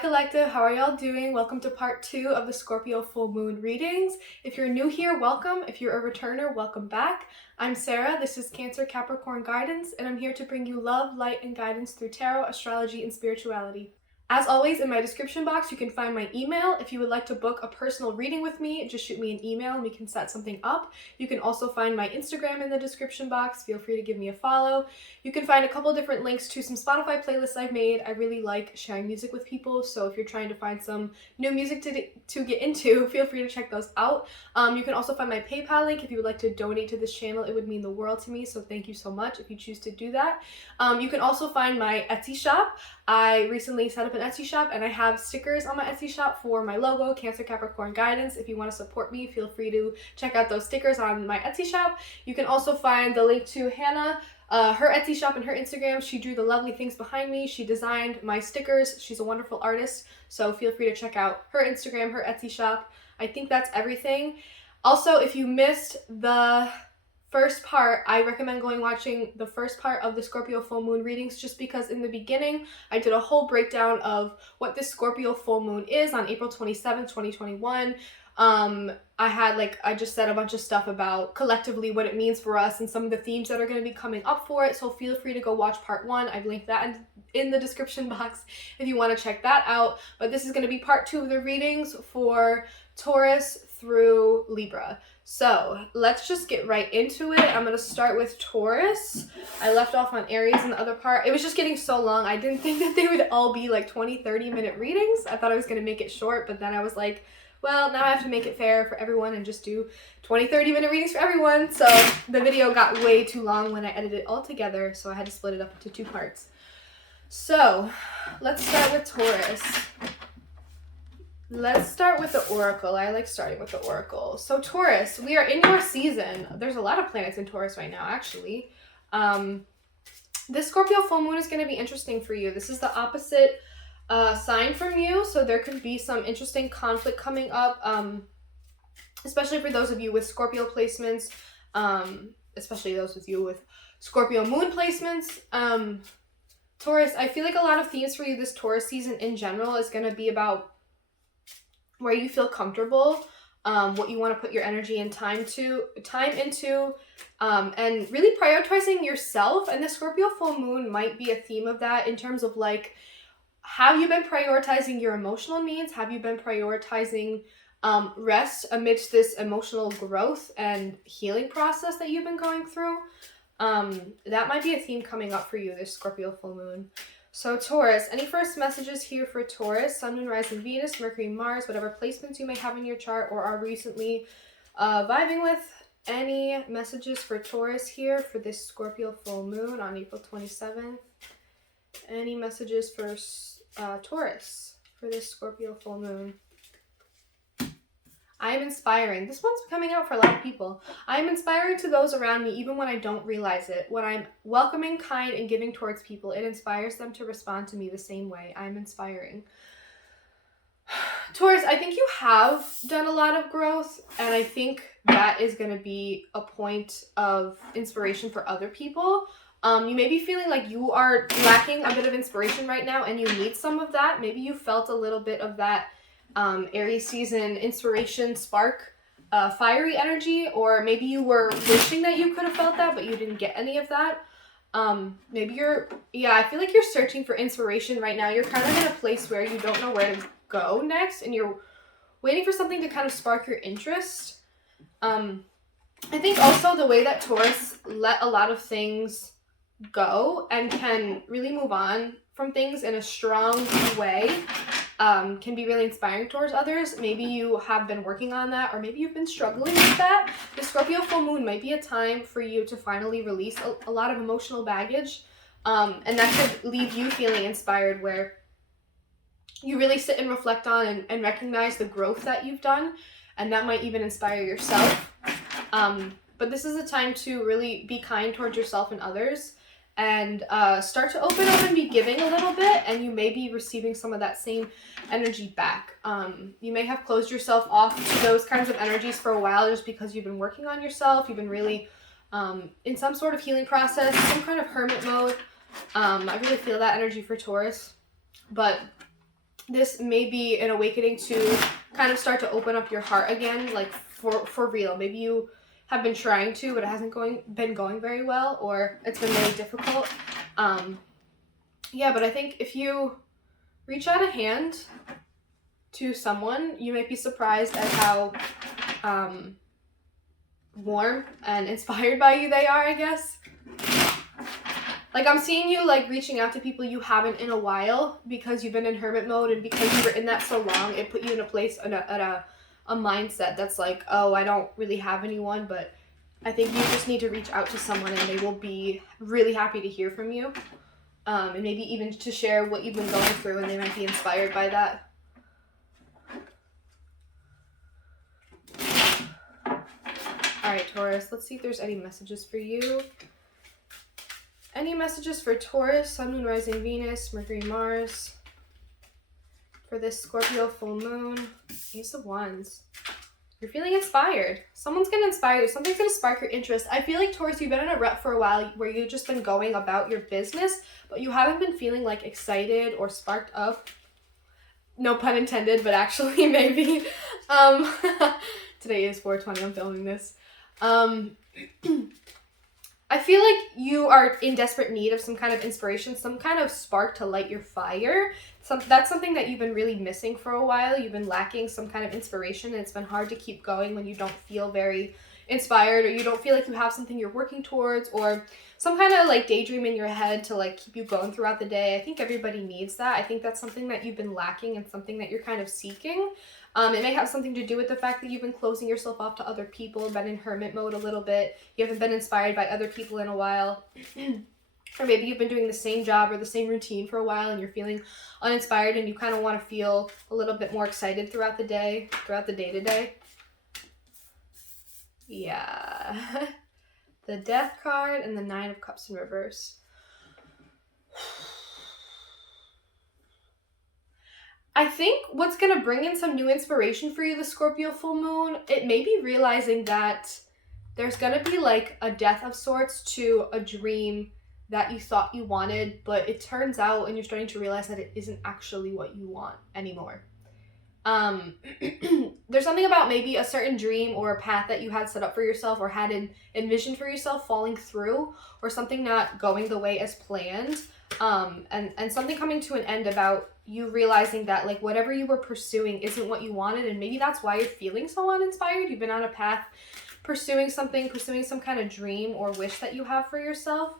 Collective, how are y'all doing? Welcome to part 2 of the Scorpio full moon readings. If you're new here, welcome. If you're a returner, welcome back. I'm Sarah, this is Cancer Capricorn guidance, and I'm here to bring you love, light, and guidance through tarot, astrology, and spirituality. As always, in my description box, you can find my email. If you would like to book a personal reading with me, just shoot me an email and we can set something up. You can also find my Instagram in the description box. Feel free to give me a follow. You can find a couple different links to some Spotify playlists I've made. I really like sharing music with people, so if you're trying to find some new music to get into, feel free to check those out. You can also find my PayPal link if you would like to donate to this channel. It would mean the world to me, so thank you so much if you choose to do that. You can also find my Etsy shop. I recently set up an Etsy shop and I have stickers on my Etsy shop for my logo, Cancer Capricorn Guidance. If you want to support me, feel free to check out those stickers on my Etsy shop. You can also find the link to Hanna, her Etsy shop and her Instagram. She drew the lovely things behind me. She designed my stickers. She's a wonderful artist, so feel free to check out her Instagram, her Etsy shop. I think that's everything. Also, if you missed the first part, I recommend watching the first part of the Scorpio full moon readings, just because in the beginning I did a whole breakdown of what this Scorpio full moon is on April 27th, 2021. I just said a bunch of stuff about collectively what it means for us and some of the themes that are going to be coming up for it, so feel free to go watch part 1. I've linked that in the description box if you want to check that out. But this is going to be part 2 of the readings for Taurus through Libra. So let's just get right into it. I'm going to start with Taurus. I left off on Aries in the other part. It was just getting so long. I didn't think that they would all be like 20-30 minute readings. I thought I was going to make it short, but then I was like, well, now I have to make it fair for everyone and just do 20-30 minute readings for everyone. So the video got way too long when I edited it all together, so I had to split it up into 2 parts. So let's start with Taurus. Let's start with the Oracle. I like starting with the Oracle. So Taurus, we are in your season. There's a lot of planets in Taurus right now, actually. This Scorpio full moon is going to be interesting for you. This is the opposite sign from you, so there could be some interesting conflict coming up, especially for those of you with Scorpio placements, especially those with you with Scorpio moon placements. Taurus, I feel like a lot of themes for you this Taurus season in general is going to be about where you feel comfortable, what you want to put your energy and time into, and really prioritizing yourself. And the Scorpio full moon might be a theme of that in terms of like, have you been prioritizing your emotional needs? Have you been prioritizing rest amidst this emotional growth and healing process that you've been going through? That might be a theme coming up for you this Scorpio full moon. So Taurus, any first messages here for Taurus? Sun, Moon, Rising, Venus, Mercury, Mars, whatever placements you may have in your chart or are recently vibing with. Any messages for Taurus here for this Scorpio full moon on April 27th? Any messages for Taurus for this Scorpio full moon? I am inspiring. This one's coming out for a lot of people. I am inspiring to those around me even when I don't realize it. When I'm welcoming, kind, and giving towards people, it inspires them to respond to me the same way. I'm inspiring. Taurus, I think you have done a lot of growth, and I think that is going to be a point of inspiration for other people. You may be feeling like you are lacking a bit of inspiration right now and you need some of that. Maybe you felt a little bit of that Aries season inspiration spark, fiery energy, or maybe you were wishing that you could have felt that but you didn't get any of that. Maybe I feel like you're searching for inspiration right now. You're kind of in a place where you don't know where to go next and you're waiting for something to kind of spark your interest. I think also the way that Taurus let a lot of things go and can really move on from things in a strong way can be really inspiring towards others. Maybe you have been working on that, or maybe you've been struggling with that. The Scorpio full moon might be a time for you to finally release a lot of emotional baggage, and that could leave you feeling inspired, where you really sit and reflect on and recognize the growth that you've done, and that might even inspire yourself. But this is a time to really be kind towards yourself and others, and start to open up and be giving a little bit, and you may be receiving some of that same energy back. You may have closed yourself off to those kinds of energies for a while just because you've been working on yourself. You've been really in some sort of healing process, some kind of hermit mode. I really feel that energy for Taurus. But this may be an awakening to kind of start to open up your heart again, like for real. Maybe you have been trying to, but it hasn't been going very well, or it's been really difficult. Yeah, but I think if you reach out a hand to someone, you might be surprised at how warm and inspired by you they are, I guess. Like, I'm seeing you, like, reaching out to people you haven't in a while because you've been in hermit mode, and because you were in that so long, it put you in a place, at a mindset that's like, oh, I don't really have anyone, but I think you just need to reach out to someone and they will be really happy to hear from you. And maybe even to share what you've been going through, and they might be inspired by that. Alright, Taurus, let's see if there's any messages for you. Any messages for Taurus, Sun, Moon, Rising, Venus, Mercury, Mars, for this Scorpio full moon? Ace of Wands. You're feeling inspired. Someone's going to inspire you. Something's going to spark your interest. I feel like, Taurus, you've been in a rut for a while where you've just been going about your business, but you haven't been feeling, like, excited or sparked up. No pun intended, but actually maybe. Today is 4/20. I'm filming this. I feel like you are in desperate need of some kind of inspiration, some kind of spark to light your fire. That's something that you've been really missing for a while. You've been lacking some kind of inspiration, and it's been hard to keep going when you don't feel very inspired, or you don't feel like you have something you're working towards, or some kind of like daydream in your head to like keep you going throughout the day. I think everybody needs that. I think that's something that you've been lacking and something that you're kind of seeking. It may have something to do with the fact that you've been closing yourself off to other people, been in hermit mode a little bit. You haven't been inspired by other people in a while. Or maybe you've been doing the same job or the same routine for a while and you're feeling uninspired, and you kind of want to feel a little bit more excited throughout the day-to-day. Yeah. The Death card and the Nine of Cups in reverse. I think what's going to bring in some new inspiration for you, the Scorpio full moon, it may be realizing that there's going to be like a death of sorts to a dream that you thought you wanted, but it turns out, and you're starting to realize that it isn't actually what you want anymore. There's something about maybe a certain dream or a path that you had set up for yourself or had envisioned for yourself falling through, or something not going the way as planned, and something coming to an end about you realizing that like whatever you were pursuing isn't what you wanted, and maybe that's why you're feeling so uninspired. You've been on a path pursuing some kind of dream or wish that you have for yourself.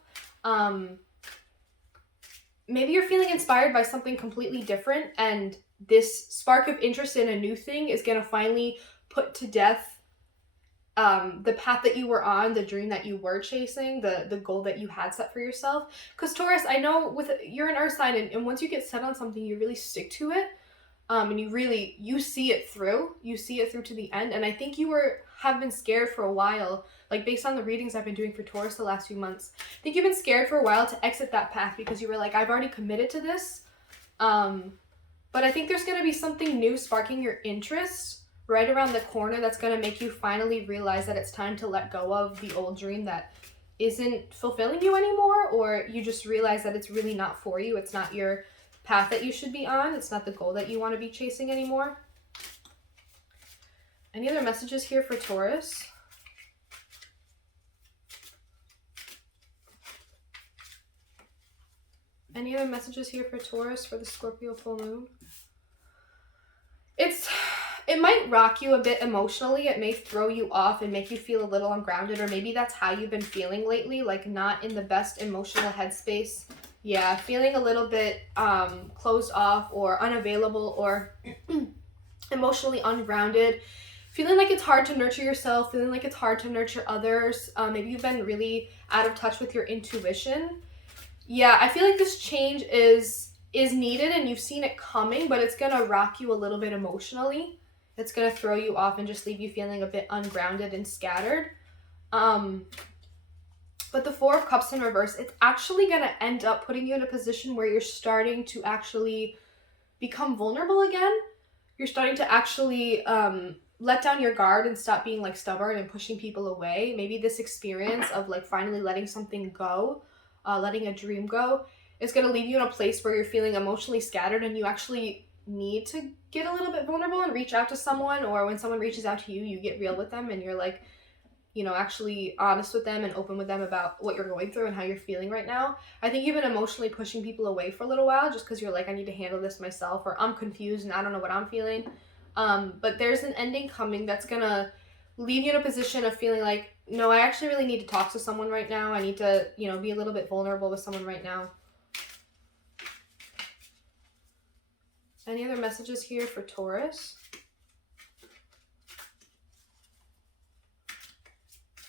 Maybe you're feeling inspired by something completely different, and this spark of interest in a new thing is going to finally put to death the path that you were on, the dream that you were chasing, the goal that you had set for yourself. Because Taurus, I know you're an earth sign, and once you get set on something, you really stick to it, and you see it through. You see it through to the end, and I think you have been scared for a while, like based on the readings I've been doing for Taurus the last few months. I think you've been scared for a while to exit that path because you were like, I've already committed to this. But I think there's going to be something new sparking your interest right around the corner that's going to make you finally realize that it's time to let go of the old dream that isn't fulfilling you anymore, or you just realize that it's really not for you. It's not your path that you should be on. It's not the goal that you want to be chasing anymore. Any other messages here for Taurus? Any other messages here for Taurus for the Scorpio full moon? It might rock you a bit emotionally. It may throw you off and make you feel a little ungrounded, or maybe that's how you've been feeling lately, like not in the best emotional headspace. Yeah, feeling a little bit closed off or unavailable or emotionally ungrounded. Feeling like it's hard to nurture yourself, feeling like it's hard to nurture others. Maybe you've been really out of touch with your intuition. Yeah, I feel like this change is needed and you've seen it coming, but it's going to rock you a little bit emotionally. It's going to throw you off and just leave you feeling a bit ungrounded and scattered. But the Four of Cups in reverse, it's actually going to end up putting you in a position where you're starting to actually become vulnerable again. You're starting to actually let down your guard and stop being like stubborn and pushing people away. Maybe this experience of like finally letting something go, letting a dream go, is going to leave you in a place where you're feeling emotionally scattered, and you actually need to get a little bit vulnerable and reach out to someone, or when someone reaches out to you, you get real with them and you're like, you know, actually honest with them and open with them about what you're going through and how you're feeling right now. I think you've been emotionally pushing people away for a little while just because you're like, I need to handle this myself, or I'm confused and I don't know what I'm feeling. But there's an ending coming that's gonna leave you in a position of feeling like, no, I actually really need to talk to someone right now. I need to, you know, be a little bit vulnerable with someone right now. Any other messages here for Taurus?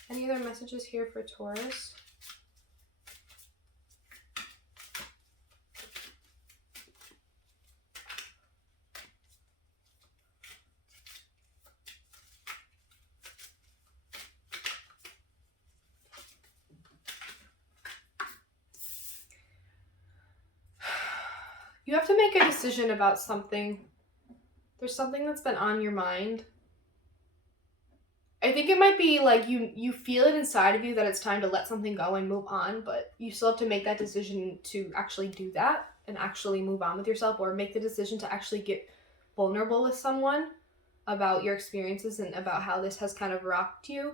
Any other messages here for Taurus? You have to make a decision about something. There's something that's been on your mind. I think it might be like you feel it inside of you that it's time to let something go and move on, but you still have to make that decision to actually do that and actually move on with yourself, or make the decision to actually get vulnerable with someone about your experiences and about how this has kind of rocked you.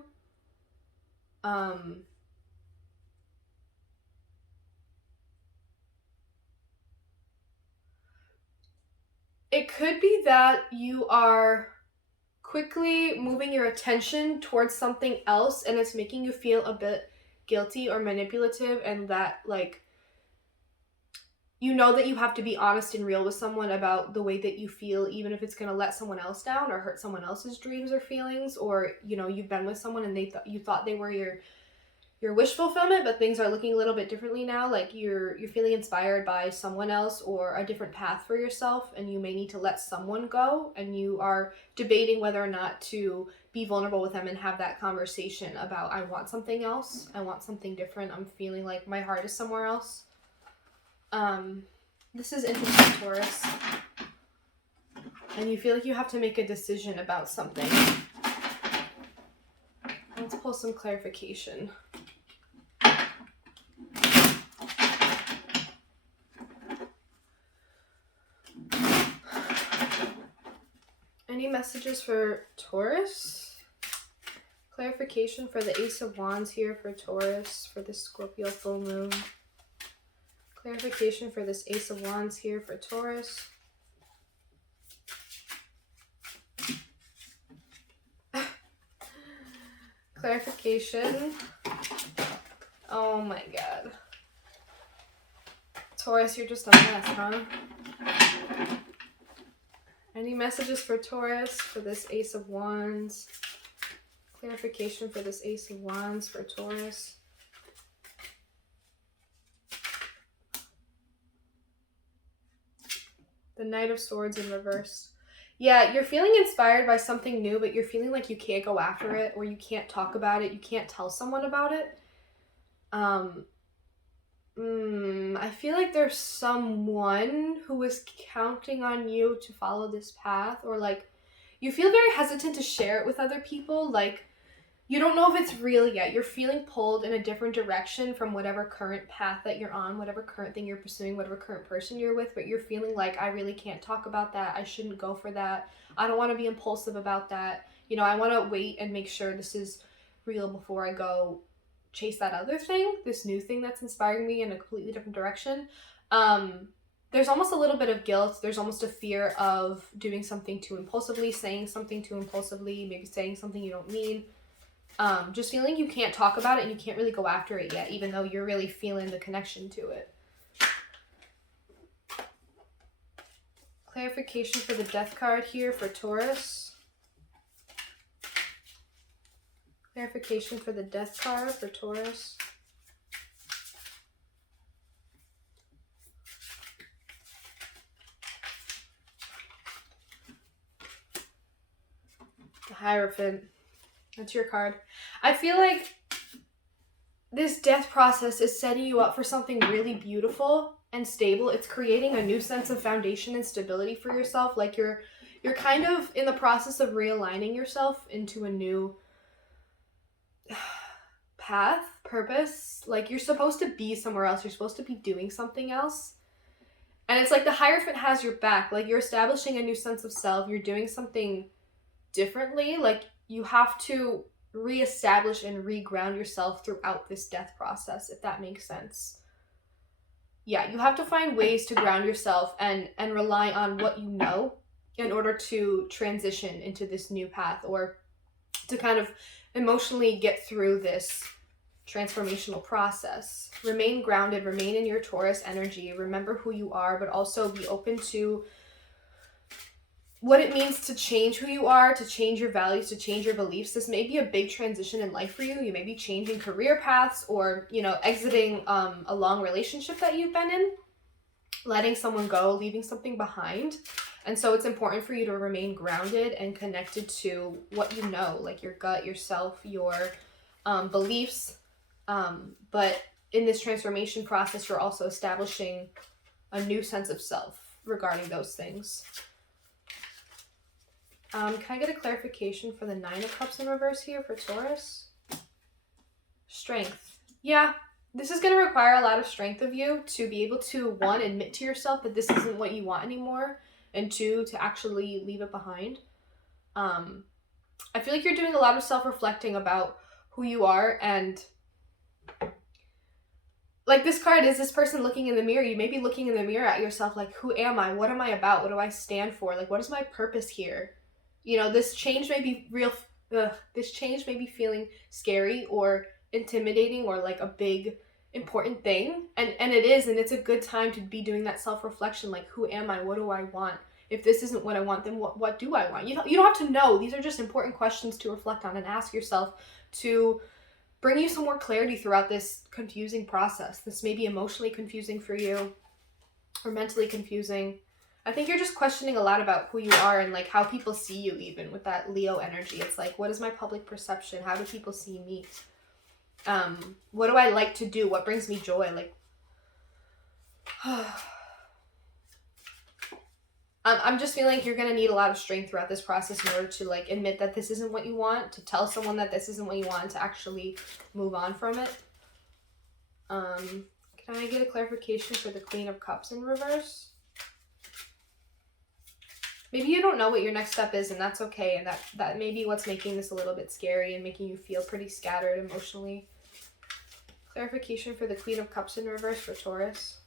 It could be that you are quickly moving your attention towards something else and it's making you feel a bit guilty or manipulative, and that, like, you know that you have to be honest and real with someone about the way that you feel, even if it's going to let someone else down or hurt someone else's dreams or feelings, or, you know, you've been with someone and you thought they were your wish fulfillment, but things are looking a little bit differently now. Like you're feeling inspired by someone else or a different path for yourself, and you may need to let someone go, and you are debating whether or not to be vulnerable with them and have that conversation about, I want something else, I want something different, I'm feeling like my heart is somewhere else. This is interesting, Taurus. And you feel like you have to make a decision about something. Let's pull some clarification. Any messages for Taurus? Clarification for the Ace of Wands here for Taurus for this Scorpio full moon. Clarification for this Ace of Wands here for Taurus. Clarification. Oh my god. Taurus, you're just a mess, huh? Any messages for Taurus for this Ace of Wands? Clarification for this Ace of Wands for Taurus. The Knight of Swords in reverse. Yeah, you're feeling inspired by something new, but you're feeling like you can't go after it, or you can't talk about it, you can't tell someone about it. I feel like there's someone who is counting on you to follow this path, or like you feel very hesitant to share it with other people. Like you don't know if it's real yet. You're feeling pulled in a different direction from whatever current path that you're on, whatever current thing you're pursuing, whatever current person you're with, but you're feeling like, I really can't talk about that. I shouldn't go for that. I don't want to be impulsive about that. You know, I want to wait and make sure this is real before I go chase that other thing, this new thing that's inspiring me in a completely different direction. There's almost a little bit of guilt. There's almost a fear of doing something too impulsively, saying something too impulsively, maybe saying something you don't mean. Just feeling you can't talk about it and you can't really go after it yet, even though you're really feeling the connection to it. Clarification for the Death card here for Taurus. Clarification for the Death card for Taurus. The Hierophant. That's your card. I feel like this death process is setting you up for something really beautiful and stable. It's creating a new sense of foundation and stability for yourself. Like you're kind of in the process of realigning yourself into a new path, purpose. Like you're supposed to be somewhere else. You're supposed to be doing something else. And it's like the Hierophant has your back. Like, you're establishing a new sense of self. You're doing something differently. Like, you have to reestablish and reground yourself throughout this death process, if that makes sense. Yeah, you have to find ways to ground yourself and rely on what you know in order to transition into this new path, or to kind of emotionally get through this transformational process. Remain grounded, remain in your Taurus energy, remember who you are, but also be open to what it means to change who you are, to change your values, to change your beliefs. This may be a big transition in life for you. You may be changing career paths, or, you know, exiting a long relationship that you've been in, letting someone go, leaving something behind. And so it's important for you to remain grounded and connected to what you know, like your gut, yourself, your beliefs. But in this transformation process, you're also establishing a new sense of self regarding those things. Can I get a clarification for the 9 of Cups in reverse here for Taurus? Strength. Yeah, this is going to require a lot of strength of you to be able to, 1, admit to yourself that this isn't what you want anymore, and 2, to actually leave it behind. I feel like you're doing a lot of self-reflecting about who you are, and like this card is this person looking in the mirror. You may be looking in the mirror at yourself like, who am I? What am I about? What do I stand for? Like, what is my purpose here? You know, this change may be this change may be feeling scary or intimidating, or like a big important thing, and it is, and it's a good time to be doing that self-reflection, like, who am I? What do I want? If this isn't what I want, then what do I want? You don't have to know. These are just important questions to reflect on and ask yourself, to bring you some more clarity throughout this confusing process. This may be emotionally confusing for you, or mentally confusing. I think you're just questioning a lot about who you are and like how people see you, even with that Leo energy. It's like, what is my public perception? How do people see me? What do I like to do? What brings me joy? Like, I'm just feeling like you're going to need a lot of strength throughout this process in order to like admit that this isn't what you want, to tell someone that this isn't what you want, and to actually move on from it. Can I get a clarification for the Queen of Cups in reverse? Maybe you don't know what your next step is, and that's okay, and that may be what's making this a little bit scary and making you feel pretty scattered emotionally. Clarification for the Queen of Cups in reverse for Taurus.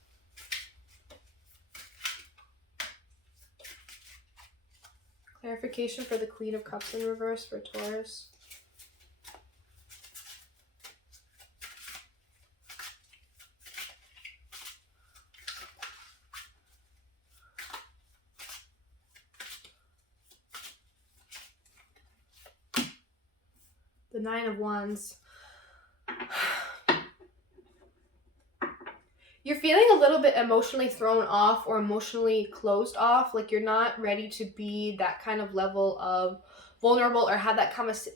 Clarification for the Queen of Cups in reverse for Taurus. The 9 of Wands. You're feeling a little bit emotionally thrown off or emotionally closed off. Like you're not ready to be that kind of level of vulnerable or have that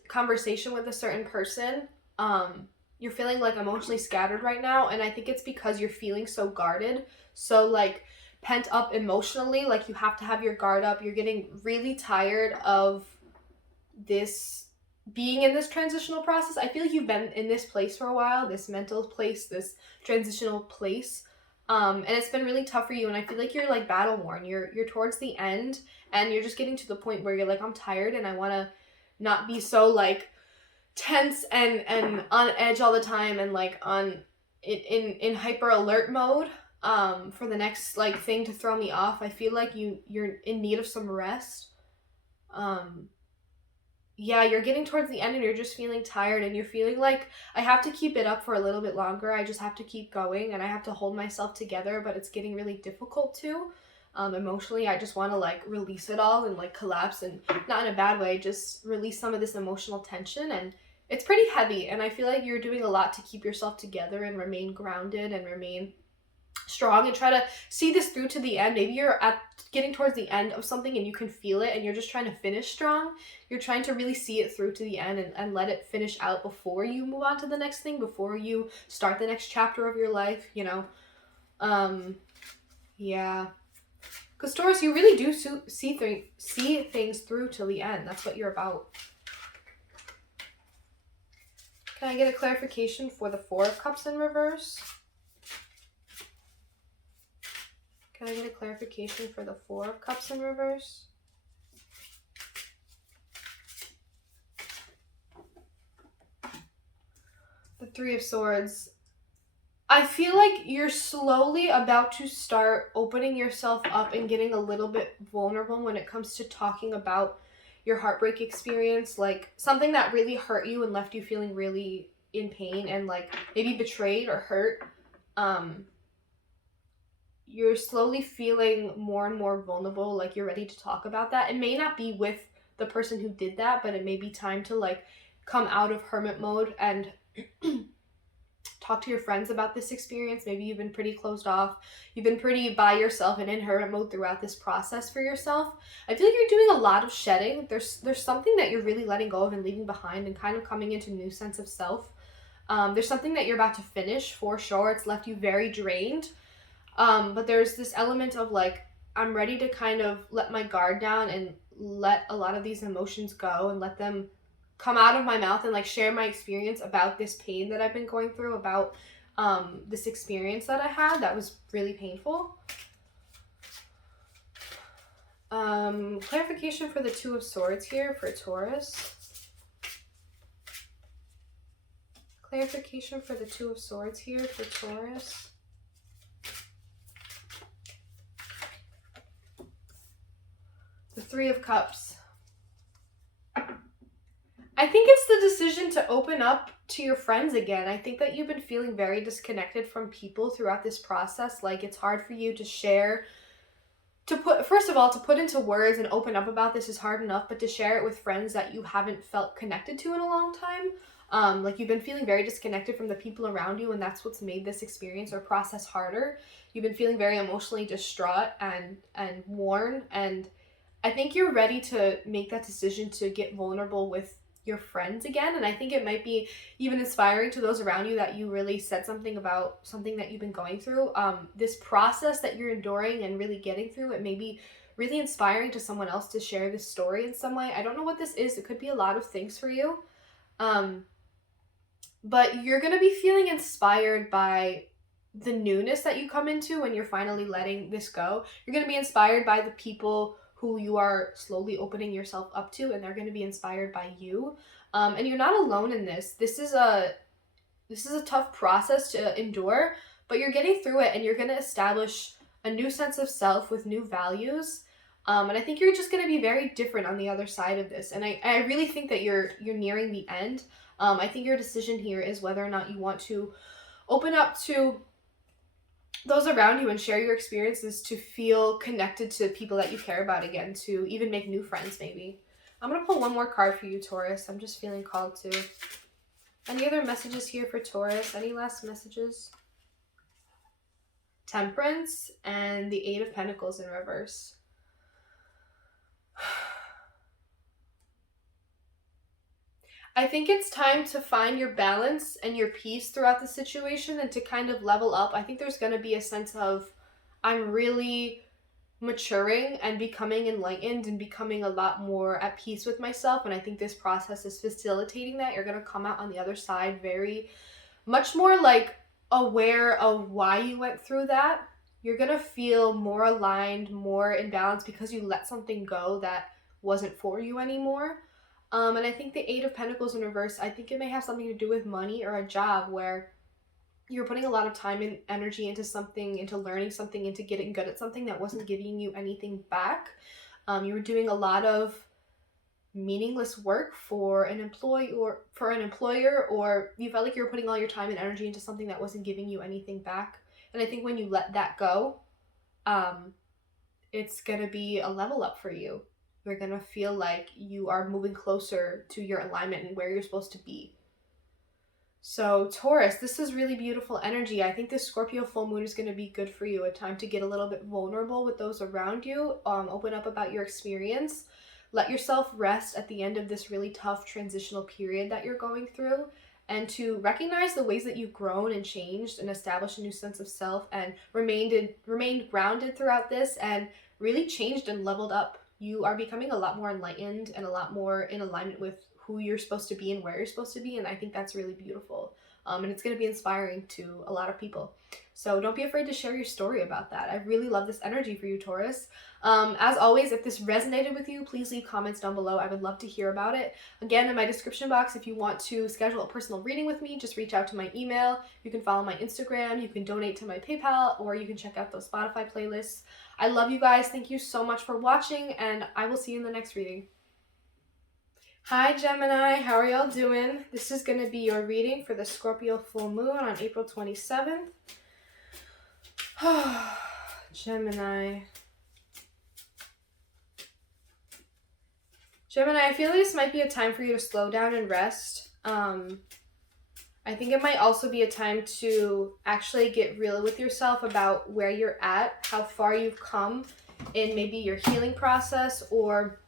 conversation with a certain person. You're feeling like emotionally scattered right now. And I think it's because you're feeling so guarded. So like pent up emotionally. Like you have to have your guard up. You're getting really tired of this being in this transitional process. I feel like you've been in this place for a while, this mental place, this transitional place, and it's been really tough for you, and I feel like you're like battle worn. You're towards the end, and you're just getting to the point where you're like, I'm tired and I want to not be so like tense and on edge all the time, and like on in hyper alert mode for the next like thing to throw me off. I feel like you're in need of some rest. Yeah, you're getting towards the end and you're just feeling tired, and you're feeling like I have to keep it up for a little bit longer. I just have to keep going and I have to hold myself together, but it's getting really difficult to. Emotionally, I just want to like release it all and like collapse, and not in a bad way, just release some of this emotional tension, and it's pretty heavy, and I feel like you're doing a lot to keep yourself together and remain grounded and remain strong and try to see this through to the end. Maybe you're getting towards the end of something and you can feel it and you're just trying to finish strong. You're trying to really see it through to the end and let it finish out before you move on to the next thing, before you start the next chapter of your life, you know. Yeah, because Taurus, you really do see things through till the end. That's what you're about. Can I get a clarification for the 4 of Cups in reverse? Can I get a clarification for the Four of Cups in reverse? The Three of Swords. I feel like you're slowly about to start opening yourself up and getting a little bit vulnerable when it comes to talking about your heartbreak experience, like something that really hurt you and left you feeling really in pain and like maybe betrayed or hurt. You're slowly feeling more and more vulnerable, like you're ready to talk about that. It may not be with the person who did that, but it may be time to like come out of hermit mode and talk to your friends about this experience. Maybe you've been pretty closed off. You've been pretty by yourself and in hermit mode throughout this process for yourself. I feel like you're doing a lot of shedding. There's something that you're really letting go of and leaving behind and kind of coming into a new sense of self. There's something that you're about to finish for sure. It's left you very drained. But there's this element of like, I'm ready to kind of let my guard down and let a lot of these emotions go and let them come out of my mouth and like share my experience about this pain that I've been going through, about this experience that I had that was really painful. Clarification for the Two of Swords here for Taurus. Clarification for the Two of Swords here for Taurus. The Three of Cups. I think it's the decision to open up to your friends again. I think that you've been feeling very disconnected from people throughout this process. Like it's hard for you to share, first of all, to put into words and open up about this is hard enough, but to share it with friends that you haven't felt connected to in a long time. Like you've been feeling very disconnected from the people around you, and that's what's made this experience or process harder. You've been feeling very emotionally distraught and worn, and I think you're ready to make that decision to get vulnerable with your friends again. And I think it might be even inspiring to those around you that you really said something about something that you've been going through. This process that you're enduring and really getting through, it may be really inspiring to someone else to share this story in some way. I don't know what this is. It could be a lot of things for you. But you're going to be feeling inspired by the newness that you come into when you're finally letting this go. You're going to be inspired by the people who you are slowly opening yourself up to, and they're going to be inspired by you. And you're not alone in this. This is a tough process to endure, but you're getting through it, and you're going to establish a new sense of self with new values. And I think you're just going to be very different on the other side of this. And I really think that you're nearing the end. I think your decision here is whether or not you want to open up to those around you and share your experiences, to feel connected to people that you care about again, to even make new friends maybe. I'm going to pull one more card for you, Taurus. I'm just feeling called to. Any other messages here for Taurus? Any last messages? Temperance and the Eight of Pentacles in reverse. I think it's time to find your balance and your peace throughout the situation and to kind of level up. I think there's going to be a sense of, I'm really maturing and becoming enlightened and becoming a lot more at peace with myself. And I think this process is facilitating that. You're going to come out on the other side very much more like aware of why you went through that. You're going to feel more aligned, more in balance because you let something go that wasn't for you anymore. And I think the Eight of Pentacles in reverse, I think it may have something to do with money or a job where you're putting a lot of time and energy into something, into learning something, into getting good at something that wasn't giving you anything back. You were doing a lot of meaningless work for an employee or for an employer, or you felt like you were putting all your time and energy into something that wasn't giving you anything back. And I think when you let that go, it's going to be a level up for you. You're going to feel like you are moving closer to your alignment and where you're supposed to be. So Taurus, this is really beautiful energy. I think this Scorpio full moon is going to be good for you. A time to get a little bit vulnerable with those around you. Open up about your experience. Let yourself rest at the end of this really tough transitional period that you're going through. And to recognize the ways that you've grown and changed and established a new sense of self and remained grounded throughout this and really changed and leveled up. You are becoming a lot more enlightened and a lot more in alignment with who you're supposed to be and where you're supposed to be. And I think that's really beautiful. and it's going to be inspiring to a lot of people. So don't be afraid to share your story about that. I really love this energy for you, Taurus. As always, if this resonated with you, please leave comments down below. I would love to hear about it. Again, in my description box, if you want to schedule a personal reading with me, just reach out to my email. You can follow my Instagram, you can donate to my PayPal, or you can check out those Spotify playlists. I love you guys. Thank you so much for watching, and I will see you in the next reading. Hi Gemini, how are y'all doing? This is going to be your reading for the Scorpio full moon on April 27th. Gemini, I feel like this might be a time for you to slow down and rest. I think it might also be a time to actually get real with yourself about where you're at, how far you've come in maybe your healing process, or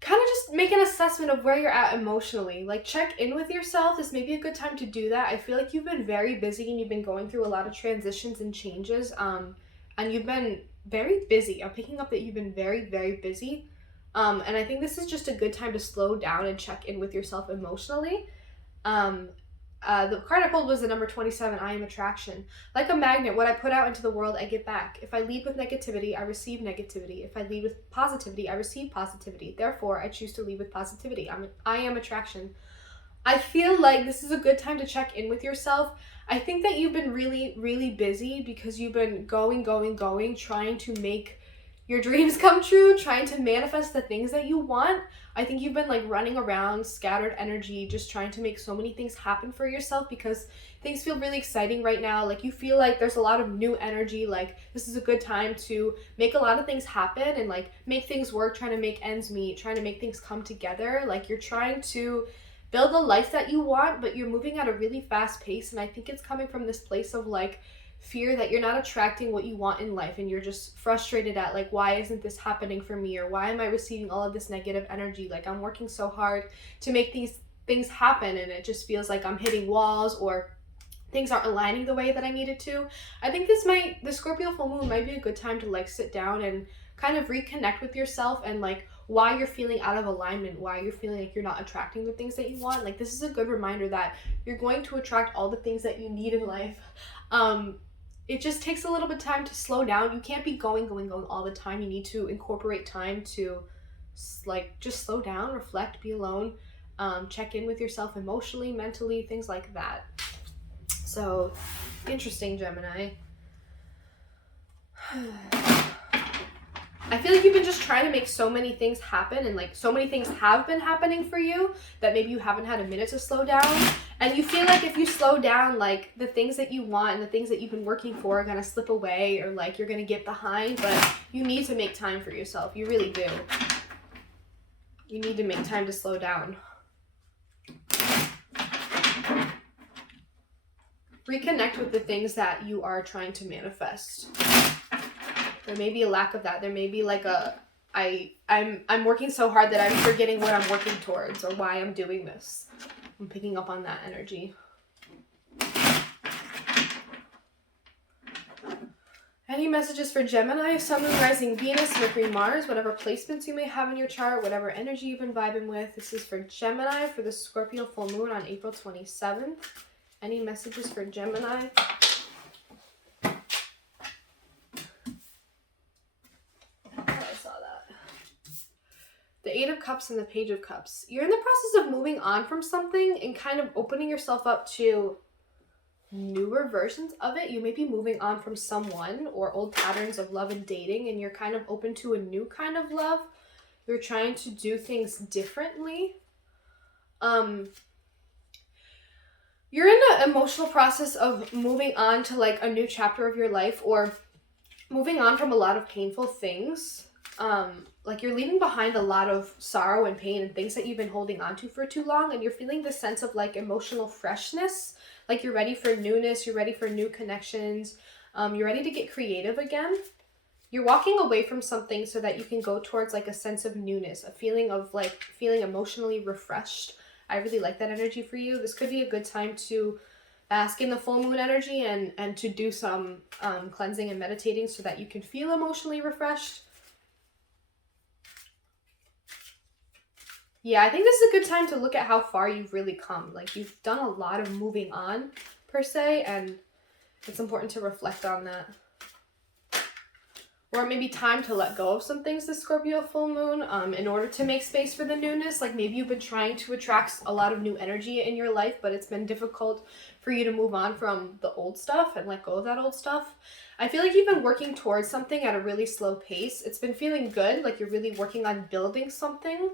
kind of just make an assessment of where you're at emotionally. Like, check in with yourself. This may be a good time to do that. I feel like you've been very busy and you've been going through a lot of transitions and changes, and you've been very busy. I'm picking up that you've been very, very busy. And I think this is just a good time to slow down and check in with yourself emotionally. The card I pulled was the number 27, I am attraction. Like a magnet, what I put out into the world, I get back. If I lead with negativity, I receive negativity. If I lead with positivity, I receive positivity. Therefore, I choose to lead with positivity. I am attraction. I feel like this is a good time to check in with yourself. I think that you've been really, really busy because you've been going, trying to make your dreams come true, trying to manifest the things that you want. I think you've been like running around, scattered energy, just trying to make so many things happen for yourself because things feel really exciting right now. Like, you feel like there's a lot of new energy. Like, this is a good time to make a lot of things happen and like make things work, trying to make ends meet, trying to make things come together. Like, you're trying to build a life that you want, but you're moving at a really fast pace. And I think it's coming from this place of like fear that you're not attracting what you want in life, and you're just frustrated at like, why isn't this happening for me, or why am I receiving all of this negative energy? Like, I'm working so hard to make these things happen and it just feels like I'm hitting walls, or things aren't aligning the way that I needed to. I think the Scorpio full moon might be a good time to like sit down and kind of reconnect with yourself and like why you're feeling out of alignment, why you're feeling like you're not attracting the things that you want. Like, this is a good reminder that you're going to attract all the things that you need in life. It just takes a little bit of time to slow down. You can't be going all the time. You need to incorporate time to like just slow down, reflect, be alone, check in with yourself emotionally, mentally, things like that. So, interesting, Gemini. I feel like you've been just trying to make so many things happen, and like so many things have been happening for you that maybe you haven't had a minute to slow down. And you feel like if you slow down, like the things that you want and the things that you've been working for are gonna slip away, or like you're gonna get behind. But you need to make time for yourself. You really do. You need to make time to slow down. Reconnect with the things that you are trying to manifest. There may be a lack of that. There may be like I'm working so hard that I'm forgetting what I'm working towards or why I'm doing this. I'm picking up on that energy. Any messages for Gemini, Sun, Moon, Rising, Venus, Mercury, Mars, whatever placements you may have in your chart, whatever energy you've been vibing with. This is for Gemini for the Scorpio full moon on April 27th. Any messages for Gemini? The Eight of Cups and the Page of Cups. You're in the process of moving on from something and kind of opening yourself up to newer versions of it. You may be moving on from someone or old patterns of love and dating, and you're kind of open to a new kind of love. You're trying to do things differently. You're in an emotional process of moving on to like a new chapter of your life, or moving on from a lot of painful things. Like, you're leaving behind a lot of sorrow and pain and things that you've been holding on to for too long, and you're feeling this sense of like emotional freshness. Like, you're ready for newness, you're ready for new connections, you're ready to get creative again. You're walking away from something so that you can go towards like a sense of newness, a feeling of like feeling emotionally refreshed. I really like that energy for you. This could be a good time to bask in the full moon energy and to do some cleansing and meditating so that you can feel emotionally refreshed. Yeah, I think this is a good time to look at how far you've really come. Like, you've done a lot of moving on, per se, and it's important to reflect on that. Or maybe time to let go of some things this Scorpio full moon in order to make space for the newness. Like, maybe you've been trying to attract a lot of new energy in your life, but it's been difficult for you to move on from the old stuff and let go of that old stuff. I feel like you've been working towards something at a really slow pace. It's been feeling good, like you're really working on building something.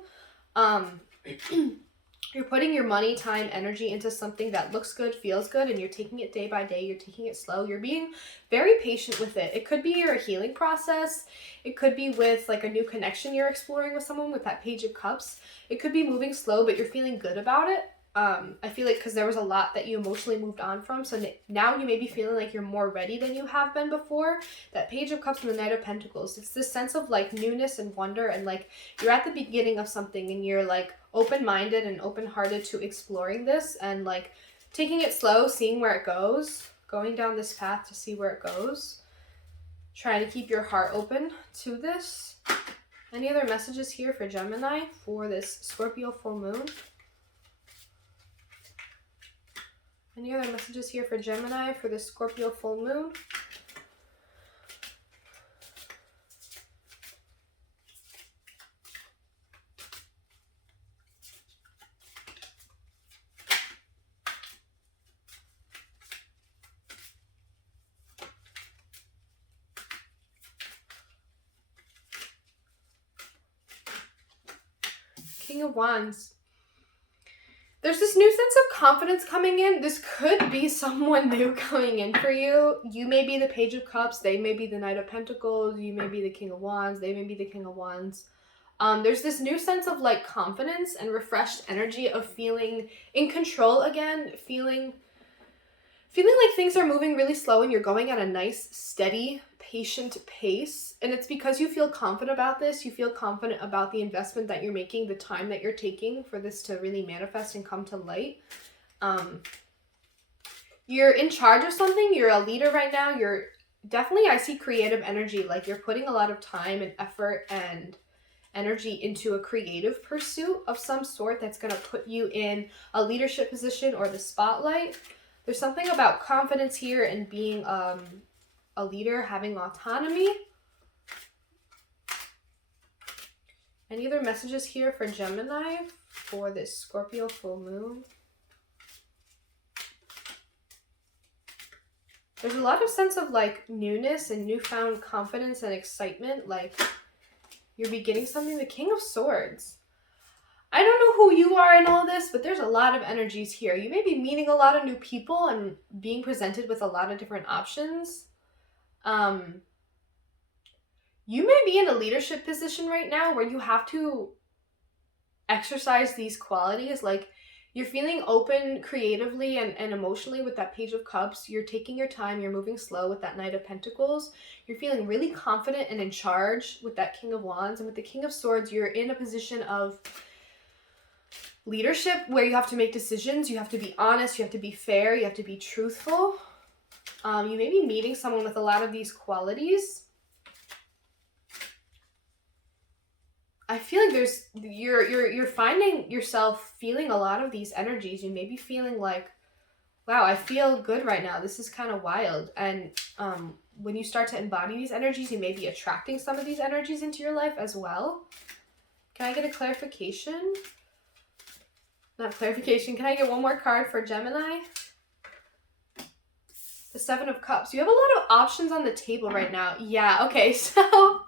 You're putting your money, time, energy into something that looks good, feels good, and you're taking it day by day. You're taking it slow. You're being very patient with it. It could be your healing process. It could be with like a new connection you're exploring with someone with that Page of Cups. It could be moving slow, but you're feeling good about it. I feel like because there was a lot that you emotionally moved on from, so now you may be feeling like you're more ready than you have been before. That Page of Cups and the Knight of Pentacles, it's this sense of like newness and wonder, and like you're at the beginning of something and you're like open-minded and open-hearted to exploring this and like taking it slow, seeing where it goes, going down this path to see where it goes. Trying to keep your heart open to this. Any other messages here for Gemini for this Scorpio full moon? Any other messages here for Gemini for the Scorpio full moon? King of Wands. There's this new sense of confidence coming in. This could be someone new coming in for you. You may be the Page of Cups. They may be the Knight of Pentacles. You may be the King of Wands. They may be the King of Wands. There's this new sense of like confidence and refreshed energy of feeling in control again. Feeling like things are moving really slow and you're going at a nice, steady, patient pace. And it's because you feel confident about this. You feel confident about the investment that you're making, the time that you're taking for this to really manifest and come to light. You're in charge of something. You're a leader right now. You're definitely, I see creative energy. Like you're putting a lot of time and effort and energy into a creative pursuit of some sort that's going to put you in a leadership position or the spotlight. There's something about confidence here and being a leader, having autonomy. Any other messages here for Gemini for this Scorpio full moon? There's a lot of sense of like newness and newfound confidence and excitement. Like you're beginning something. The King of Swords. I don't know who you are in all this, but there's a lot of energies here. You may be meeting a lot of new people and being presented with a lot of different options. You may be in a leadership position right now where you have to exercise these qualities. Like you're feeling open creatively and emotionally with that Page of Cups. You're taking your time. You're moving slow with that Knight of Pentacles. You're feeling really confident and in charge with that King of Wands. And with the King of Swords, you're in a position of leadership where you have to make decisions. You have to be honest. You have to be fair. You have to be truthful. You may be meeting someone with a lot of these qualities. I feel like you're finding yourself feeling a lot of these energies. You may be feeling like, wow, I feel good right now. This is kind of wild. And when you start to embody these energies, you may be attracting some of these energies into your life as well. Can I get a clarification? Not clarification. Can I get one more card for Gemini? The Seven of Cups. You have a lot of options on the table right now. Yeah, okay, so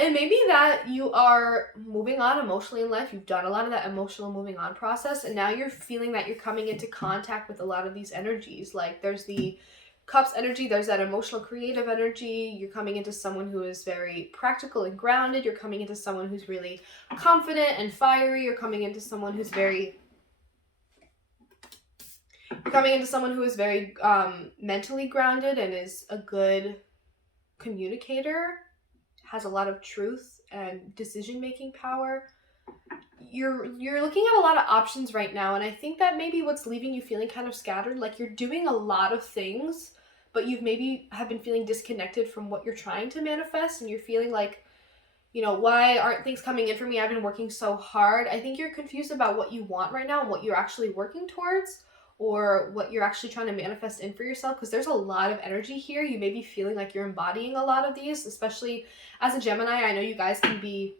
it may be that you are moving on emotionally in life. You've done a lot of that emotional moving on process, and now you're feeling that you're coming into contact with a lot of these energies. Like there's the Cups energy, there's that emotional creative energy. You're coming into someone who is very practical and grounded. You're coming into someone who's really confident and fiery. You're coming into someone who's very mentally grounded and is a good communicator, has a lot of truth and decision-making power. You're looking at a lot of options right now, and I think that maybe what's leaving you feeling kind of scattered. Like you're doing a lot of things, but you've maybe have been feeling disconnected from what you're trying to manifest, and you're feeling like you know, why aren't things coming in for me? I've been working so hard. I think you're confused about what you want right now and what you're actually working towards, or what you're actually trying to manifest in for yourself, because there's a lot of energy here. You may be feeling like you're embodying a lot of these, especially as a Gemini. I know you guys can be,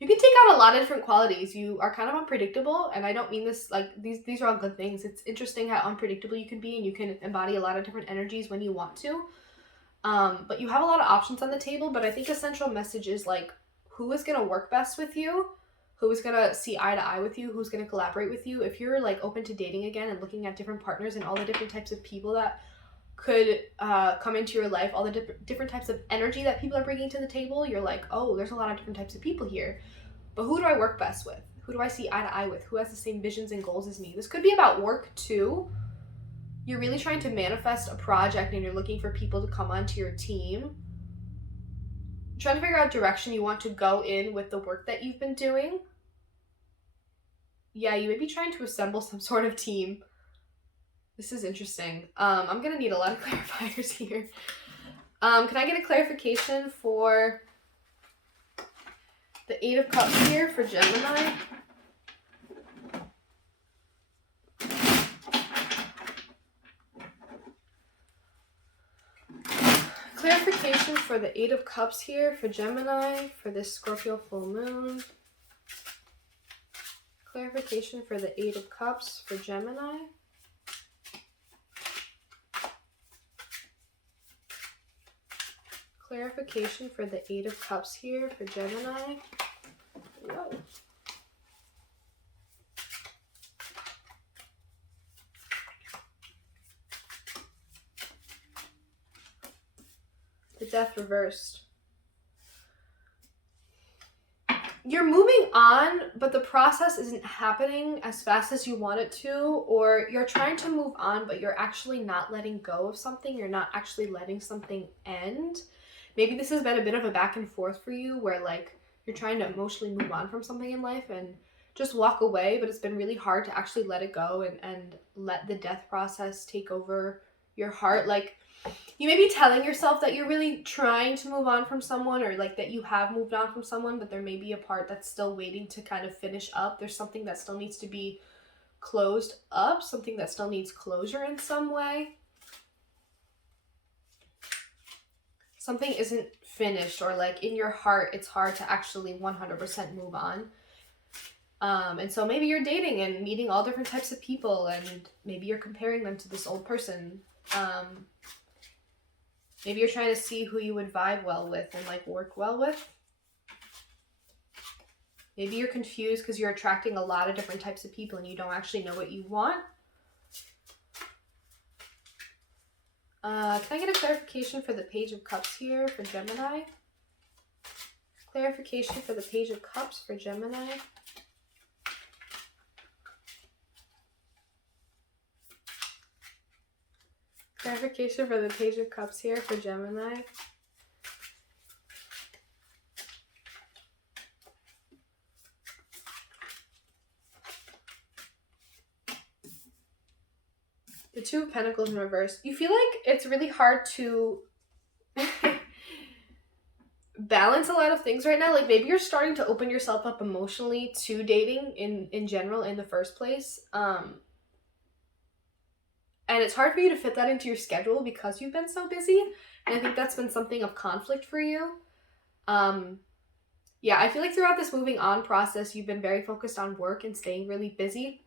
you can take out a lot of different qualities. You are kind of unpredictable, and I don't mean this like these are all good things. It's interesting how unpredictable you can be, and you can embody a lot of different energies when you want to. But you have a lot of options on the table, but I think a central message is like, who is going to work best with you? Who is going to see eye to eye with you? Who's going to collaborate with you? If you're like open to dating again and looking at different partners and all the different types of people that could come into your life, all the different types of energy that people are bringing to the table, you're like, oh, there's a lot of different types of people here. But who do I work best with? Who do I see eye to eye with? Who has the same visions and goals as me? This could be about work too. You're really trying to manifest a project and you're looking for people to come onto your team. You're trying to figure out direction you want to go in with the work that you've been doing. Yeah, you may be trying to assemble some sort of team. This is interesting. I'm going to need a lot of clarifiers here. Can I get a clarification for the 8 of Cups here for Gemini? Clarification for the 8 of Cups here for Gemini for this Scorpio full moon. Clarification for the 8 of Cups for Gemini. Clarification for the 8 of Cups here for Gemini. Whoa. The Death reversed. You're moving on, but the process isn't happening as fast as you want it to, or you're trying to move on, but you're actually not letting go of something. You're not actually letting something end. Maybe this has been a bit of a back and forth for you where like you're trying to emotionally move on from something in life and just walk away, but it's been really hard to actually let it go and let the death process take over your heart. Like, you may be telling yourself that you're really trying to move on from someone, or like that you have moved on from someone, but there may be a part that's still waiting to kind of finish up. There's something that still needs to be closed up, something that still needs closure in some way. Something isn't finished, or like in your heart, it's hard to actually 100% move on. And so maybe you're dating and meeting all different types of people, and maybe you're comparing them to this old person. Maybe you're trying to see who you would vibe well with and like work well with. Maybe you're confused because you're attracting a lot of different types of people and you don't actually know what you want. Can I get a clarification for the Page of Cups here for Gemini? Clarification for the Page of Cups for Gemini. Clarification for the Page of Cups here for Gemini. The Two of Pentacles in reverse. You feel like it's really hard to balance a lot of things right now. Like maybe you're starting to open yourself up emotionally to dating in general in the first place. And it's hard for you to fit that into your schedule because you've been so busy. And I think that's been something of conflict for you. Yeah, I feel like throughout this moving on process, you've been very focused on work and staying really busy.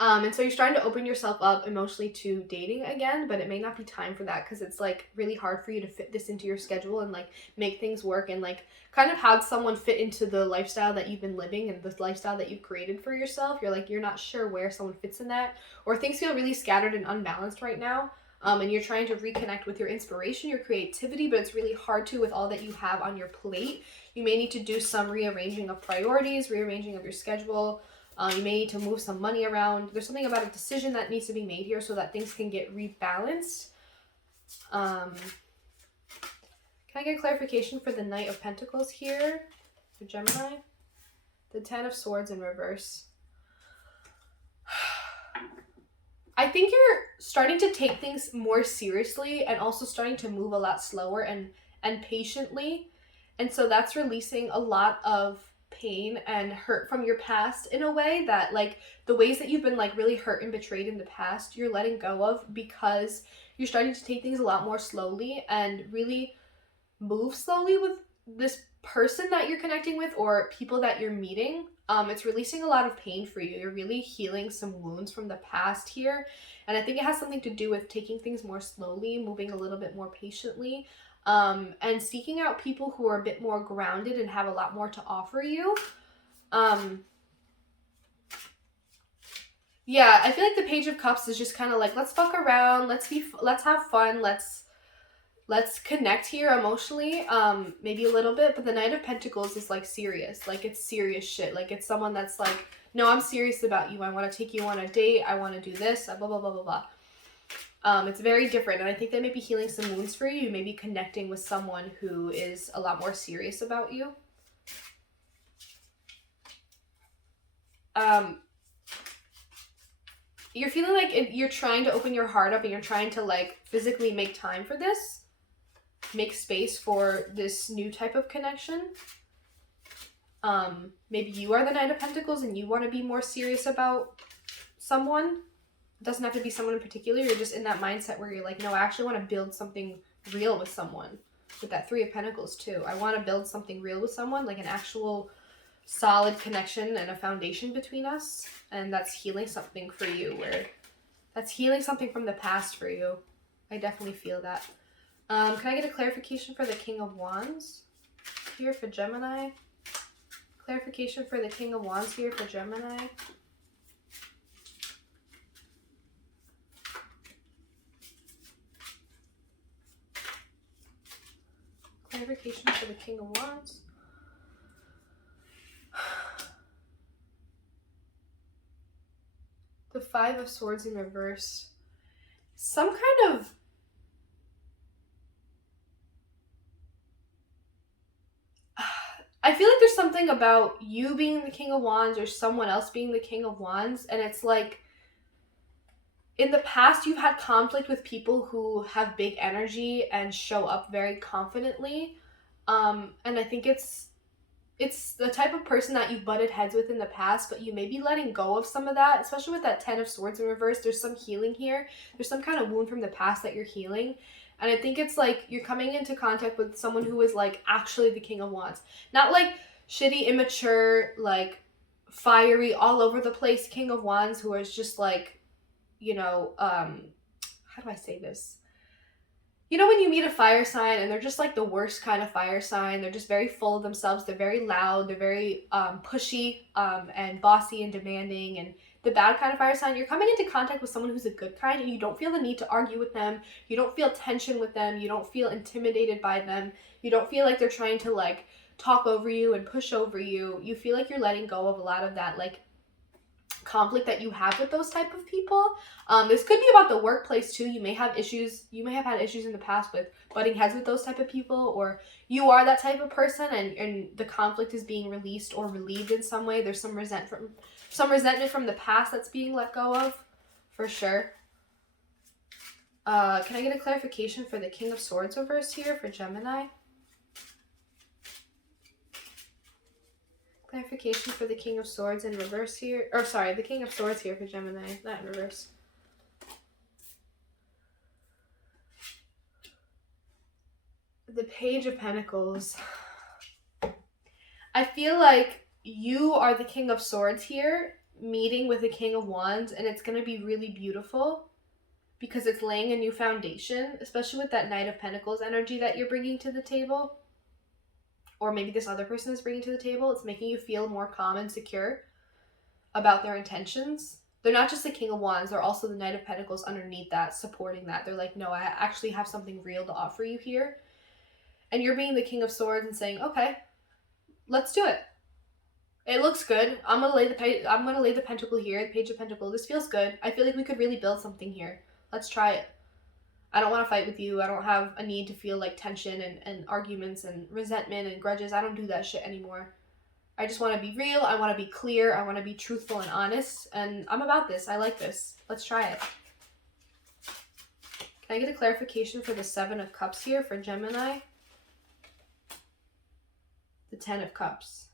And so you're starting to open yourself up emotionally to dating again, but it may not be time for that because it's like really hard for you to fit this into your schedule and like make things work and like kind of have someone fit into the lifestyle that you've been living and the lifestyle that you've created for yourself. You're not sure where someone fits in that, or things feel really scattered and unbalanced right now. And you're trying to reconnect with your inspiration, your creativity, but it's really hard to with all that you have on your plate. You may need to do some rearranging of priorities, rearranging of your schedule. You may need to move some money around. There's something about a decision that needs to be made here so that things can get rebalanced. Can I get clarification for the Knight of Pentacles here for Gemini? The Ten of Swords in reverse. I think you're starting to take things more seriously and also starting to move a lot slower and patiently. And so that's releasing a lot of pain and hurt from your past in a way that, like, the ways that you've been like really hurt and betrayed in the past, you're letting go of because you're starting to take things a lot more slowly and really move slowly with this person that you're connecting with or people that you're meeting. It's releasing a lot of pain for you. You're really healing some wounds from the past here. And I think it has something to do with taking things more slowly, moving a little bit more patiently, and seeking out people who are a bit more grounded and have a lot more to offer you. Yeah, I feel like the Page of Cups is just kind of like, let's fuck around, let's have fun, let's connect here emotionally, maybe a little bit. But the Knight of Pentacles is like serious, like it's serious shit. Like it's someone that's like, no, I'm serious about you. I want to take you on a date. I want to do this, blah, blah, blah, blah, blah. It's very different. And I think that may be healing some wounds for you. You may be connecting with someone who is a lot more serious about you. You're feeling like you're trying to open your heart up and you're trying to like physically make time for this. Make space for this new type of connection. Maybe you are the Knight of Pentacles and you want to be more serious about someone. It doesn't have to be someone in particular. You're just in that mindset where you're like, no, I actually want to build something real with someone. With that Three of Pentacles too. I want to build something real with someone, like an actual solid connection and a foundation between us. And that's healing something for you, where that's healing something from the past for you. I definitely feel that. Can I get a clarification for the King of Wands here for Gemini? Clarification for the King of Wands here for Gemini. Clarification for the King of Wands. The Five of Swords in reverse. Some kind of I feel like there's something about you being the King of Wands or someone else being the King of Wands, and it's like in the past you've had conflict with people who have big energy and show up very confidently, and I think it's the type of person that you've butted heads with in the past, but you may be letting go of some of that, especially with that Ten of Swords in reverse. There's some healing here. There's some kind of wound from the past that you're healing. And I think it's like you're coming into contact with someone who is like actually the King of Wands. Not like shitty, immature, like fiery, all over the place King of Wands who is just like, you know, how do I say this? You know when you meet a fire sign and they're just like the worst kind of fire sign. They're just very full of themselves. They're very loud. They're very pushy and bossy and demanding. And the bad kind of fire sign, you're coming into contact with someone who's a good kind and you don't feel the need to argue with them. You don't feel tension with them. You don't feel intimidated by them. You don't feel like they're trying to like talk over you and push over you. You feel like you're letting go of a lot of that like conflict that you have with those type of people. This could be about the workplace too. You may have issues. You may have had issues in the past with butting heads with those type of people, or you are that type of person and the conflict is being released or relieved in some way. There's some resentment from the past that's being let go of, for sure. Can I get a clarification for the King of Swords reverse here for Gemini? Clarification for the King of Swords in reverse here. Or sorry, the King of Swords here for Gemini, not in reverse. The Page of Pentacles. I feel like you are the King of Swords here, meeting with the King of Wands, and it's going to be really beautiful because it's laying a new foundation, especially with that Knight of Pentacles energy that you're bringing to the table. Or maybe this other person is bringing to the table. It's making you feel more calm and secure about their intentions. They're not just the King of Wands. They're also the Knight of Pentacles underneath that, supporting that. They're like, no, I actually have something real to offer you here. And you're being the King of Swords and saying, okay, let's do it. It looks good. I'm gonna lay the pentacle here, the Page of Pentacles. This feels good. I feel like we could really build something here. Let's try it. I don't want to fight with you. I don't have a need to feel like tension and arguments and resentment and grudges. I don't do that shit anymore. I just want to be real. I want to be clear. I want to be truthful and honest. And I'm about this. I like this. Let's try it. Can I get a clarification for the Seven of Cups here for Gemini? Ten of Cups.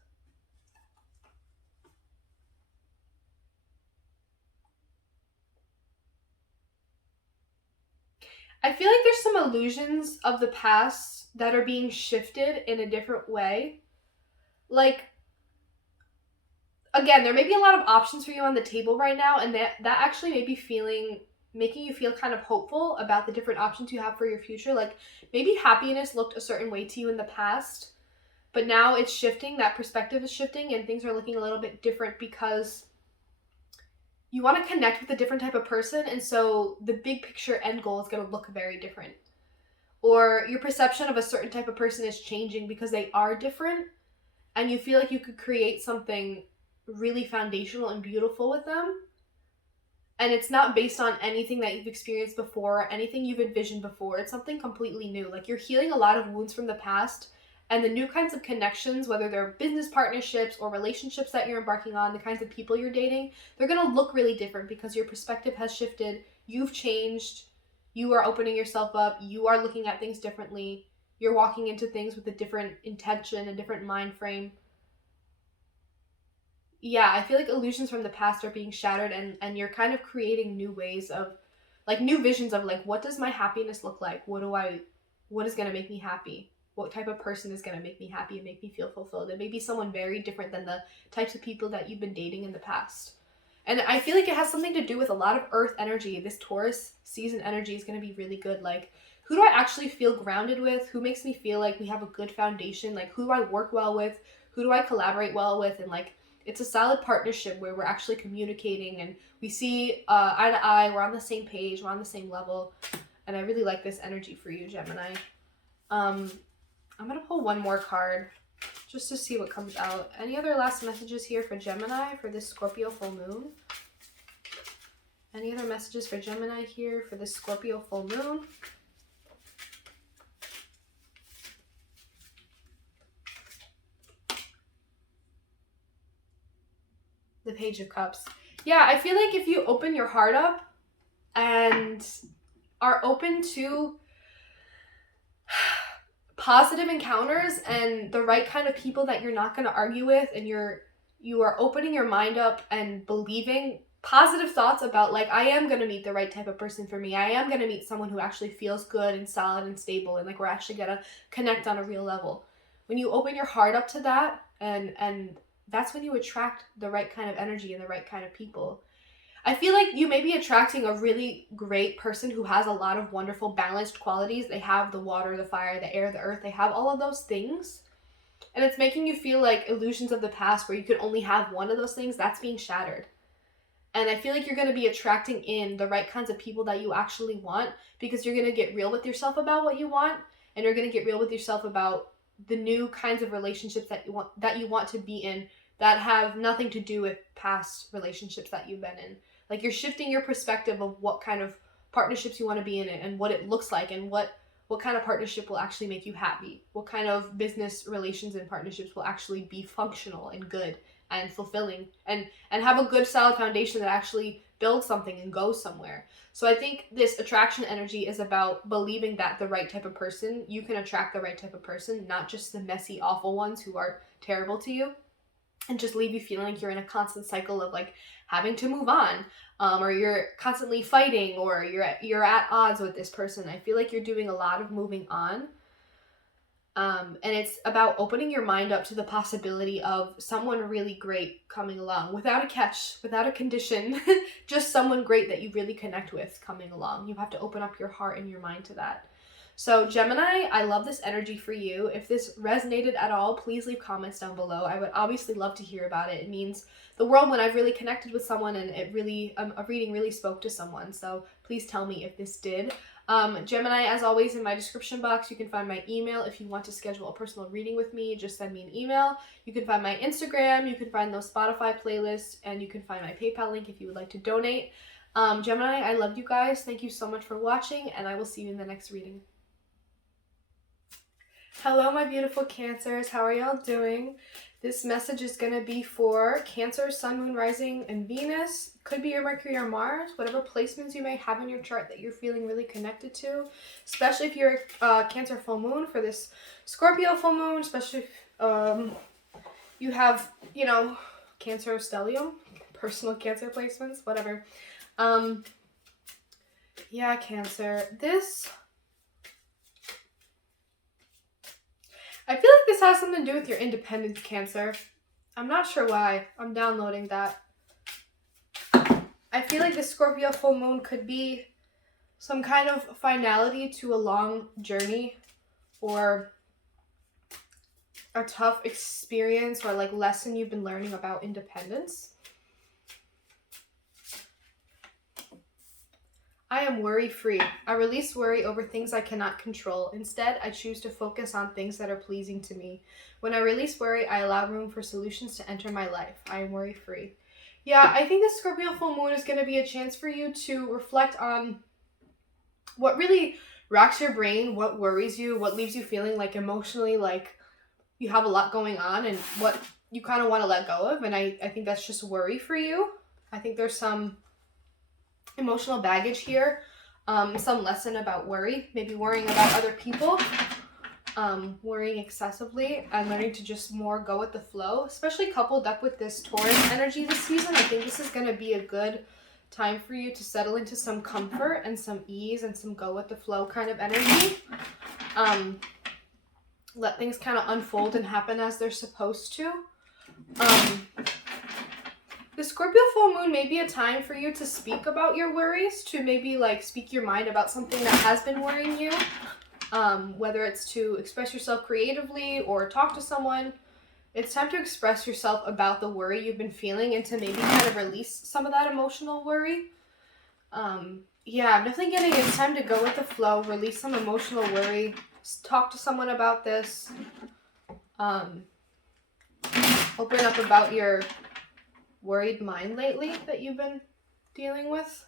I feel like there's some illusions of the past that are being shifted in a different way. Like, again, there may be a lot of options for you on the table right now, and that actually may be making you feel kind of hopeful about the different options you have for your future. Like, maybe happiness looked a certain way to you in the past, but now it's shifting, that perspective is shifting, and things are looking a little bit different because you want to connect with a different type of person, and so the big picture end goal is going to look very different. Or your perception of a certain type of person is changing because they are different, and you feel like you could create something really foundational and beautiful with them. And it's not based on anything that you've experienced before, anything you've envisioned before. It's something completely new. Like, you're healing a lot of wounds from the past, and the new kinds of connections, whether they're business partnerships or relationships that you're embarking on, the kinds of people you're dating, they're going to look really different because your perspective has shifted. You've changed. You are opening yourself up. You are looking at things differently. You're walking into things with a different intention, a different mind frame. Yeah, I feel like illusions from the past are being shattered, and you're kind of creating new ways of, like, new visions of, like, what does my happiness look like? What is going to make me happy? What type of person is going to make me happy and make me feel fulfilled? It may be someone very different than the types of people that you've been dating in the past. And I feel like it has something to do with a lot of earth energy. This Taurus season energy is going to be really good. Like, who do I actually feel grounded with? Who makes me feel like we have a good foundation? Like, who do I work well with? Who do I collaborate well with? And, like, it's a solid partnership where we're actually communicating and we see eye to eye. We're on the same page. We're on the same level. And I really like this energy for you, Gemini. I'm going to pull one more card just to see what comes out. Any other last messages here for Gemini for this Scorpio full moon? Any other messages for Gemini here for this Scorpio full moon? The Page of Cups. Yeah, I feel like if you open your heart up and are open to positive encounters and the right kind of people that you're not going to argue with, and you are opening your mind up and believing positive thoughts about, like, I am going to meet the right type of person for me. I am going to meet someone who actually feels good and solid and stable, and, like, we're actually going to connect on a real level. When you open your heart up to that, and that's when you attract the right kind of energy and the right kind of people. I feel like you may be attracting a really great person who has a lot of wonderful balanced qualities. They have the water, the fire, the air, the earth. They have all of those things. And it's making you feel like illusions of the past where you could only have one of those things, that's being shattered. And I feel like you're going to be attracting in the right kinds of people that you actually want, because you're going to get real with yourself about what you want, and you're going to get real with yourself about the new kinds of relationships that you want to be in that have nothing to do with past relationships that you've been in. Like, you're shifting your perspective of what kind of partnerships you want to be in and what it looks like, and what kind of partnership will actually make you happy. What kind of business relations and partnerships will actually be functional and good and fulfilling and have a good solid foundation that actually builds something and goes somewhere. So I think this attraction energy is about believing that the right type of person, you can attract the right type of person, not just the messy, awful ones who are terrible to you and just leave you feeling like you're in a constant cycle of, like, having to move on, or you're constantly fighting, or you're at odds with this person. I feel like you're doing a lot of moving on. And it's about opening your mind up to the possibility of someone really great coming along without a catch, without a condition, just someone great that you really connect with coming along. You have to open up your heart and your mind to that. So Gemini, I love this energy for you. If this resonated at all, please leave comments down below. I would obviously love to hear about it. It means the world when I've really connected with someone and a reading really spoke to someone. So please tell me if this did. Gemini, as always, in my description box, you can find my email. If you want to schedule a personal reading with me, just send me an email. You can find my Instagram, you can find those Spotify playlists, and you can find my PayPal link if you would like to donate. Gemini, I love you guys. Thank you so much for watching, and I will see you in the next reading. Hello, my beautiful Cancers. How are y'all doing? This message is going to be for Cancer, Sun, Moon, Rising, and Venus. Could be your Mercury or Mars, whatever placements you may have in your chart that you're feeling really connected to. Especially if you're Cancer full moon for this Scorpio full moon, especially You have, you know, Cancer stellium, personal Cancer placements, whatever. Yeah, Cancer. I feel like this has something to do with your independence, Cancer. I'm not sure why. I'm downloading that. I feel like the Scorpio full moon could be some kind of finality to a long journey or a tough experience or like lesson you've been learning about independence. I am worry-free. I release worry over things I cannot control. Instead, I choose to focus on things that are pleasing to me. When I release worry, I allow room for solutions to enter my life. I am worry-free. Yeah, I think the Scorpio full moon is going to be a chance for you to reflect on what really racks your brain, what worries you, what leaves you feeling like emotionally like you have a lot going on and what you kind of want to let go of. And I think that's just worry for you. I think there's some emotional baggage here, some lesson about worry, maybe worrying about other people, worrying excessively and learning to just more go with the flow, especially coupled up with this Taurus energy this season. I think this is going to be a good time for you to settle into some comfort and some ease and some go with the flow kind of energy. Let things kind of unfold and happen as they're supposed to. The Scorpio full moon may be a time for you to speak about your worries, to maybe like speak your mind about something that has been worrying you, whether it's to express yourself creatively or talk to someone. It's time to express yourself about the worry you've been feeling and to maybe kind of release some of that emotional worry. Yeah, I'm definitely getting it's time to go with the flow, release some emotional worry, talk to someone about this, open up about your worried mind lately that you've been dealing with.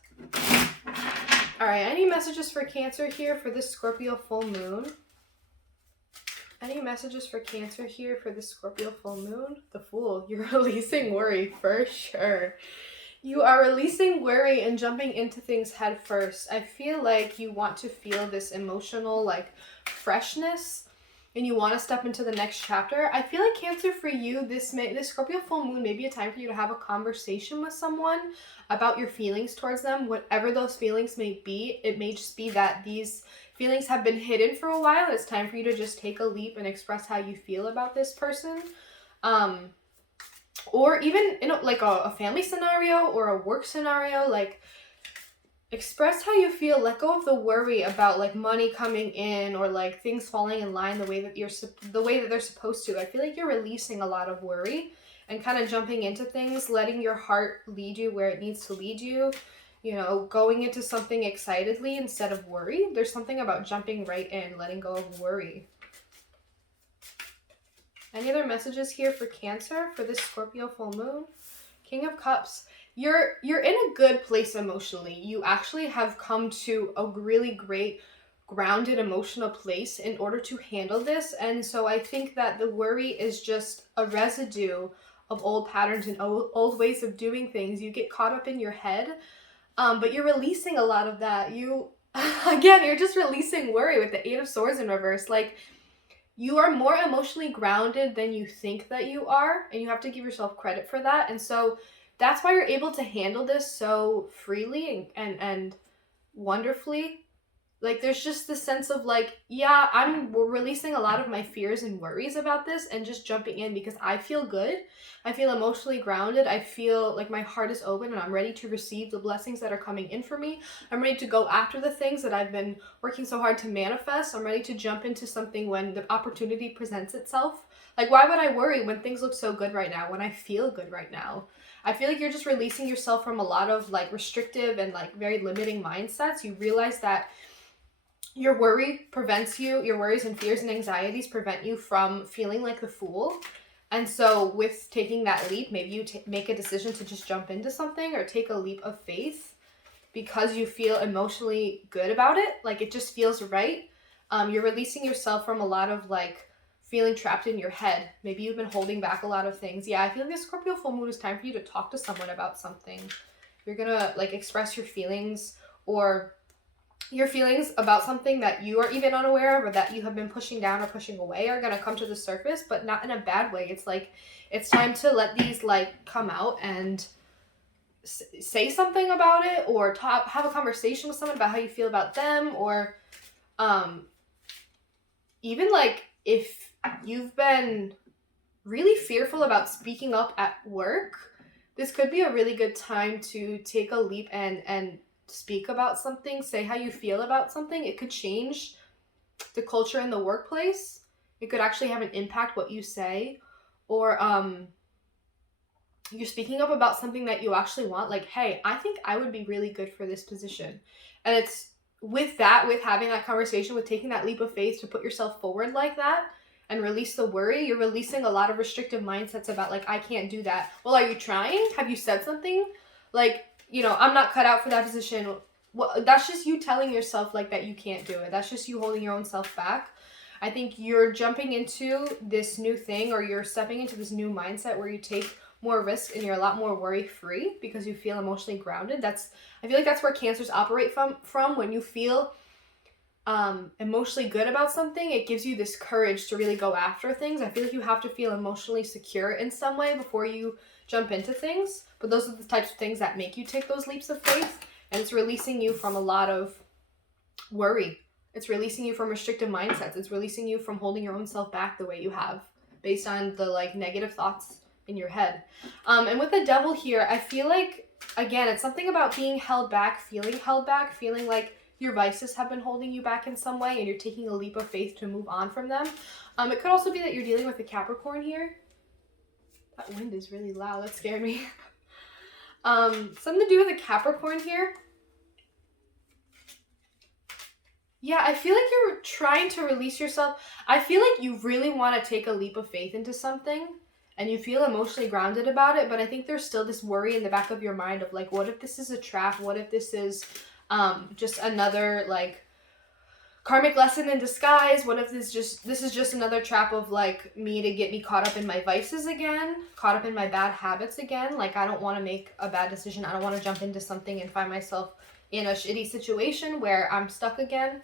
All right, any messages for Cancer here for this Scorpio full moon? Any messages for Cancer here for this Scorpio full moon? The Fool, you're releasing worry for sure. You are releasing worry and jumping into things head first. I feel like you want to feel this emotional like freshness and you want to step into the next chapter. I feel like Cancer for you, this Scorpio full moon may be a time for you to have a conversation with someone about your feelings towards them, whatever those feelings may be. It may just be that these feelings have been hidden for a while. It's time for you to just take a leap and express how you feel about this person. Or even in like a family scenario or a work scenario, like express how you feel, let go of the worry about like money coming in or like things falling in line the way that they're supposed to. I feel like you're releasing a lot of worry and kind of jumping into things, letting your heart lead you where it needs to lead you, you know, going into something excitedly instead of worry. There's something about jumping right in, letting go of worry. Any other messages here for Cancer for this Scorpio full moon? King of Cups. You're in a good place emotionally. You actually have come to a really great grounded emotional place in order to handle this. And so I think that the worry is just a residue of old patterns and old ways of doing things. You get caught up in your head, but you're releasing a lot of that. Again, you're just releasing worry with the Eight of Swords in reverse. Like, you are more emotionally grounded than you think that you are, and you have to give yourself credit for that. And so that's why you're able to handle this so freely and wonderfully. Like, there's just this sense of like, yeah, we're releasing a lot of my fears and worries about this and just jumping in because I feel good. I feel emotionally grounded. I feel like my heart is open and I'm ready to receive the blessings that are coming in for me. I'm ready to go after the things that I've been working so hard to manifest. I'm ready to jump into something when the opportunity presents itself. Like, why would I worry when things look so good right now, when I feel good right now? I feel like you're just releasing yourself from a lot of like restrictive and like very limiting mindsets. You realize that your worries and fears and anxieties prevent you from feeling like the fool. And so with taking that leap, maybe you make a decision to just jump into something or take a leap of faith because you feel emotionally good about it. Like, it just feels right. You're releasing yourself from a lot of like feeling trapped in your head. Maybe you've been holding back a lot of things. Yeah, I feel like this Scorpio full moon is time for you to talk to someone about something. You're gonna like express your feelings or your feelings about something that you are even unaware of or that you have been pushing down or pushing away are going to come to the surface, but not in a bad way. It's like, it's time to let these like come out and say something about it, or have a conversation with someone about how you feel about them, or even like if you've been really fearful about speaking up at work, this could be a really good time to take a leap and speak about something, say how you feel about something. It could change the culture in the workplace. It could actually have an impact what you say, or you're speaking up about something that you actually want, like, hey, I think I would be really good for this position. And it's with having that conversation, with taking that leap of faith to put yourself forward like that and release the worry, you're releasing a lot of restrictive mindsets about like, I can't do that. Well, are you trying? Have you said something? Like, you know, I'm not cut out for that position. Well, that's just you telling yourself like that you can't do it. That's just you holding your own self back. I think you're jumping into this new thing, or you're stepping into this new mindset where you take more risk and you're a lot more worry-free because you feel emotionally grounded. I feel like that's where Cancers operate from. When you feel emotionally good about something, it gives you this courage to really go after things. I feel like you have to feel emotionally secure in some way before you jump into things. But those are the types of things that make you take those leaps of faith, and it's releasing you from a lot of worry. It's releasing you from restrictive mindsets. It's releasing you from holding your own self back the way you have, based on the like negative thoughts in your head. And with the Devil here, I feel like, again, it's something about being held back, feeling like your vices have been holding you back in some way and you're taking a leap of faith to move on from them. It could also be that you're dealing with a Capricorn here. That wind is really loud. That scared me. Something to do with a Capricorn here. Yeah, I feel like you're trying to release yourself. I feel like you really want to take a leap of faith into something and you feel emotionally grounded about it, but I think there's still this worry in the back of your mind of like, what if this is a trap? What if this is just another like karmic lesson in disguise? What if this is just another trap of like me to get me caught up in my vices again, caught up in my bad habits again? Like, I don't want to make a bad decision. I don't want to jump into something and find myself in a shitty situation where I'm stuck again,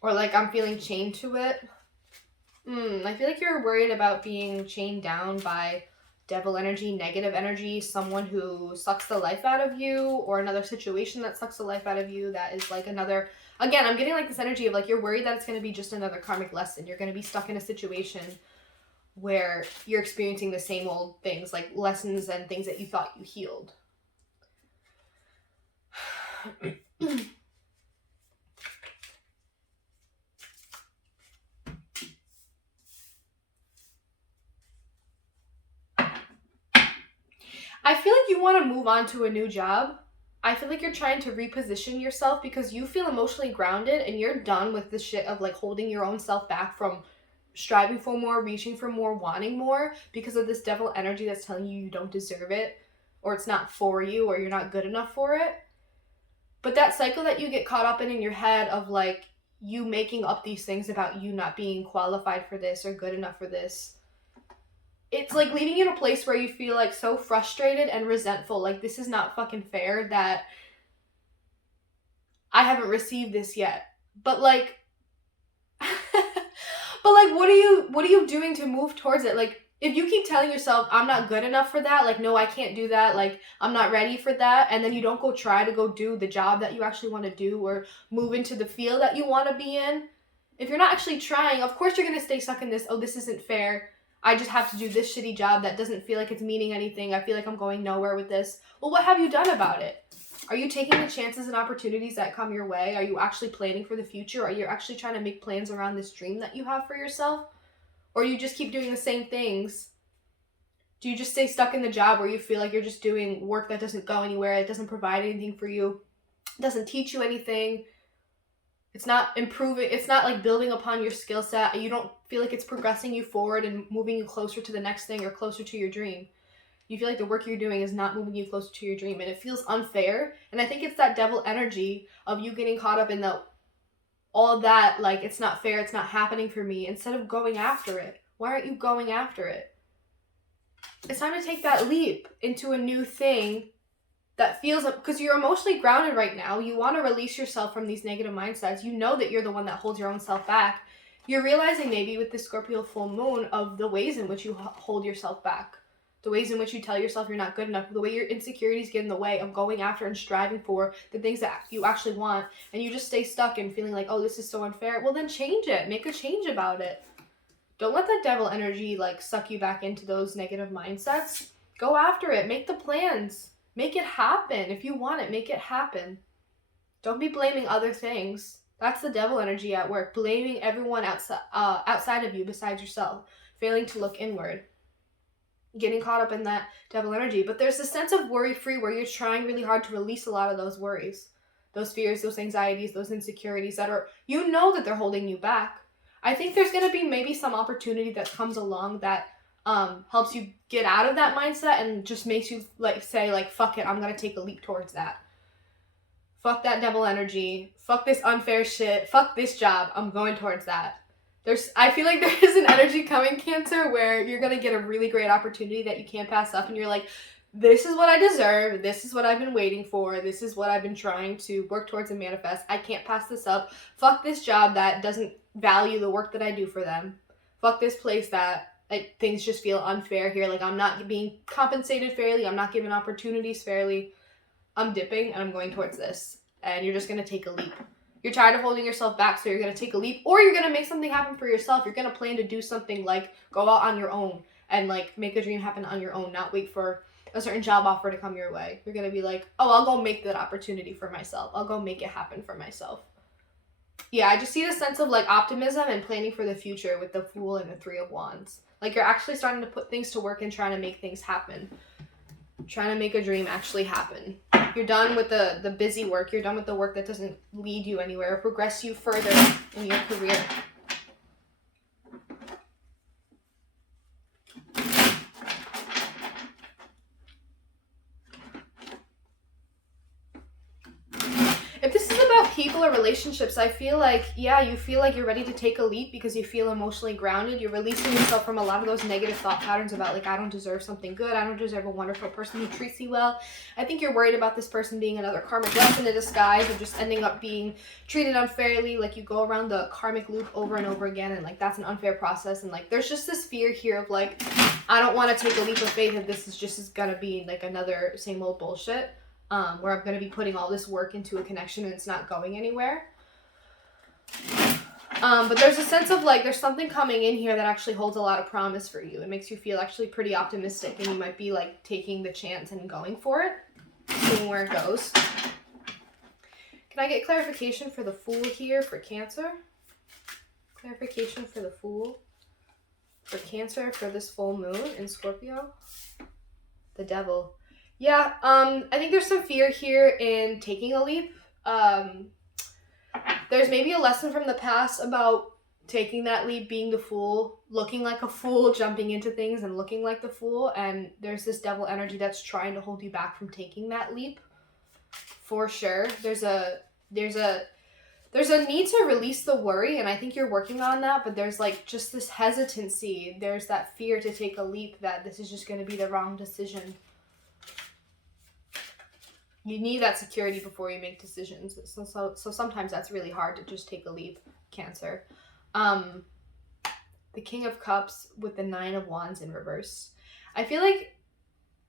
or like I'm feeling chained to it. I feel like you're worried about being chained down by devil energy, negative energy, someone who sucks the life out of you, or another situation that sucks the life out of you that is like another, again, I'm getting like this energy of like you're worried that it's going to be just another karmic lesson. You're going to be stuck in a situation where you're experiencing the same old things, like lessons and things that you thought you healed. I feel like you want to move on to a new job. I feel like you're trying to reposition yourself because you feel emotionally grounded and you're done with the shit of like holding your own self back from striving for more, reaching for more, wanting more, because of this devil energy that's telling you you don't deserve it, or it's not for you, or you're not good enough for it. But that cycle that you get caught up in your head of like you making up these things about you not being qualified for this or good enough for this, it's like leaving you in a place where you feel like so frustrated and resentful, like this is not fucking fair that I haven't received this yet. But like what are you doing to move towards it? Like, if you keep telling yourself, I'm not good enough for that, like, no, I can't do that, like, I'm not ready for that, and then you don't go try to go do the job that you actually want to do or move into the field that you want to be in, if you're not actually trying, of course you're going to stay stuck in this, oh, this isn't fair, I just have to do this shitty job that doesn't feel like it's meaning anything, I feel like I'm going nowhere with this. Well, what have you done about it? Are you taking the chances and opportunities that come your way? Are you actually planning for the future? Are you actually trying to make plans around this dream that you have for yourself? Or do you just keep doing the same things? Do you just stay stuck in the job where you feel like you're just doing work that doesn't go anywhere, it doesn't provide anything for you, it doesn't teach you anything, it's not improving, it's not like building upon your skill set, you don't feel like it's progressing you forward and moving you closer to the next thing or closer to your dream? You feel like the work you're doing is not moving you closer to your dream, and it feels unfair. And I think it's that devil energy of you getting caught up in all that, like, it's not fair, it's not happening for me, instead of going after it. Why aren't you going after it? It's time to take that leap into a new thing that feels, because you're emotionally grounded right now. You want to release yourself from these negative mindsets. You know that you're the one that holds your own self back. You're realizing maybe with the Scorpio full moon of the ways in which you hold yourself back. The ways in which you tell yourself you're not good enough, the way your insecurities get in the way of going after and striving for the things that you actually want, and you just stay stuck and feeling like, oh, this is so unfair. Well, then change it. Make a change about it. Don't let that devil energy like suck you back into those negative mindsets. Go after it. Make the plans. Make it happen. If you want it, make it happen. Don't be blaming other things. That's the devil energy at work. Blaming everyone outside of you besides yourself. Failing to look inward. Getting caught up in that devil energy. But there's a sense of worry-free where you're trying really hard to release a lot of those worries, those fears, those anxieties, those insecurities that are, you know that they're holding you back. I think there's going to be maybe some opportunity that comes along that helps you get out of that mindset and just makes you like say like, fuck it, I'm going to take a leap towards that. Fuck that devil energy. Fuck this unfair shit. Fuck this job. I'm going towards that. I feel like there's an energy coming, Cancer, where you're going to get a really great opportunity that you can't pass up. And you're like, this is what I deserve. This is what I've been waiting for. This is what I've been trying to work towards and manifest. I can't pass this up. Fuck this job that doesn't value the work that I do for them. Fuck this place that things just feel unfair here. Like I'm not being compensated fairly. I'm not given opportunities fairly. I'm dipping and I'm going towards this. And you're just going to take a leap. You're tired of holding yourself back, so you're going to take a leap, or you're going to make something happen for yourself. You're going to plan to do something like go out on your own and like make a dream happen on your own, not wait for a certain job offer to come your way. You're going to be like, oh, I'll go make that opportunity for myself. I'll go make it happen for myself. Yeah, I just see the sense of like optimism and planning for the future with the Fool and the Three of Wands. Like you're actually starting to put things to work and trying to make things happen. Trying to make a dream actually happen. You're done with the busy work. You're done with the work that doesn't lead you anywhere or progress you further in your career. If this is about people or relationships, I feel like, yeah, you feel like you're ready to take a leap because you feel emotionally grounded. You're releasing yourself from a lot of those negative thought patterns about like, I don't deserve something good. I don't deserve a wonderful person who treats me well. I think you're worried about this person being another karmic lesson in disguise or just ending up being treated unfairly. Like you go around the karmic loop over and over again and like that's an unfair process. And like there's just this fear here of like, I don't want to take a leap of faith if this is just gonna be like another same old bullshit. Where I'm going to be putting all this work into a connection and it's not going anywhere. But there's a sense of like, there's something coming in here that actually holds a lot of promise for you. It makes you feel actually pretty optimistic and you might be like taking the chance and going for it, seeing where it goes. Can I get clarification for the Fool here for Cancer? Clarification for the Fool for Cancer for this full moon in Scorpio. The Devil. Yeah, I think there's some fear here in taking a leap. There's maybe a lesson from the past about taking that leap, being the fool, looking like a fool, jumping into things and looking like the fool. And there's this devil energy that's trying to hold you back from taking that leap. For sure. There's a need to release the worry, and I think you're working on that, but there's like just this hesitancy. There's that fear to take a leap that this is just going to be the wrong decision. You need that security before you make decisions. So sometimes that's really hard to just take a leap, Cancer. The King of Cups with the Nine of Wands in reverse. I feel like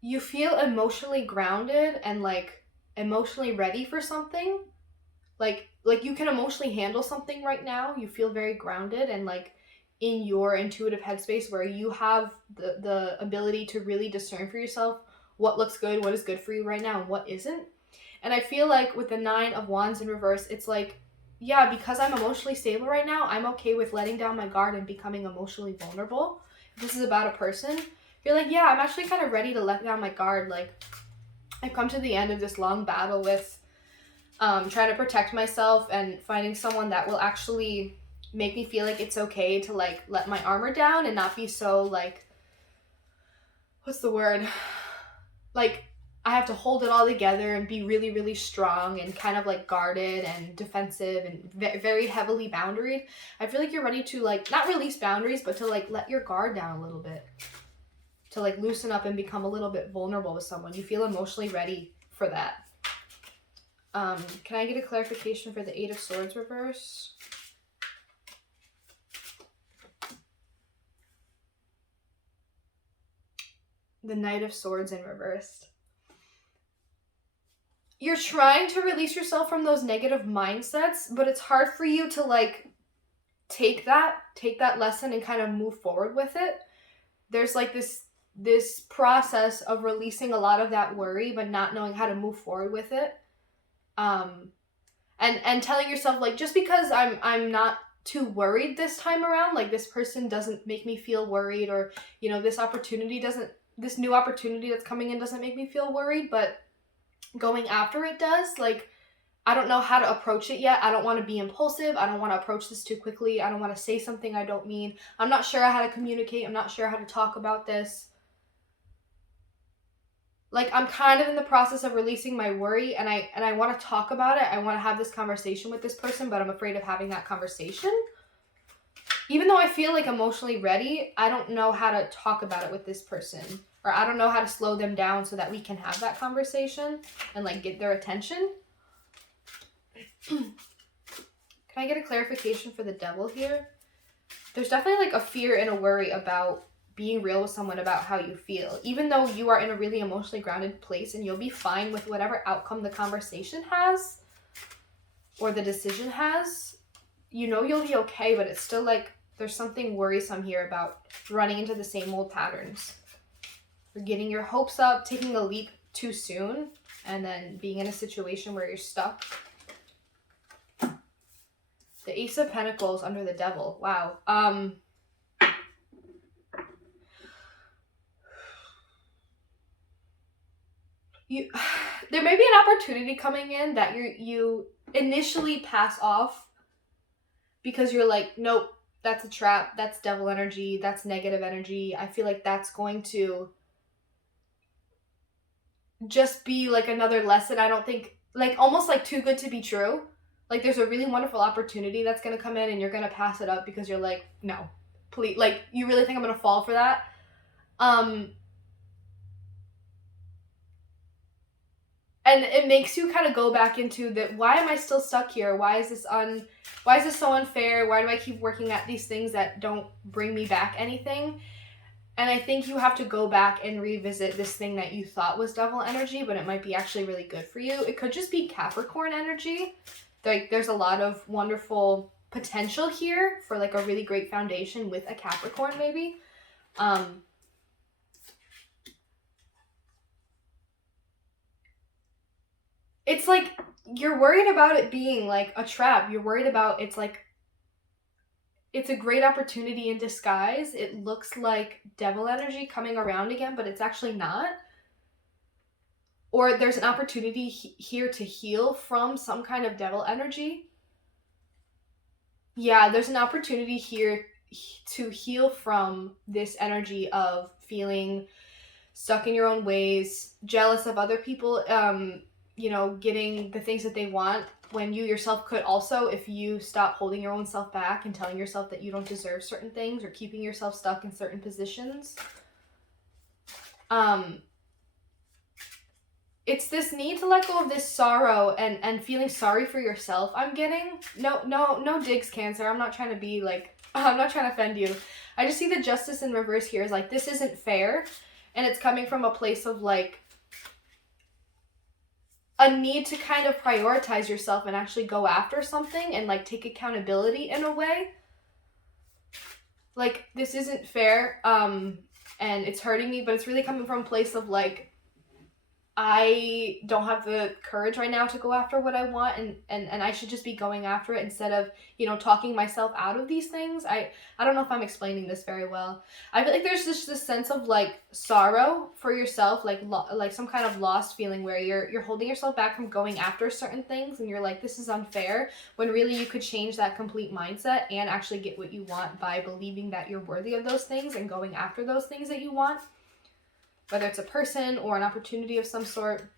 you feel emotionally grounded and like emotionally ready for something. Like you can emotionally handle something right now. You feel very grounded and like in your intuitive headspace where you have the ability to really discern for yourself what looks good, what is good for you right now, and what isn't. And I feel like with the Nine of Wands in reverse, it's like, yeah, because I'm emotionally stable right now, I'm okay with letting down my guard and becoming emotionally vulnerable. If this is about a person, you're like, yeah, I'm actually kind of ready to let down my guard. Like, I've come to the end of this long battle with trying to protect myself and finding someone that will actually make me feel like it's okay to like let my armor down and not be so like, what's the word? Like, I have to hold it all together and be really, really strong and kind of like guarded and defensive and very heavily boundaried. I feel like you're ready to like, not release boundaries, but to like let your guard down a little bit. To like loosen up and become a little bit vulnerable with someone. You feel emotionally ready for that. Can I get a clarification for the Eight of Swords reverse? The Knight of Swords in reversed. You're trying to release yourself from those negative mindsets, but it's hard for you to like take that lesson and kind of move forward with it. There's like this process of releasing a lot of that worry, but not knowing how to move forward with it. And telling yourself, like, just because I'm not too worried this time around, like this person doesn't make me feel worried, or, you know, this new opportunity that's coming in doesn't make me feel worried, but going after it does. Like, I don't know how to approach it yet. I don't want to be impulsive. I don't want to approach this too quickly. I don't want to say something I don't mean. I'm not sure how to communicate. I'm not sure how to talk about this. Like, I'm kind of in the process of releasing my worry, and I want to talk about it. I want to have this conversation with this person, but I'm afraid of having that conversation. Even though I feel like emotionally ready, I don't know how to talk about it with this person. Or I don't know how to slow them down so that we can have that conversation and, like, get their attention. Can I get a clarification for the Devil here? There's definitely, like, a fear and a worry about being real with someone about how you feel. Even though you are in a really emotionally grounded place and you'll be fine with whatever outcome the conversation has or the decision has, you know you'll be okay, but it's still, like, there's something worrisome here about running into the same old patterns. Or getting your hopes up, taking a leap too soon, and then being in a situation where you're stuck. The Ace of Pentacles under the Devil. Wow. There may be an opportunity coming in that you initially pass off because you're like, nope, that's a trap, that's devil energy, that's negative energy. I feel like that's going to just be like another lesson. I don't think, like, almost like too good to be true. Like, there's a really wonderful opportunity that's going to come in and you're going to pass it up because you're like, no, please, like, you really think I'm going to fall for that? And it makes you kind of go back into that, why am I still stuck here? Why is this so unfair? Why do I keep working at these things that don't bring me back anything? And I think you have to go back and revisit this thing that you thought was devil energy, but it might be actually really good for you. It could just be Capricorn energy. Like, there's a lot of wonderful potential here for, like, a really great foundation with a Capricorn, maybe. It's like, you're worried about it being, like, a trap. You're worried about it's, like, it's a great opportunity in disguise. It looks like devil energy coming around again, but it's actually not. Or there's an opportunity here to heal from some kind of devil energy. Yeah, there's an opportunity here to heal from this energy of feeling stuck in your own ways, jealous of other people, you know, getting the things that they want when you yourself could also, if you stop holding your own self back and telling yourself that you don't deserve certain things or keeping yourself stuck in certain positions. It's this need to let go of this sorrow and feeling sorry for yourself. I'm getting no digs, Cancer. I'm not trying to be like, I'm not trying to offend you. I just see the Justice in reverse here is like, this isn't fair. And it's coming from a place of, like, a need to kind of prioritize yourself and actually go after something and, like, take accountability in a way. Like, this isn't fair, and it's hurting me, but it's really coming from a place of, like, I don't have the courage right now to go after what I want, and I should just be going after it instead of, you know, talking myself out of these things. I don't know if I'm explaining this very well. I feel like there's just this sense of, like, sorrow for yourself, like like some kind of lost feeling where you're holding yourself back from going after certain things, and you're like, this is unfair, when really you could change that complete mindset and actually get what you want by believing that you're worthy of those things and going after those things that you want. Whether it's a person or an opportunity of some sort,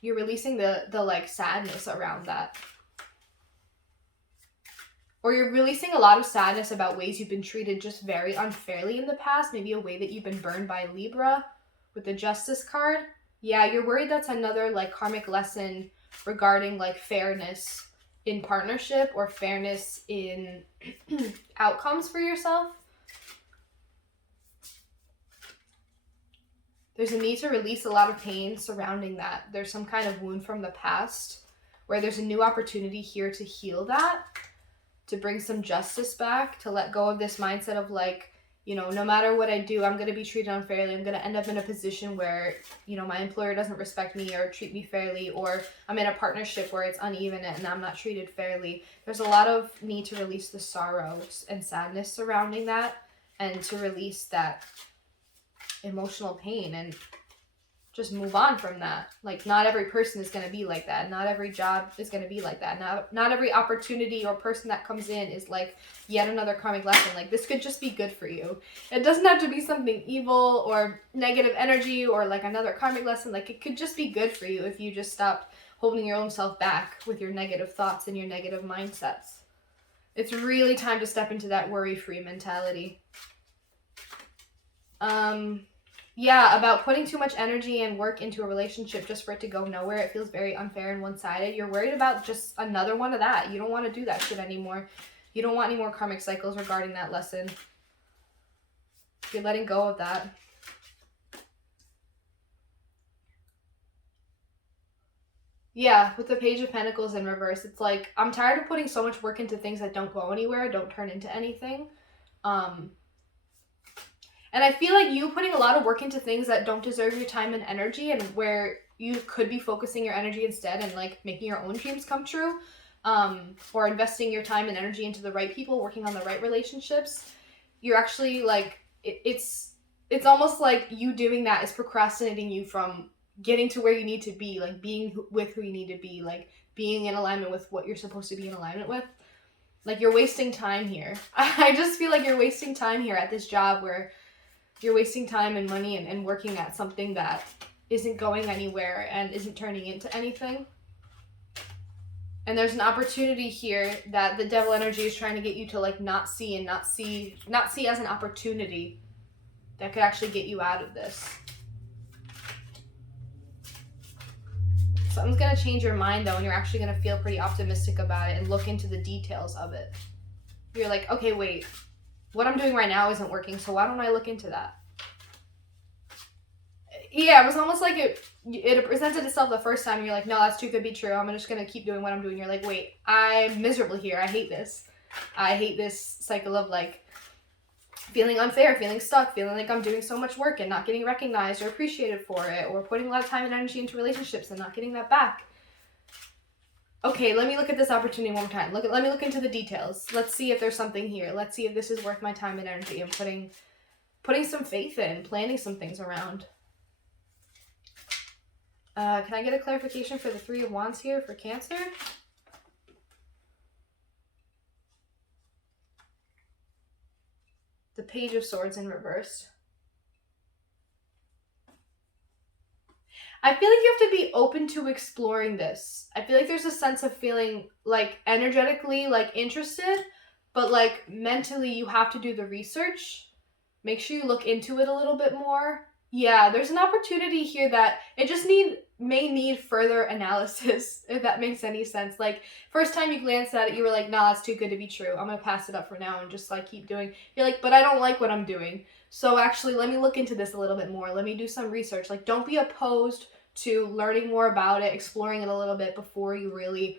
you're releasing the like, sadness around that. Or you're releasing a lot of sadness about ways you've been treated just very unfairly in the past. Maybe a way that you've been burned by Libra with the Justice card. Yeah, you're worried that's another like karmic lesson regarding like fairness in partnership or fairness in outcomes for yourself. There's a need to release a lot of pain surrounding that. There's some kind of wound from the past where there's a new opportunity here to heal that, to bring some justice back, to let go of this mindset of like, you know, no matter what I do, I'm going to be treated unfairly. I'm going to end up in a position where, you know, my employer doesn't respect me or treat me fairly, or I'm in a partnership where it's uneven and I'm not treated fairly. There's a lot of need to release the sorrow and sadness surrounding that, and to release that emotional pain and just move on from that. Like, not every person is going to be like that. Not every job is going to be like that. Not every opportunity or person that comes in is like yet another karmic lesson. Like, this could just be good for you. It doesn't have to be something evil or negative energy or like another karmic lesson. Like, it could just be good for you if you just stopped holding your own self back with your negative thoughts and your negative mindsets. It's really time to step into that worry-free mentality. Yeah, about putting too much energy and work into a relationship just for it to go nowhere. It feels very unfair and one-sided. You're worried about just another one of that. You don't want to do that shit anymore. You don't want any more karmic cycles regarding that lesson. You're letting go of that. Yeah, with the Page of Pentacles in reverse, it's like, I'm tired of putting so much work into things that don't go anywhere, don't turn into anything. And I feel like you putting a lot of work into things that don't deserve your time and energy, and where you could be focusing your energy instead and like making your own dreams come true, or investing your time and energy into the right people, working on the right relationships. You're actually like, it's almost like you doing that is procrastinating you from getting to where you need to be, like being with who you need to be, like being in alignment with what you're supposed to be in alignment with. Like, you're wasting time here. I just feel like you're wasting time here at this job where you're wasting time and money and working at something that isn't going anywhere and isn't turning into anything. And there's an opportunity here that the devil energy is trying to get you to like not see as an opportunity that could actually get you out of this. Something's going to change your mind though, and you're actually going to feel pretty optimistic about it and look into the details of it. You're like, okay, wait, what I'm doing right now isn't working, so why don't I look into that? Yeah, it was almost like it presented itself the first time, and you're like, no, that's too good to be true. I'm just going to keep doing what I'm doing. You're like, wait, I'm miserable here. I hate this. I hate this cycle of like feeling unfair, feeling stuck, feeling like I'm doing so much work and not getting recognized or appreciated for it, or putting a lot of time and energy into relationships and not getting that back. Okay, let me look at this opportunity one more time. Let me look into the details. Let's see if there's something here. Let's see if this is worth my time and energy. I'm putting some faith in, planning some things around. Can I get a clarification for the Three of Wands here for Cancer? The Page of Swords in reverse. I feel like you have to be open to exploring this. I feel like there's a sense of feeling like energetically like interested, but like mentally you have to do the research. Make sure you look into it a little bit more. Yeah, there's an opportunity here that it just may need further analysis, if that makes any sense. Like, first time you glanced at it, you were like, nah, that's too good to be true. I'm gonna pass it up for now and just like keep doing. You're like, but I don't like what I'm doing. So actually, let me look into this a little bit more. Let me do some research. Like, don't be opposed to learning more about it, exploring it a little bit before you really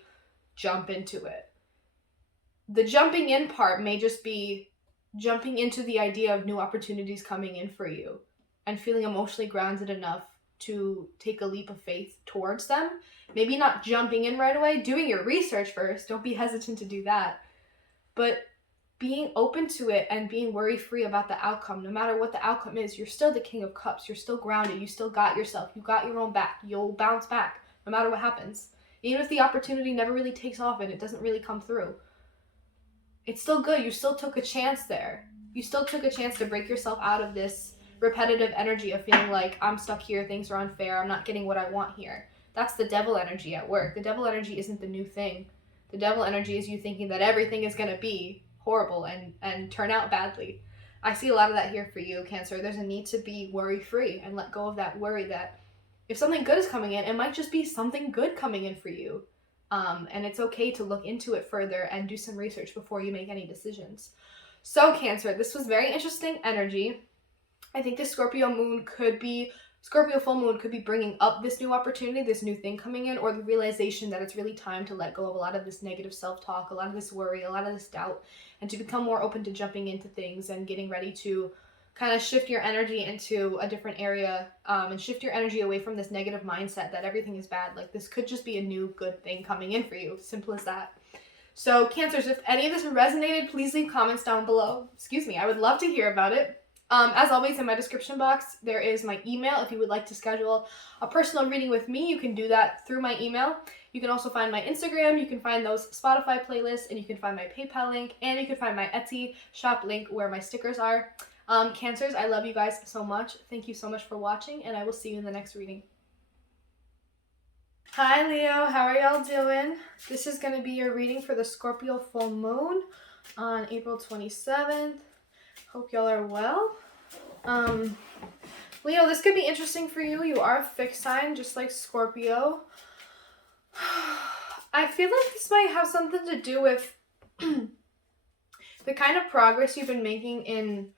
jump into it. The jumping in part may just be jumping into the idea of new opportunities coming in for you and feeling emotionally grounded enough to take a leap of faith towards them. Maybe not jumping in right away, doing your research first. Don't be hesitant to do that. But being open to it and being worry-free about the outcome. No matter what the outcome is, you're still the King of Cups. You're still grounded. You still got yourself. You got your own back. You'll bounce back no matter what happens. Even if the opportunity never really takes off and it doesn't really come through. It's still good. You still took a chance there. You still took a chance to break yourself out of this repetitive energy of feeling like I'm stuck here, things are unfair, I'm not getting what I want here. That's the devil energy at work. The devil energy isn't the new thing. The devil energy is you thinking that everything is going to be horrible and turn out badly. I see a lot of that here for you, Cancer. There's a need to be worry-free and let go of that worry that if something good is coming in, it might just be something good coming in for you. And it's okay to look into it further and do some research before you make any decisions. So Cancer, this was very interesting energy. I think the Scorpio full moon could be bringing up this new opportunity, this new thing coming in, or the realization that it's really time to let go of a lot of this negative self-talk, a lot of this worry, a lot of this doubt, and to become more open to jumping into things and getting ready to kind of shift your energy into a different area, and shift your energy away from this negative mindset that everything is bad. Like, this could just be a new good thing coming in for you. Simple as that. So Cancers, if any of this resonated, please leave comments down below. Excuse me, I would love to hear about it. As always, in my description box, there is my email. If you would like to schedule a personal reading with me, you can do that through my email. You can also find my Instagram, you can find those Spotify playlists, and you can find my PayPal link, and you can find my Etsy shop link where my stickers are. Cancers, I love you guys so much. Thank you so much for watching, and I will see you in the next reading. Hi Leo, how are y'all doing? This is going to be your reading for the Scorpio full moon on April 27th. Hope y'all are well. Leo, this could be interesting for you. You are a fixed sign, just like Scorpio. I feel like this might have something to do with the kind of progress you've been making in,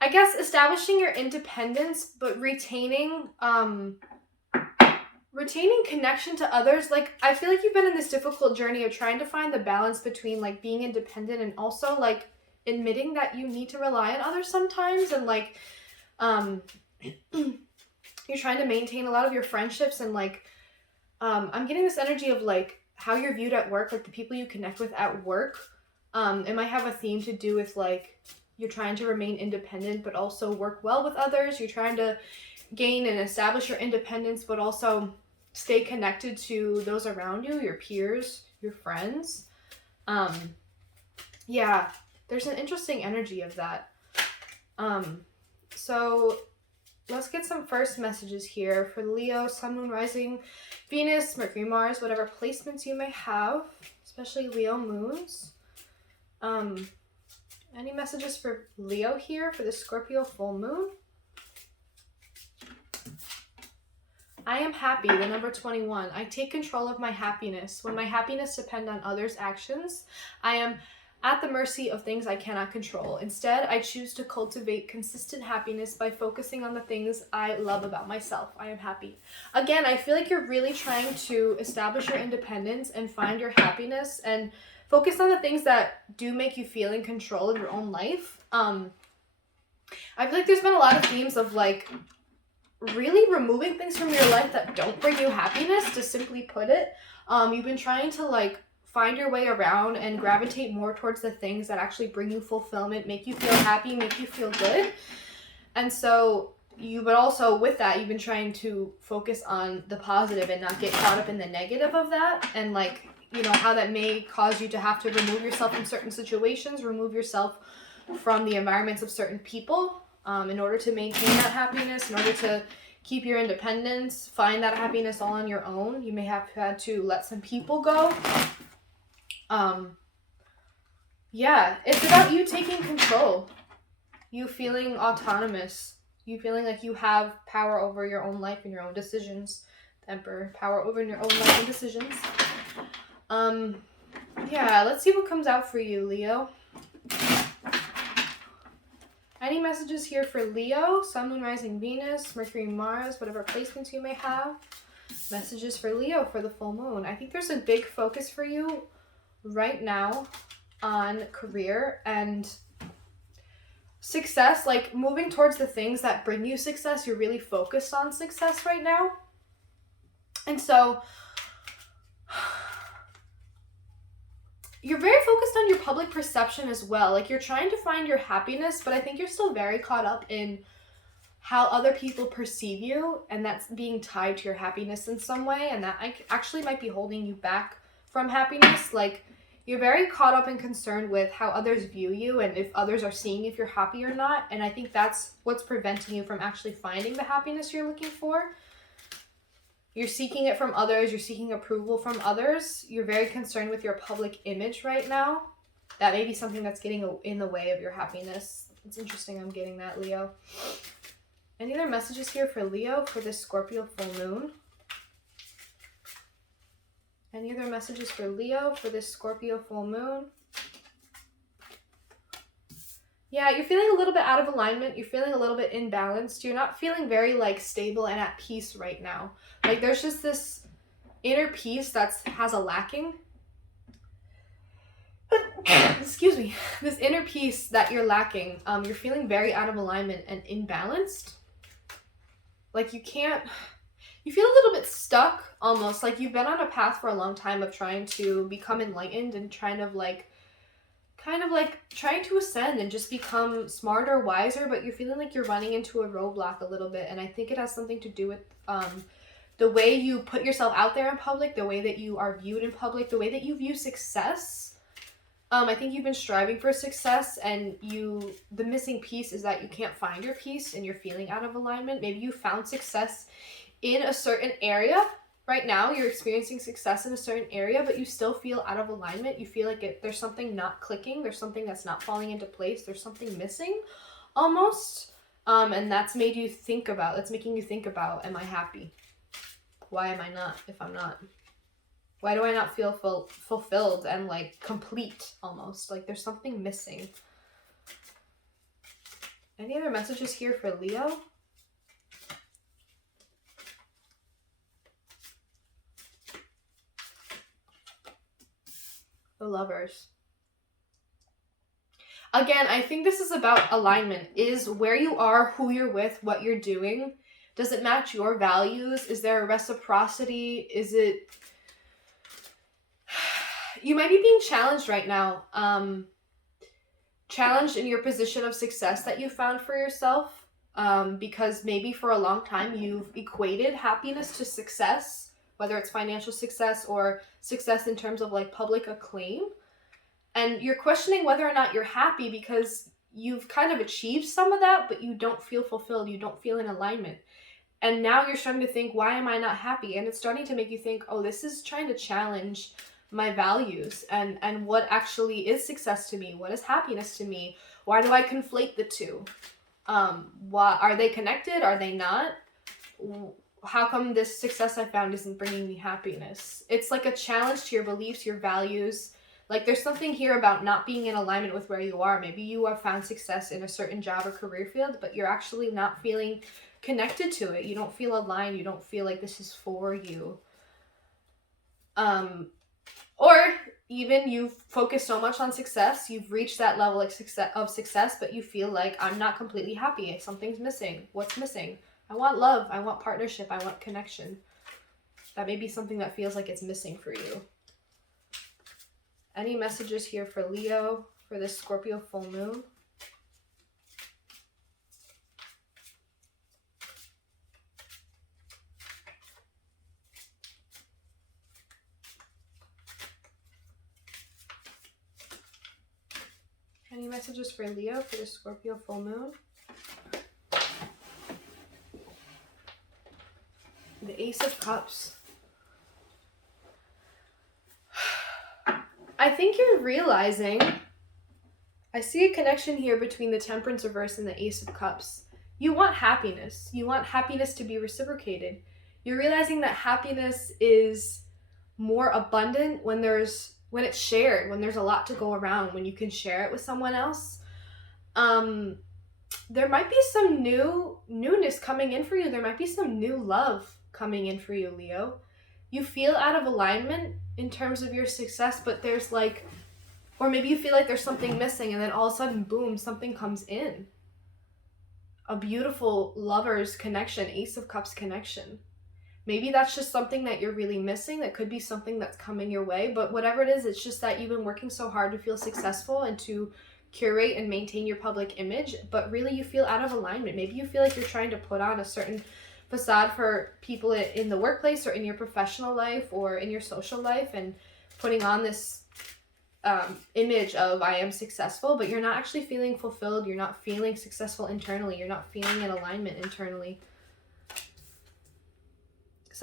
I guess, establishing your independence, but retaining connection to others. Like, I feel like you've been in this difficult journey of trying to find the balance between, like, being independent and also, like, admitting that you need to rely on others sometimes. And, like, you're trying to maintain a lot of your friendships. And, like, I'm getting this energy of, like, how you're viewed at work, like, the people you connect with at work. It might have a theme to do with, like, you're trying to remain independent, but also work well with others. You're trying to gain and establish your independence, but also stay connected to those around you, your peers, your friends. Yeah, there's an interesting energy of that. So let's get some first messages here for Leo, Sun, Moon, Rising, Venus, Mercury, Mars, whatever placements you may have, especially Leo moons. Any messages for Leo here for the Scorpio full moon? I am happy, the number 21. I take control of my happiness. When my happiness depends on others' actions, I am at the mercy of things I cannot control. Instead, I choose to cultivate consistent happiness by focusing on the things I love about myself. I am happy. Again, I feel like you're really trying to establish your independence and find your happiness and focus on the things that do make you feel in control of your own life. I feel like there's been a lot of themes of, like, really removing things from your life that don't bring you happiness, to simply put it. You've been trying to, like, find your way around and gravitate more towards the things that actually bring you fulfillment, make you feel happy, make you feel good. And so but also with that, you've been trying to focus on the positive and not get caught up in the negative of that. And, like, you know, how that may cause you to have to remove yourself from certain situations, remove yourself from the environments of certain people, in order to maintain that happiness, in order to keep your independence, find that happiness all on your own. You may have had to let some people go. Yeah, it's about you taking control, you feeling autonomous, you feeling like you have power over your own life and your own decisions. The Emperor, power over your own life and decisions. Yeah, let's see what comes out for you, Leo. Any messages here for Leo, Sun, Moon, Rising, Venus, Mercury, Mars, whatever placements you may have. Messages for Leo for the full moon. I think there's a big focus for you right now on career and success, like moving towards the things that bring you success. You're really focused on success right now. And so you're very focused on your public perception as well. Like, you're trying to find your happiness, but I think you're still very caught up in how other people perceive you, and that's being tied to your happiness in some way, and that actually might be holding you back from happiness. Like, you're very caught up and concerned with how others view you and if others are seeing if you're happy or not, and I think that's what's preventing you from actually finding the happiness you're looking for. You're seeking it from others. You're seeking approval from others. You're very concerned with your public image right now. That may be something that's getting in the way of your happiness. It's interesting I'm getting that, Leo. Any other messages here for Leo for this Scorpio full moon? Any other messages for Leo for this Scorpio full moon? Yeah, you're feeling a little bit out of alignment. You're feeling a little bit imbalanced. You're not feeling very like stable and at peace right now. Like there's just this inner peace that has a lacking. Excuse me. This inner peace that you're lacking. You're feeling very out of alignment and imbalanced. Like you feel a little bit stuck almost. Like you've been on a path for a long time of trying to become enlightened and kind of like trying to ascend and just become smarter, wiser, but you're feeling like you're running into a roadblock a little bit. And I think it has something to do with the way you put yourself out there in public, the way that you are viewed in public, the way that you view success. I think you've been striving for success, and the missing piece is that you can't find your peace and you're feeling out of alignment. Maybe you found success in a certain area. Right now, you're experiencing success in a certain area, but you still feel out of alignment. You feel like there's something not clicking. There's something that's not falling into place. There's something missing, almost. And that's making you think about, am I happy? Why am I not if I'm not? Why do I not feel fulfilled and like complete almost? Like there's something missing. Any other messages here for Leo? The Lovers. Again, I think this is about alignment. Is where you are, who you're with, what you're doing, does it match your values? Is there a reciprocity? You might be being challenged right now. Challenged in your position of success that you found for yourself. Because maybe for a long time you've equated happiness to success, whether it's financial success or success in terms of like public acclaim. And you're questioning whether or not you're happy because you've kind of achieved some of that, but you don't feel fulfilled. You don't feel in alignment. And now you're starting to think, why am I not happy? And it's starting to make you think, oh, this is trying to challenge my values and what actually is success to me. What is happiness to me? Why do I conflate the two? Why are they connected? Are they not? How come this success I found isn't bringing me happiness? It's like a challenge to your beliefs, your values. Like there's something here about not being in alignment with where you are. Maybe you have found success in a certain job or career field, but you're actually not feeling connected to it. You don't feel aligned. You don't feel like this is for you. Or even you've focused so much on success, you've reached that level of success, but you feel like I'm not completely happy. Something's missing. What's missing? I want love. I want partnership. I want connection. That may be something that feels like it's missing for you. Any messages here for Leo for this Scorpio full moon? Any messages for Leo for the Scorpio full moon? The Ace of Cups. I think you're realizing, I see a connection here between the Temperance reverse and the Ace of Cups. You want happiness. You want happiness to be reciprocated. You're realizing that happiness is more abundant when it's shared, when there's a lot to go around, when you can share it with someone else. There might be some newness coming in for you. There might be some new love coming in for you, Leo. You feel out of alignment in terms of your success, but there's like, or maybe you feel like there's something missing, and then all of a sudden, boom, something comes in. A beautiful lover's connection, Ace of Cups connection. Maybe that's just something that you're really missing. That could be something that's coming your way, but whatever it is, it's just that you've been working so hard to feel successful and to curate and maintain your public image, but really you feel out of alignment. Maybe you feel like you're trying to put on a certain facade for people in the workplace or in your professional life or in your social life, and putting on this image of I am successful, but you're not actually feeling fulfilled. You're not feeling successful internally. You're not feeling in alignment internally.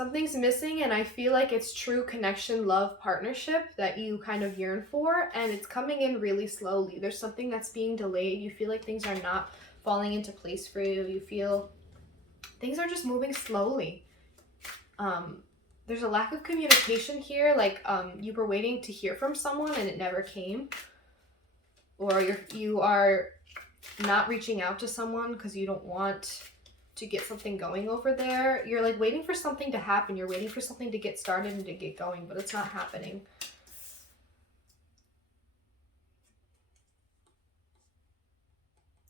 Something's missing, and I feel like it's true connection, love, partnership that you kind of yearn for, and it's coming in really slowly. There's something that's being delayed. You feel like things are not falling into place for you. You feel things are just moving slowly. There's a lack of communication here, like you were waiting to hear from someone and it never came. Or you are not reaching out to someone because you don't want to get something going over there. You're like waiting for something to happen. You're waiting for something to get started and to get going, but it's not happening.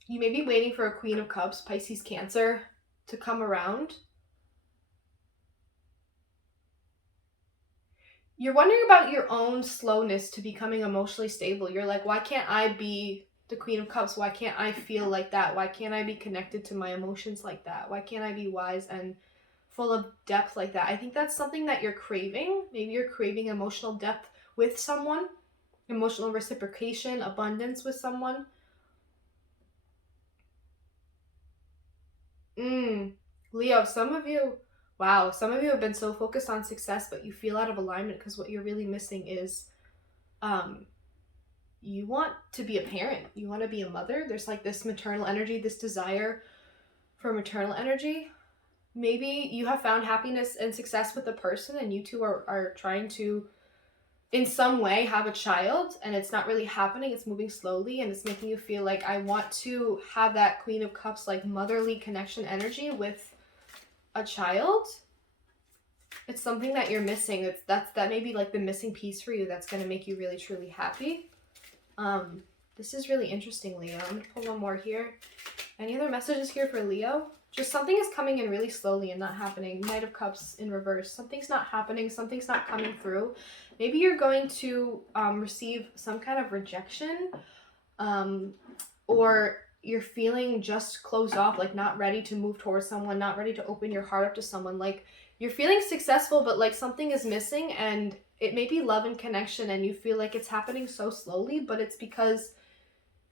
You may be waiting for a Queen of Cups, Pisces, Cancer to come around. You're wondering about your own slowness to becoming emotionally stable. You're like, why can't I be the Queen of Cups? Why can't I feel like that? Why can't I be connected to my emotions like that? Why can't I be wise and full of depth like that? I think that's something that you're craving. Maybe you're craving emotional depth with someone, emotional reciprocation, abundance with someone. Leo, some of you have been so focused on success, but you feel out of alignment because what you're really missing is you want to be a parent. You want to be a mother. There's like this maternal energy, this desire for maternal energy. Maybe you have found happiness and success with a person and you two are trying to, in some way, have a child, and it's not really happening. It's moving slowly, and it's making you feel like, I want to have that Queen of Cups, like motherly connection energy with a child. It's something that you're missing. That may be like the missing piece for you that's going to make you really, truly happy. This is really interesting, Leo. I'm going to pull one more here. Any other messages here for Leo? Just something is coming in really slowly and not happening. Knight of Cups in reverse. Something's not happening. Something's not coming through. Maybe you're going to receive some kind of rejection, or you're feeling just closed off, like not ready to move towards someone, not ready to open your heart up to someone. Like you're feeling successful, but like something is missing, and it may be love and connection, and you feel like it's happening so slowly, but it's because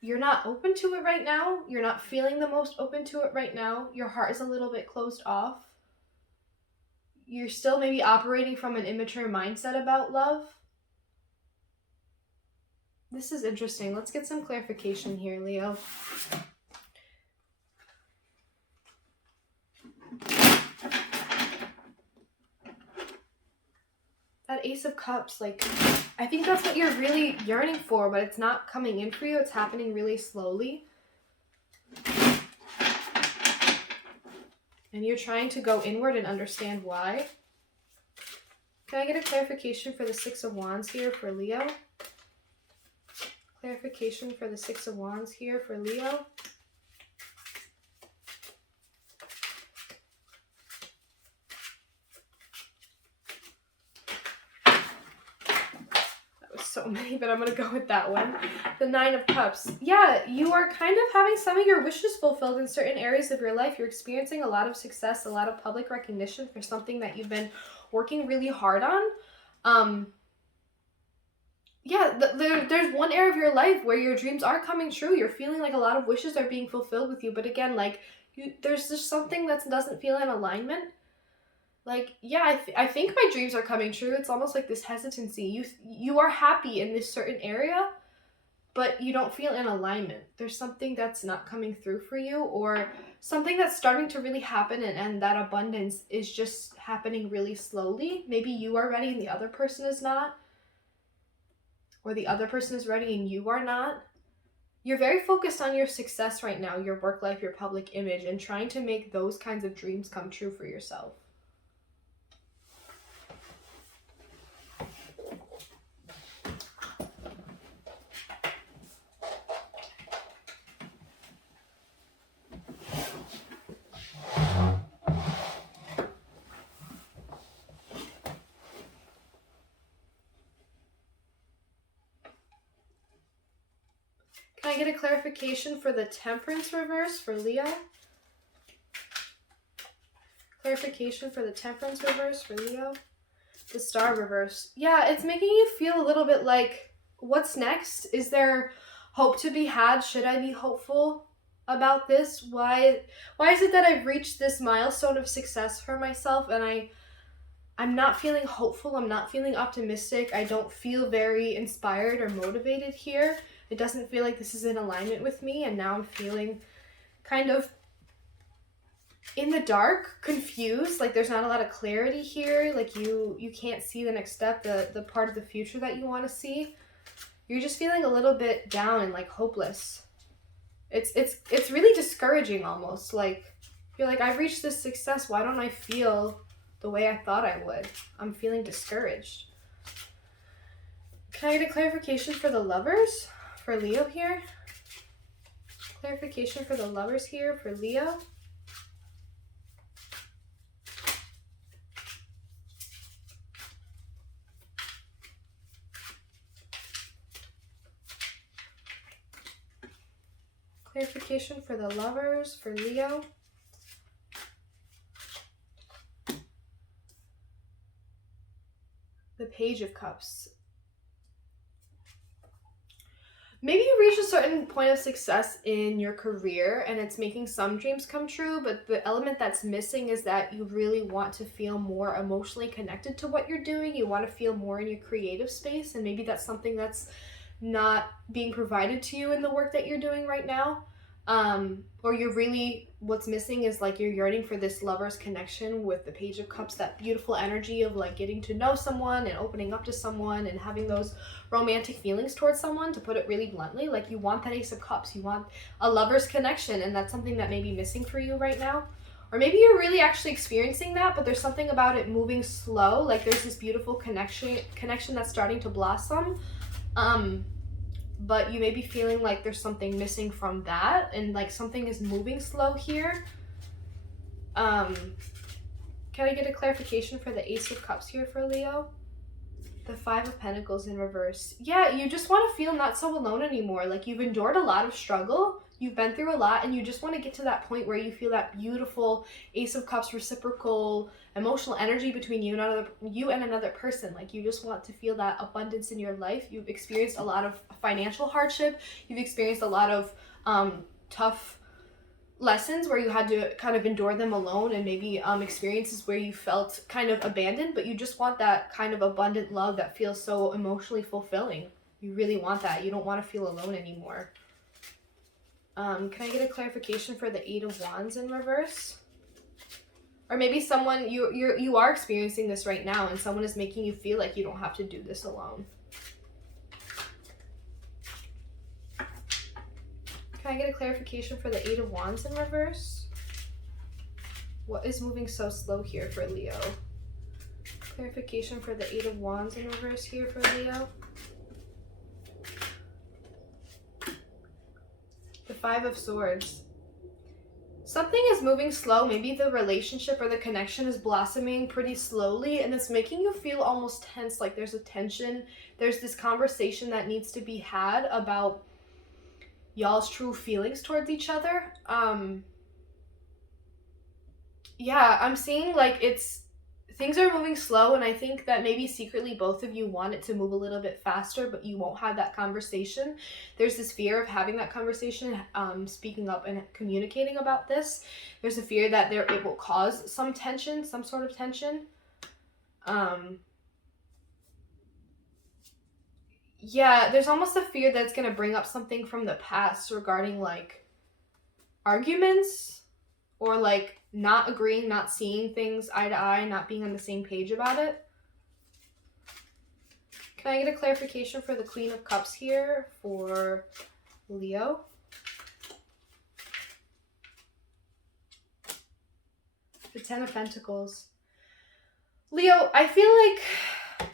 you're not open to it right now. You're not feeling the most open to it right now. Your heart is a little bit closed off. You're still maybe operating from an immature mindset about love. This is interesting. Let's get some clarification here, Leo. That Ace of Cups, like, I think that's what you're really yearning for, but it's not coming in for you. It's happening really slowly. And you're trying to go inward and understand why. Can I get a clarification for the Six of Wands here for Leo? Clarification for the Six of Wands here for Leo. So many, but I'm going to go with that one. The Nine of Cups. Yeah, you are kind of having some of your wishes fulfilled in certain areas of your life. You're experiencing a lot of success, a lot of public recognition for something that you've been working really hard on. There's one area of your life where your dreams are coming true. You're feeling like a lot of wishes are being fulfilled with you, but again, like, there's just something that doesn't feel in alignment. Like, yeah, I think my dreams are coming true. It's almost like this hesitancy. You are happy in this certain area, but you don't feel in alignment. There's something that's not coming through for you, or something that's starting to really happen, and that abundance is just happening really slowly. Maybe you are ready and the other person is not, or the other person is ready and you are not. You're very focused on your success right now, your work life, your public image, and trying to make those kinds of dreams come true for yourself. Can I get a clarification for the Temperance reverse for Leo? Clarification for the Temperance reverse for Leo. The Star reverse. Yeah, it's making you feel a little bit like, what's next? Is there hope to be had? Should I be hopeful about this? Why is it that I've reached this milestone of success for myself and I'm not feeling hopeful. I'm not feeling optimistic. I don't feel very inspired or motivated here. It doesn't feel like this is in alignment with me. And now I'm feeling kind of in the dark, confused. Like there's not a lot of clarity here. Like you can't see the next step, the part of the future that you want to see. You're just feeling a little bit down and like hopeless. It's really discouraging almost. Like you're like, I've reached this success. Why don't I feel the way I thought I would? I'm feeling discouraged. Can I get a clarification for the lovers? For Leo here? Clarification for the lovers here for Leo? Clarification for the lovers for Leo. The Page of Cups. Maybe you reach a certain point of success in your career and it's making some dreams come true, but the element that's missing is that you really want to feel more emotionally connected to what you're doing. You want to feel more in your creative space, and maybe that's something that's not being provided to you in the work that you're doing right now. Or you're really, what's missing is like you're yearning for this lover's connection with the Page of Cups, that beautiful energy of like getting to know someone and opening up to someone and having those romantic feelings towards someone, to put it really bluntly. Like you want that Ace of Cups, you want a lover's connection, and that's something that may be missing for you right now. Or maybe you're really actually experiencing that, but there's something about it moving slow. Like there's this beautiful connection that's starting to blossom. But you may be feeling like there's something missing from that, and like something is moving slow here. Can I get a clarification for the Ace of Cups here for Leo? The Five of Pentacles in reverse. Yeah, you just want to feel not so alone anymore. Like you've endured a lot of struggle, you've been through a lot, and you just want to get to that point where you feel that beautiful Ace of Cups reciprocal emotional energy between you and another person. Like you just want to feel that abundance in your life. You've experienced a lot of financial hardship. You've experienced a lot of tough lessons where you had to kind of endure them alone, and maybe experiences where you felt kind of abandoned, but you just want that kind of abundant love that feels so emotionally fulfilling. You really want that. You don't want to feel alone anymore. Can I get a clarification for the Eight of Wands in reverse? Or maybe someone, you are experiencing this right now, and someone is making you feel like you don't have to do this alone. Can I get a clarification for the Eight of Wands in reverse? What is moving so slow here for Leo? Clarification for the Eight of Wands in reverse here for Leo. The Five of Swords. Something is moving slow. Maybe the relationship or the connection is blossoming pretty slowly, and it's making you feel almost tense, like there's a tension. There's this conversation that needs to be had about y'all's true feelings towards each other. Yeah, I'm seeing like things are moving slow, and I think that maybe secretly both of you want it to move a little bit faster, but you won't have that conversation. There's this fear of having that conversation, speaking up and communicating about this. There's a fear that it will cause some tension, some sort of tension. Yeah, there's almost a fear that it's going to bring up something from the past regarding like arguments, or like not agreeing, not seeing things eye to eye, not being on the same page about it. Can I get a clarification for the Queen of Cups here for Leo? The Ten of Pentacles. Leo, I feel like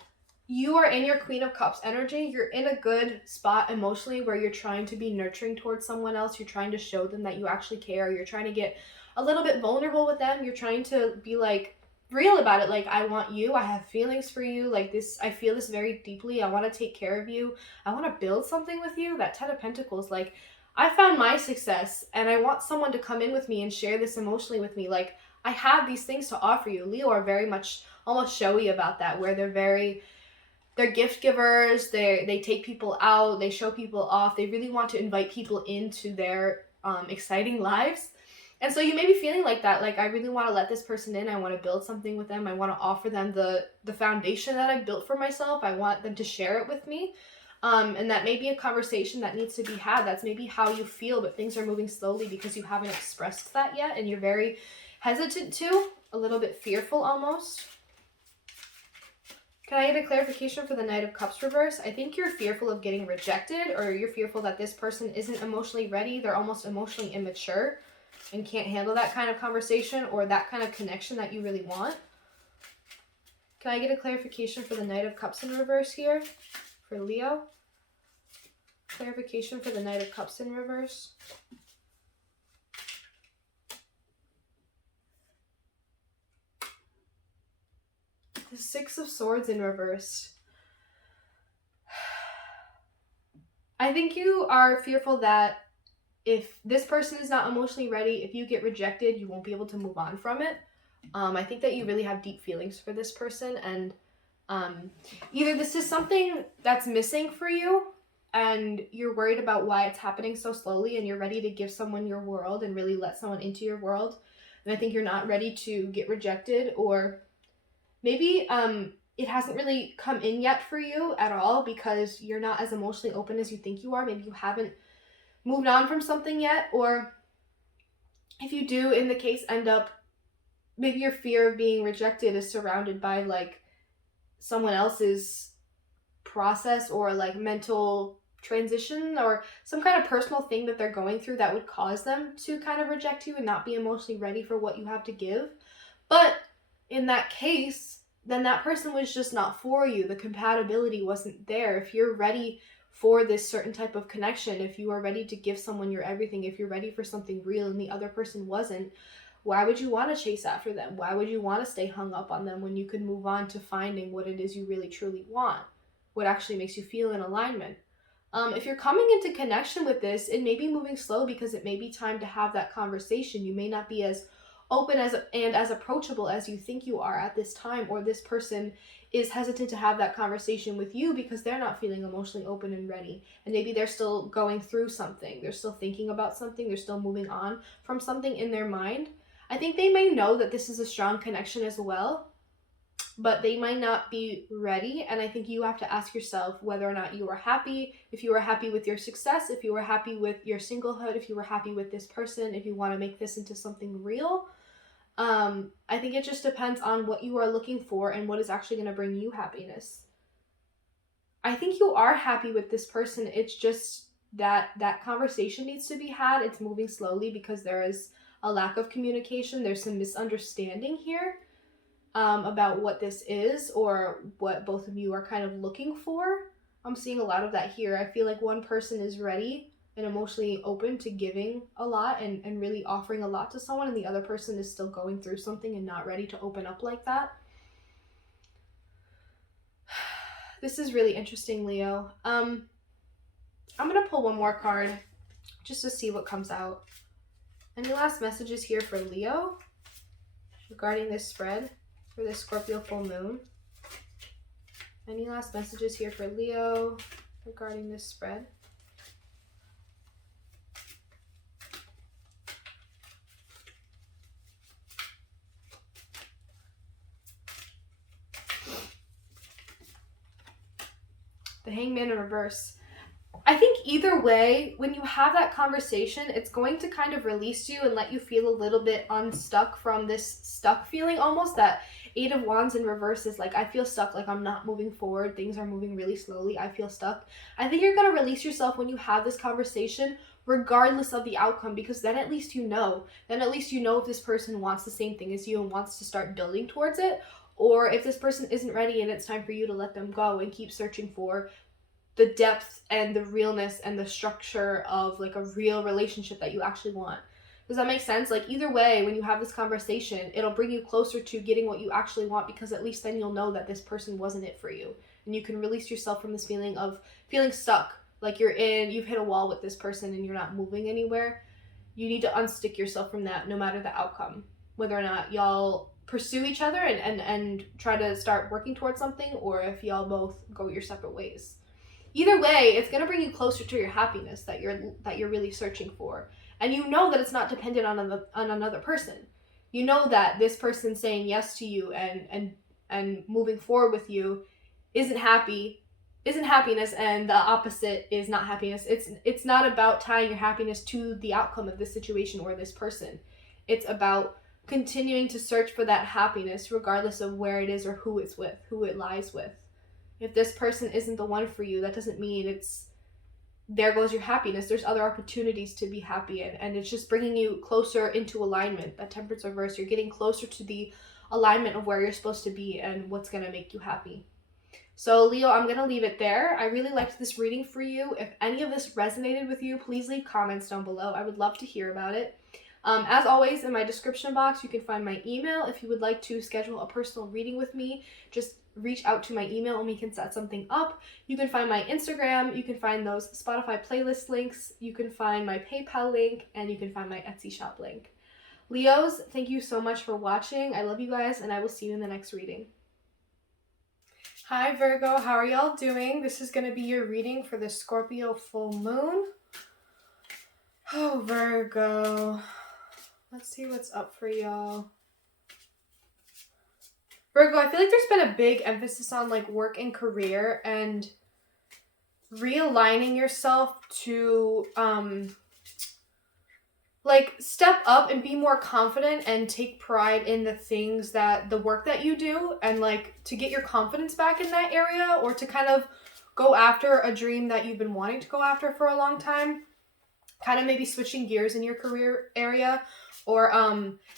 you are in your Queen of Cups energy. You're in a good spot emotionally where you're trying to be nurturing towards someone else. You're trying to show them that you actually care. You're trying to get a little bit vulnerable with them. You're trying to be like real about it. Like, I want you. I have feelings for you. Like this, I feel this very deeply. I want to take care of you. I want to build something with you. That Ten of Pentacles, like I found my success and I want someone to come in with me and share this emotionally with me. Like I have these things to offer you. Leo are very much almost showy about that, where they're gift givers. They take people out. They show people off. They really want to invite people into their exciting lives. And so you may be feeling like that, like, I really want to let this person in. I want to build something with them. I want to offer them the foundation that I've built for myself. I want them to share it with me. And that may be a conversation that needs to be had. That's maybe how you feel, but things are moving slowly because you haven't expressed that yet, and you're very hesitant to, a little bit fearful almost. Can I get a clarification for the Knight of Cups reverse? I think you're fearful of getting rejected, or you're fearful that this person isn't emotionally ready. They're almost emotionally immature and can't handle that kind of conversation or that kind of connection that you really want. Can I get a clarification for the Knight of Cups in reverse here for Leo? Clarification for the Knight of Cups in reverse. The Six of Swords in reverse. I think you are fearful that if this person is not emotionally ready, if you get rejected, you won't be able to move on from it. I think that you really have deep feelings for this person, and either this is something that's missing for you and you're worried about why it's happening so slowly, and you're ready to give someone your world and really let someone into your world, and I think you're not ready to get rejected, or maybe it hasn't really come in yet for you at all because you're not as emotionally open as you think you are. Maybe you haven't moved on from something yet, or if you do, in the case, end up, maybe your fear of being rejected is surrounded by like someone else's process or like mental transition or some kind of personal thing that they're going through that would cause them to kind of reject you and not be emotionally ready for what you have to give. But in that case, then that person was just not for you. The compatibility wasn't there. If you're ready for this certain type of connection, if you are ready to give someone your everything, if you're ready for something real and the other person wasn't, why would you want to chase after them? Why would you want to stay hung up on them when you could move on to finding what it is you really truly want? What actually makes you feel in alignment? If you're coming into connection with this, it may be moving slow because it may be time to have that conversation. You may not be as open and as approachable as you think you are at this time, or this person is hesitant to have that conversation with you because they're not feeling emotionally open and ready, and maybe they're still going through something, they're still thinking about something, they're still moving on from something in their mind. I think they may know that this is a strong connection as well, but they might not be ready, and I think you have to ask yourself whether or not you are happy, if you are happy with your success, if you are happy with your singlehood, if you are happy with this person, if you want to make this into something real. I think it just depends on what you are looking for and what is actually going to bring you happiness. I think you are happy with this person. It's just that conversation needs to be had. It's moving slowly because there is a lack of communication. There's some misunderstanding here about what this is or what both of you are kind of looking for. I'm seeing a lot of that here. I feel like one person is ready and emotionally open to giving a lot and really offering a lot to someone, and the other person is still going through something and not ready to open up like that. This is really interesting, Leo. I'm gonna pull one more card just to see what comes out. Any last messages here for Leo regarding this spread for this Scorpio full moon? Any last messages here for Leo regarding this spread? The Hangman in reverse. I think either way, when you have that conversation, it's going to kind of release you and let you feel a little bit unstuck from this stuck feeling almost. That Eight of Wands in reverse is like, I feel stuck, like I'm not moving forward. Things are moving really slowly. I feel stuck. I think you're going to release yourself when you have this conversation, regardless of the outcome, because then at least you know. Then at least you know if this person wants the same thing as you and wants to start building towards it, or if this person isn't ready and it's time for you to let them go and keep searching for the depth and the realness and the structure of like a real relationship that you actually want. Does that make sense? Like either way, when you have this conversation, it'll bring you closer to getting what you actually want, because at least then you'll know that this person wasn't it for you. And you can release yourself from this feeling of feeling stuck. Like you've hit a wall with this person and you're not moving anywhere. You need to unstick yourself from that no matter the outcome. Whether or not y'all pursue each other and try to start working towards something, or if y'all both go your separate ways. Either way, it's going to bring you closer to your happiness that you're really searching for. And you know that it's not dependent on another person. You know that this person saying yes to you and moving forward with you isn't happiness, and the opposite is not happiness. It's not about tying your happiness to the outcome of this situation or this person. It's about continuing to search for that happiness regardless of where it is or who it's with, who it lies with. If this person isn't the one for you, that doesn't mean it's there goes your happiness. There's other opportunities to be happy in, and it's just bringing you closer into alignment. That temperance reverse, you're getting closer to the alignment of where you're supposed to be and what's going to make you happy. So Leo, I'm going to leave it there. I really liked this reading for you. If any of this resonated with you, please leave comments down below. I would love to hear about it. As always, in my description box, you can find my email. If you would like to schedule a personal reading with me, just reach out to my email and we can set something up. You can find my Instagram. You can find those Spotify playlist links. You can find my PayPal link, and you can find my Etsy shop link. Leos, thank you so much for watching. I love you guys, and I will see you in the next reading. Hi Virgo, how are y'all doing? This is going to be your reading for the Scorpio full moon. Oh, Virgo. Let's see what's up for y'all. Virgo, I feel like there's been a big emphasis on like work and career and realigning yourself to like step up and be more confident and take pride in the things that the work that you do, and like to get your confidence back in that area, or to kind of go after a dream that you've been wanting to go after for a long time. Kind of maybe switching gears in your career area, or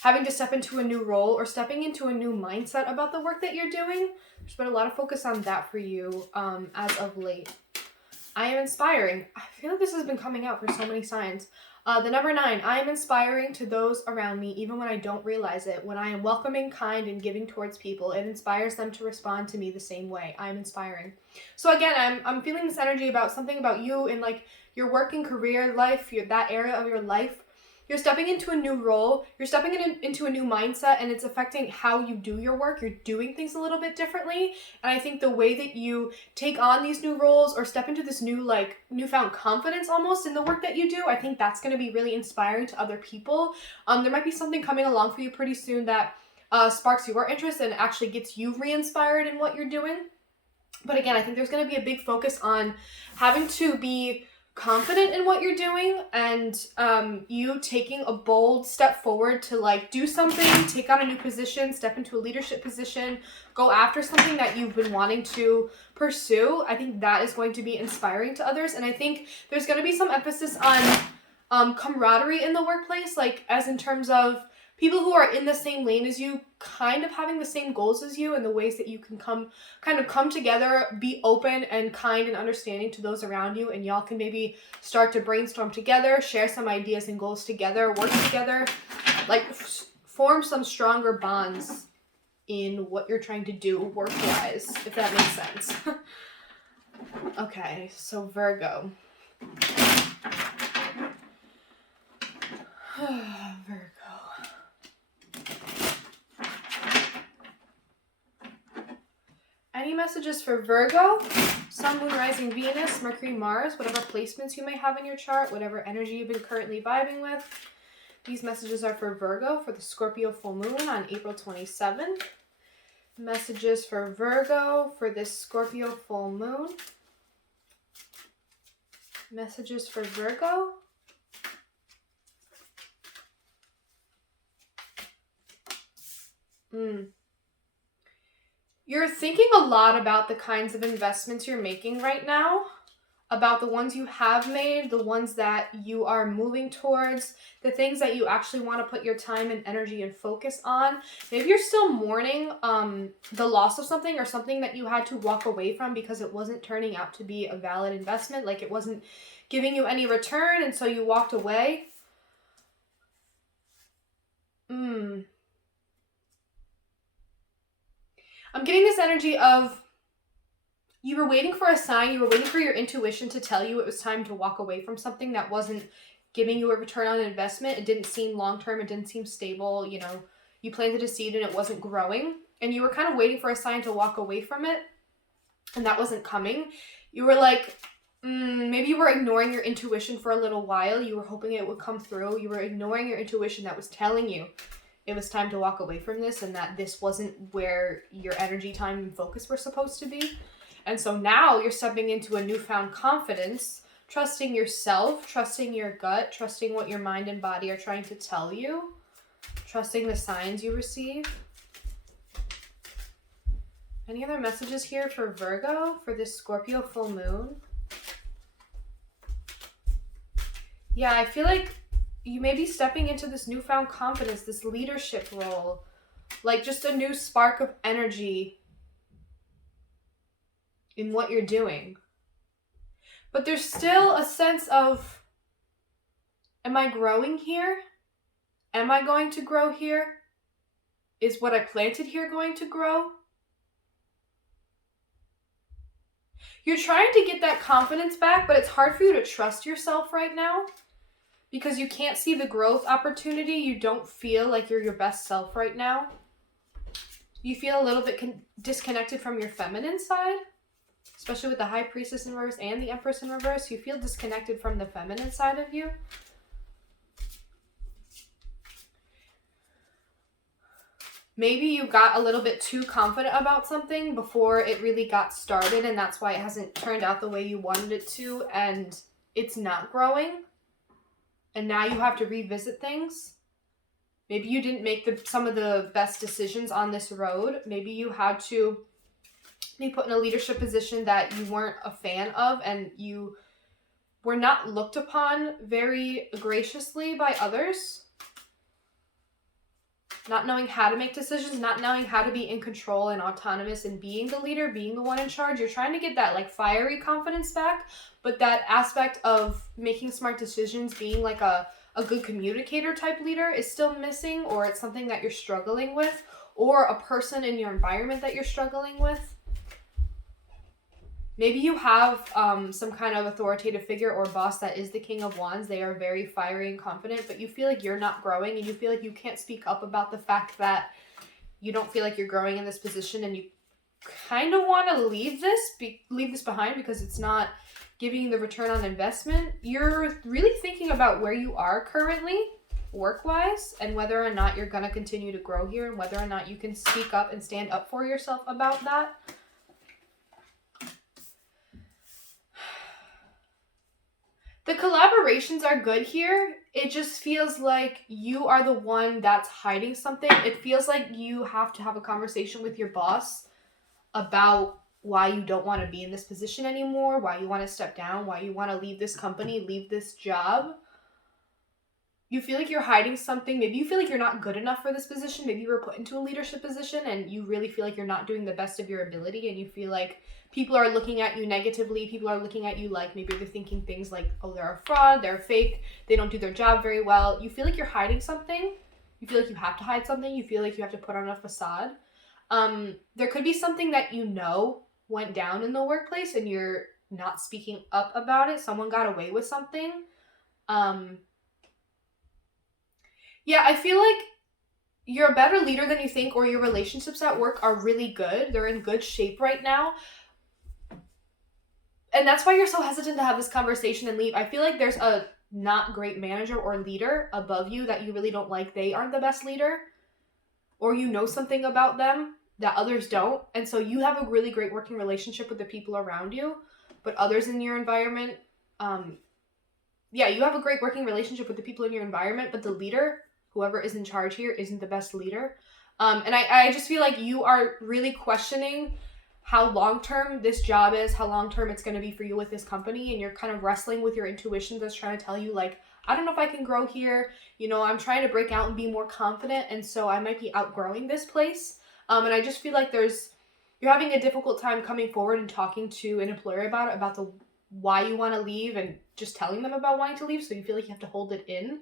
having to step into a new role or stepping into a new mindset about the work that you're doing. There's been a lot of focus on that for you as of late. I am inspiring. I feel like this has been coming out for so many signs. The number 9, I am inspiring to those around me even when I don't realize it. When I am welcoming, kind, and giving towards people, it inspires them to respond to me the same way. I am inspiring. So again, I'm feeling this energy about something about you in like your working career life, that area of your life. You're stepping into a new role, you're stepping into a new mindset, and it's affecting how you do your work. You're doing things a little bit differently. And I think the way that you take on these new roles or step into this new, like, newfound confidence almost in the work that you do, I think that's going to be really inspiring to other people. There might be something coming along for you pretty soon that sparks your interest and actually gets you re-inspired in what you're doing. But again, I think there's going to be a big focus on having to be confident in what you're doing, and you taking a bold step forward to like do something, take on a new position, step into a leadership position, go after something that you've been wanting to pursue. I think that is going to be inspiring to others. And I think there's going to be some emphasis on camaraderie in the workplace, like as in terms of people who are in the same lane as you, kind of having the same goals as you, and the ways that you can come together, be open and kind and understanding to those around you, and y'all can maybe start to brainstorm together, share some ideas and goals together, work together, like form some stronger bonds in what you're trying to do work-wise, if that makes sense. Okay, so Virgo. Virgo. Any messages for Virgo? Sun, Moon, Rising, Venus, Mercury, Mars, whatever placements you may have in your chart, whatever energy you've been currently vibing with. These messages are for Virgo for the Scorpio full moon on April 27th. Messages for Virgo for this Scorpio full moon. Messages for Virgo. You're thinking a lot about the kinds of investments you're making right now, about the ones you have made, the ones that you are moving towards, the things that you actually want to put your time and energy and focus on. Maybe you're still mourning the loss of something, or something that you had to walk away from because it wasn't turning out to be a valid investment, like it wasn't giving you any return, and so you walked away. I'm getting this energy of you were waiting for a sign, you were waiting for your intuition to tell you it was time to walk away from something that wasn't giving you a return on investment. It didn't seem long-term, it didn't seem stable, you know, you planted a seed and it wasn't growing, and you were kind of waiting for a sign to walk away from it, and that wasn't coming. You were like Maybe you were ignoring your intuition for a little while. You were hoping it would come through. You were ignoring your intuition that was telling you it was time to walk away from this and that this wasn't where your energy, time, and focus were supposed to be. And so now you're stepping into a newfound confidence, trusting yourself, trusting your gut, trusting what your mind and body are trying to tell you, trusting the signs you receive. Any other messages here for Virgo for this Scorpio full moon? Yeah, I feel like you may be stepping into this newfound confidence, this leadership role, like just a new spark of energy in what you're doing. But there's still a sense of, am I growing here? Am I going to grow here? Is what I planted here going to grow? You're trying to get that confidence back, but it's hard for you to trust yourself right now because you can't see the growth opportunity. You don't feel like you're your best self right now. You feel a little bit disconnected from your feminine side, especially with the High Priestess in reverse and the Empress in reverse. You feel disconnected from the feminine side of you. Maybe you got a little bit too confident about something before it really got started, and that's why it hasn't turned out the way you wanted it to, and it's not growing. And now you have to revisit things. Maybe you didn't make some of the best decisions on this road. Maybe you had to be put in a leadership position that you weren't a fan of, and you were not looked upon very graciously by others. Not knowing how to make decisions, not knowing how to be in control and autonomous and being the leader, being the one in charge. You're trying to get that like fiery confidence back, but that aspect of making smart decisions, being like a good communicator type leader is still missing, or it's something that you're struggling with, or a person in your environment that you're struggling with. Maybe you have some kind of authoritative figure or boss that is the King of Wands. They are very fiery and confident, but you feel like you're not growing, and you feel like you can't speak up about the fact that you don't feel like you're growing in this position, and you kind of want to leave this behind because it's not giving you the return on investment. You're really thinking about where you are currently, work-wise, and whether or not you're going to continue to grow here, and whether or not you can speak up and stand up for yourself about that. The collaborations are good here. It just feels like you are the one that's hiding something. It feels like you have to have a conversation with your boss about why you don't want to be in this position anymore, why you want to step down, why you want to leave this company, leave this job. You feel like you're hiding something. Maybe you feel like you're not good enough for this position. Maybe you were put into a leadership position and you really feel like you're not doing the best of your ability, and you feel like people are looking at you negatively. People are looking at you like maybe they're thinking things like, oh, they're a fraud, they're fake, they don't do their job very well. You feel like you're hiding something. You feel like you have to hide something. You feel like you have to put on a facade. There could be something that you know went down in the workplace and you're not speaking up about it. Someone got away with something. Yeah, I feel like you're a better leader than you think, or your relationships at work are really good. They're in good shape right now. And that's why you're so hesitant to have this conversation and leave. I feel like there's a not great manager or leader above you that you really don't like. They aren't the best leader, or you know something about them that others don't. And so you have a really great working relationship with the people around you, but others in your environment, you have a great working relationship with the people in your environment, but the leader, whoever is in charge here, isn't the best leader. And I just feel like you are really questioning how long-term this job is, how long-term it's going to be for you with this company, and you're kind of wrestling with your intuition that's trying to tell you, like, I don't know if I can grow here, I'm trying to break out and be more confident, and so I might be outgrowing this place. And I just feel like you're having a difficult time coming forward and talking to an employer about the why you want to leave, and just telling them about wanting to leave, so you feel like you have to hold it in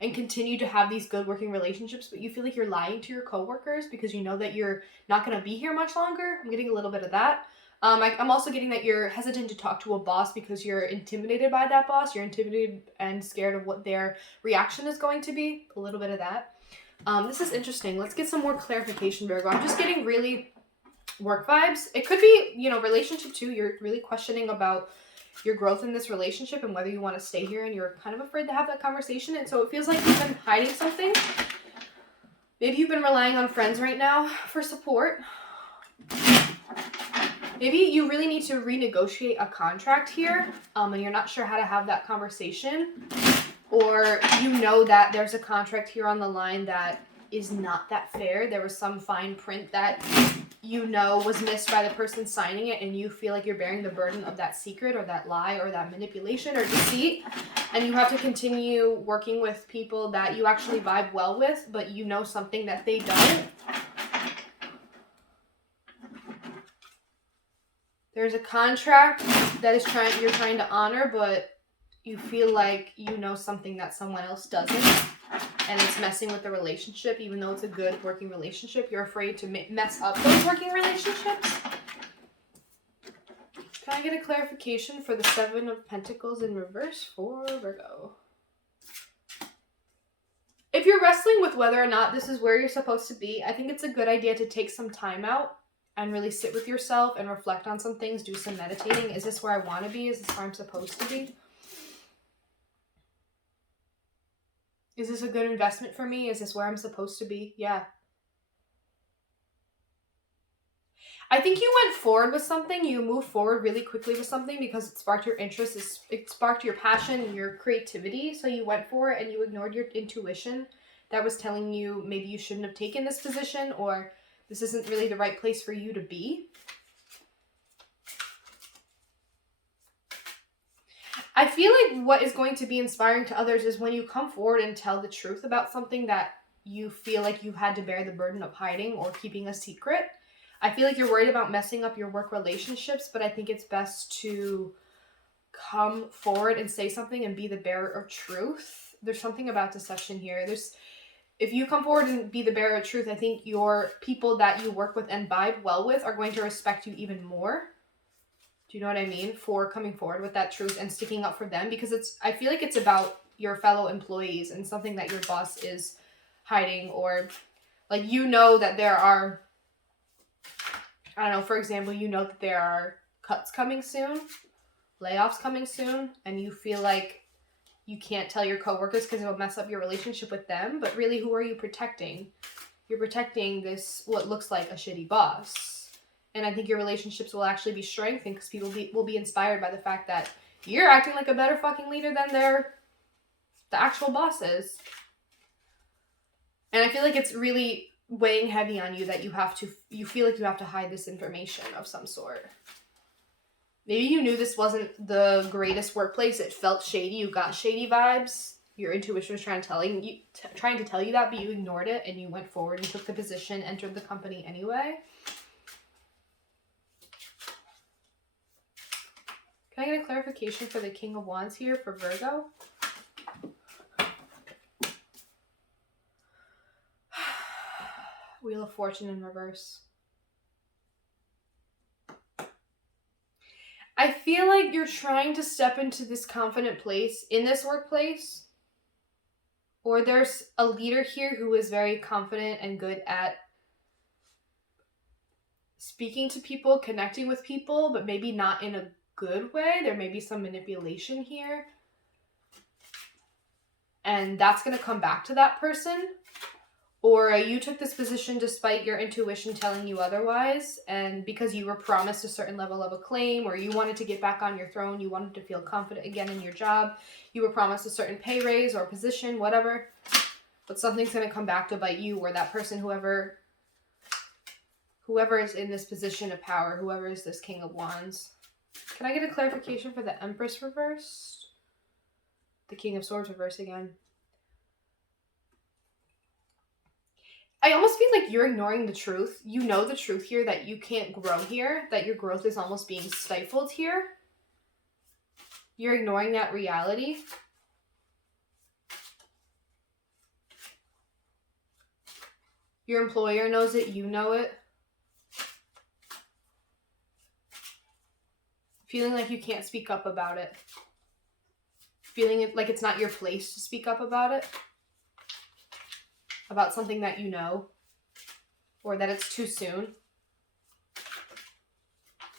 and continue to have these good working relationships, but you feel like you're lying to your coworkers because you know that you're not going to be here much longer. I'm getting a little bit of that. I'm also getting that you're hesitant to talk to a boss because you're intimidated by that boss. You're intimidated and scared of what their reaction is going to be. A little bit of that. This is interesting. Let's get some more clarification, Virgo. I'm just getting really work vibes. It could be, relationship too. You're really questioning about your growth in this relationship and whether you want to stay here, and you're kind of afraid to have that conversation. And so it feels like you've been hiding something. Maybe you've been relying on friends right now for support. Maybe you really need to renegotiate a contract here, and you're not sure how to have that conversation. Or you know that there's a contract here on the line that is not that fair. There was some fine print that you know was missed by the person signing it, and you feel like you're bearing the burden of that secret or that lie or that manipulation or deceit. And you have to continue working with people that you actually vibe well with, but you know something that they don't. There's a contract that you're trying to honor, but you feel like you know something that someone else doesn't, and it's messing with the relationship. Even though it's a good working relationship, you're afraid to mess up those working relationships. Can I get a clarification for the Seven of Pentacles in reverse for Virgo? If you're wrestling with whether or not this is where you're supposed to be, I think it's a good idea to take some time out and really sit with yourself and reflect on some things, do some meditating. Is this where I want to be? Is this where I'm supposed to be? Is this a good investment for me? Is this where I'm supposed to be? Yeah. I think you went forward with something. You moved forward really quickly with something because it sparked your interest. It sparked your passion and your creativity. So you went for it and you ignored your intuition that was telling you maybe you shouldn't have taken this position, or this isn't really the right place for you to be. I feel like what is going to be inspiring to others is when you come forward and tell the truth about something that you feel like you've had to bear the burden of hiding or keeping a secret. I feel like you're worried about messing up your work relationships, but I think it's best to come forward and say something and be the bearer of truth. There's something about deception here. If you come forward and be the bearer of truth, I think your people that you work with and vibe well with are going to respect you even more. Do you know what I mean? For coming forward with that truth and sticking up for them, because I feel like it's about your fellow employees and something that your boss is hiding, or like, you know that there are, I don't know, for example, you know that there are cuts coming soon, layoffs coming soon, and you feel like you can't tell your coworkers because it'll mess up your relationship with them. But really, who are you protecting? You're protecting this, what looks like a shitty boss. And I think your relationships will actually be strengthened because people will be inspired by the fact that you're acting like a better fucking leader than the actual bosses. And I feel like it's really weighing heavy on you that you feel like you have to hide this information of some sort. Maybe you knew this wasn't the greatest workplace. It felt shady. You got shady vibes. Your intuition was trying to tell you that, but you ignored it and you went forward and took the position, entered the company anyway. Can I get a clarification for the King of Wands here for Virgo? Wheel of Fortune in reverse. I feel like you're trying to step into this confident place in this workplace, or there's a leader here who is very confident and good at speaking to people, connecting with people, but maybe not in a good way. There may be some manipulation here, and that's going to come back to that person. Or you took this position despite your intuition telling you otherwise, and because you were promised a certain level of acclaim, or you wanted to get back on your throne, you wanted to feel confident again in your job, you were promised a certain pay raise or position, whatever, but something's going to come back to bite you, or that person, whoever is in this position of power, whoever is this King of Wands. Can I get a clarification for the Empress reversed? The King of Swords reversed again. I almost feel like you're ignoring the truth. You know the truth here, that you can't grow here, that your growth is almost being stifled here. You're ignoring that reality. Your employer knows it, you know it. Feeling like you can't speak up about it. Feeling like it's not your place to speak up about it. About something that you know, or that it's too soon.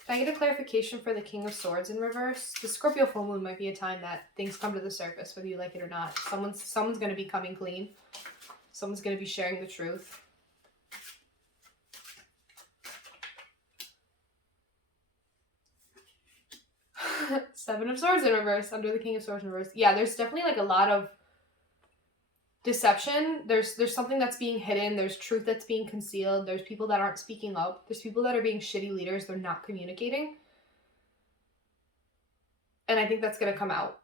Can I get a clarification for the King of Swords in reverse? The Scorpio full moon might be a time that things come to the surface, whether you like it or not. Someone's going to be coming clean. Someone's going to be sharing the truth. Seven of Swords in reverse under the King of Swords in reverse. Yeah, there's definitely like a lot of deception. There's something that's being hidden. There's truth that's being concealed. There's people that aren't speaking up. There's people that are being shitty leaders. They're not communicating. And I think that's going to come out.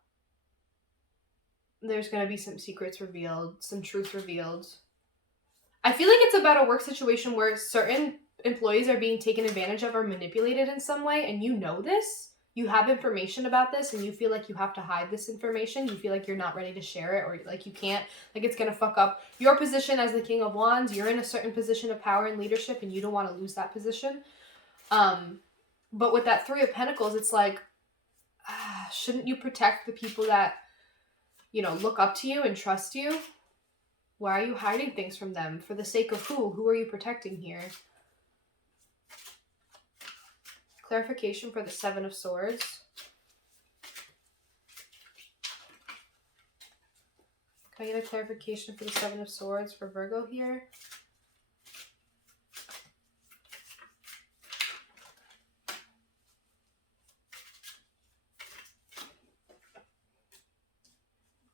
There's going to be some secrets revealed, some truth revealed. I feel like it's about a work situation where certain employees are being taken advantage of or manipulated in some way, and you know this. You have information about this, and you feel like you have to hide this information. You feel like you're not ready to share it, or like you can't, like it's going to fuck up your position as the King of Wands. You're in a certain position of power and leadership, and you don't want to lose that position. But with that Three of Pentacles, it's like, shouldn't you protect the people that, you know, look up to you and trust you? Why are you hiding things from them? For the sake of who? Who are you protecting here? Clarification for the Seven of Swords. Can I get a clarification for the Seven of Swords for Virgo here?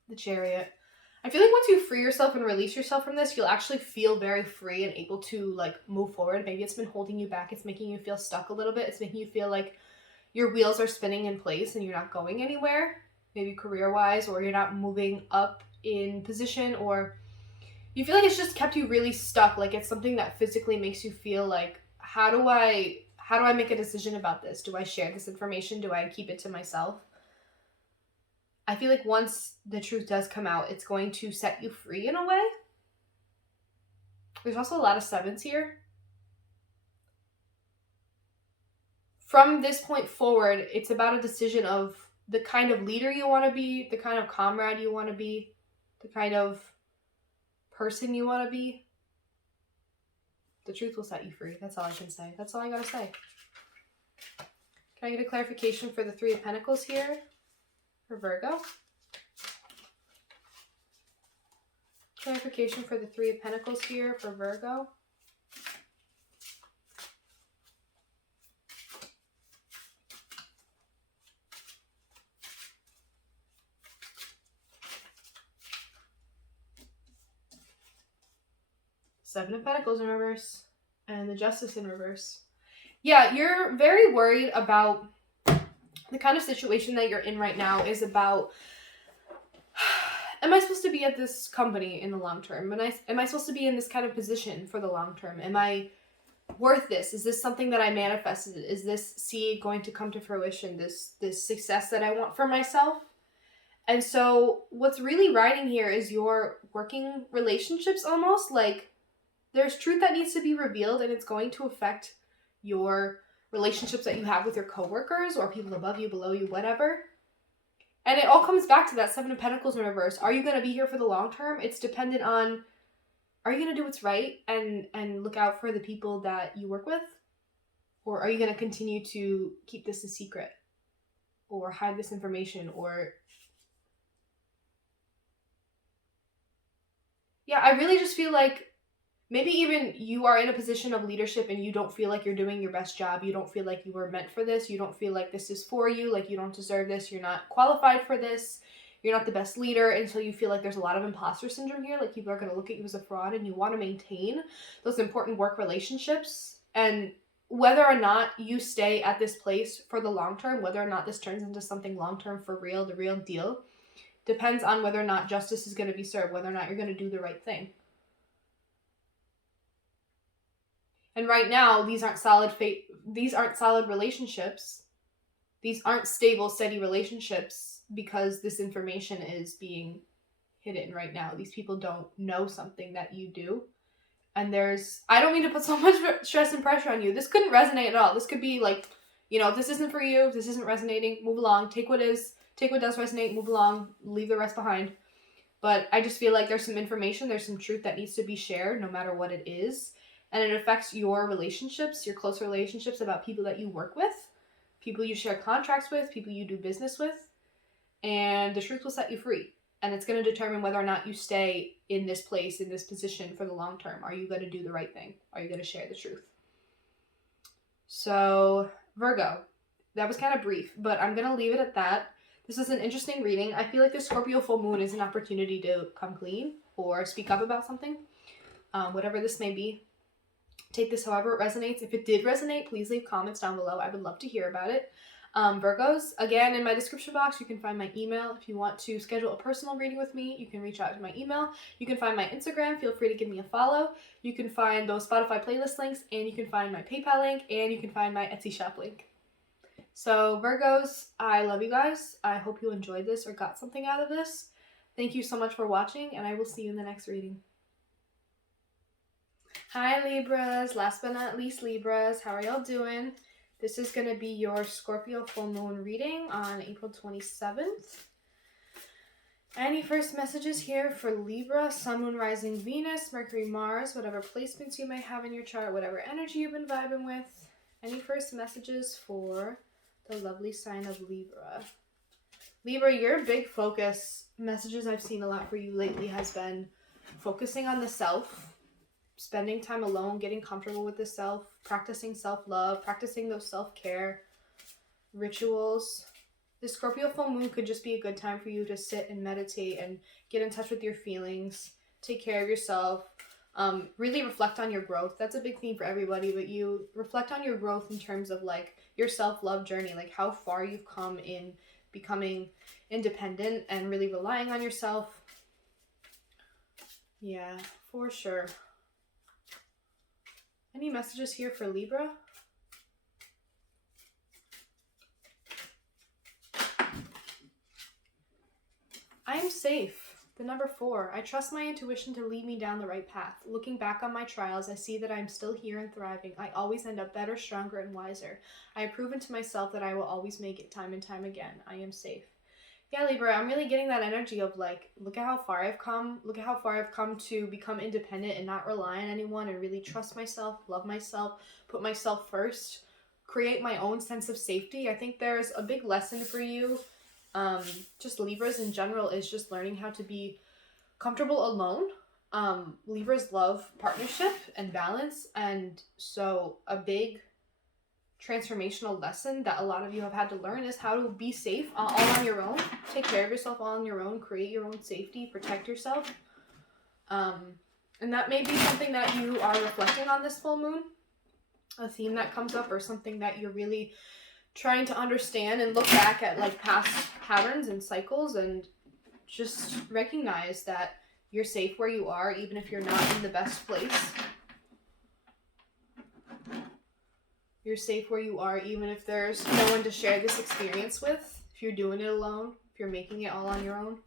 The Chariot. I feel like once you free yourself and release yourself from this, you'll actually feel very free and able to like move forward. Maybe it's been holding you back. It's making you feel stuck a little bit. It's making you feel like your wheels are spinning in place and you're not going anywhere. Maybe career-wise, or you're not moving up in position, or you feel like it's just kept you really stuck. Like it's something that physically makes you feel like, how do I make a decision about this? Do I share this information? Do I keep it to myself? I feel like once the truth does come out, it's going to set you free in a way. There's also a lot of sevens here. From this point forward, it's about a decision of the kind of leader you want to be, the kind of comrade you want to be, the kind of person you want to be. The truth will set you free. That's all I can say. That's all I gotta say. Can I get a clarification for the Three of Pentacles here? For Virgo. Clarification for the Three of Pentacles here for Virgo. Seven of Pentacles in reverse. And the Justice in reverse. Yeah, you're very worried about the kind of situation that you're in right now is about, am I supposed to be at this company in the long term? Am I supposed to be in this kind of position for the long term? Am I worth this? Is this something that I manifested? Is this seed going to come to fruition? This success that I want for myself? And so what's really riding here is your working relationships almost. Like there's truth that needs to be revealed, and it's going to affect your relationships that you have with your coworkers or people above you, below you, whatever. And it all comes back to that Seven of Pentacles in reverse. Are you going to be here for the long term? It's dependent on, are you going to do what's right and look out for the people that you work with? Or are you going to continue to keep this a secret or hide this information? Or yeah, I really just feel like maybe even you are in a position of leadership and you don't feel like you're doing your best job. You don't feel like you were meant for this. You don't feel like this is for you. Like you don't deserve this. You're not qualified for this. You're not the best leader. And so you feel like there's a lot of imposter syndrome here. Like people are going to look at you as a fraud, and you want to maintain those important work relationships. And whether or not you stay at this place for the long term, whether or not this turns into something long term for real, the real deal, depends on whether or not justice is going to be served, whether or not you're going to do the right thing. And right now, these aren't solid relationships. These aren't stable, steady relationships because this information is being hidden right now. These people don't know something that you do. And I don't mean to put so much stress and pressure on you. This couldn't resonate at all. This could be like, if this isn't for you, if this isn't resonating, move along. Take what does resonate, move along, leave the rest behind. But I just feel like there's some information, there's some truth that needs to be shared no matter what it is. And it affects your relationships, your close relationships, about people that you work with. people you share contracts with, people you do business with, and the truth will set you free. And it's going to determine whether or not you stay in this place, in this position for the long term. Are you going to do the right thing? Are you going to share the truth? So, Virgo, that was kind of brief, but I'm going to leave it at that. This is an interesting reading. I feel like the Scorpio full moon is an opportunity to come clean or speak up about something, whatever this may be. Take this however it resonates. If it did resonate, please leave comments down below. I would love to hear about it. Virgos, again, in my description box, you can find my email. If you want to schedule a personal reading with me, you can reach out to my email. You can find my Instagram. Feel free to give me a follow. You can find those Spotify playlist links, and you can find my PayPal link, and you can find my Etsy shop link. So, Virgos, I love you guys. I hope you enjoyed this or got something out of this. Thank you so much for watching, and I will see you in the next reading. Hi, Libras. Last but not least, Libras. How are y'all doing? This is going to be your Scorpio full moon reading on April 27th. Any first messages here for Libra, Sun, Moon, Rising, Venus, Mercury, Mars, whatever placements you may have in your chart, whatever energy you've been vibing with. Any first messages for the lovely sign of Libra? Libra, your big focus, messages I've seen a lot for you lately has been focusing on the self, spending time alone, getting comfortable with the self, practicing self-love, practicing those self-care rituals. The Scorpio full moon could just be a good time for you to sit and meditate and get in touch with your feelings, take care of yourself, really reflect on your growth. That's a big theme for everybody, but you reflect on your growth in terms of like your self-love journey, like how far you've come in becoming independent and really relying on yourself. Yeah, for sure. Any messages here for Libra? I am safe. The number 4. I trust my intuition to lead me down the right path. Looking back on my trials, I see that I am still here and thriving. I always end up better, stronger, and wiser. I have proven to myself that I will always make it time and time again. I am safe. Yeah, Libra, I'm really getting that energy of like, look at how far I've come. Look at how far I've come to become independent and not rely on anyone and really trust myself, love myself, put myself first, create my own sense of safety. I think there's a big lesson for you, just Libras in general, is just learning how to be comfortable alone. Libras love partnership and balance, and so a big transformational lesson that a lot of you have had to learn is how to be safe all on your own, take care of yourself all on your own, create your own safety, protect yourself. And that may be something that you are reflecting on this full moon, a theme that comes up or something that you're really trying to understand and look back at like past patterns and cycles and just recognize that you're safe where you are, even if you're not in the best place. You're safe where you are, even if there's no one to share this experience with, if you're doing it alone, if you're making it all on your own.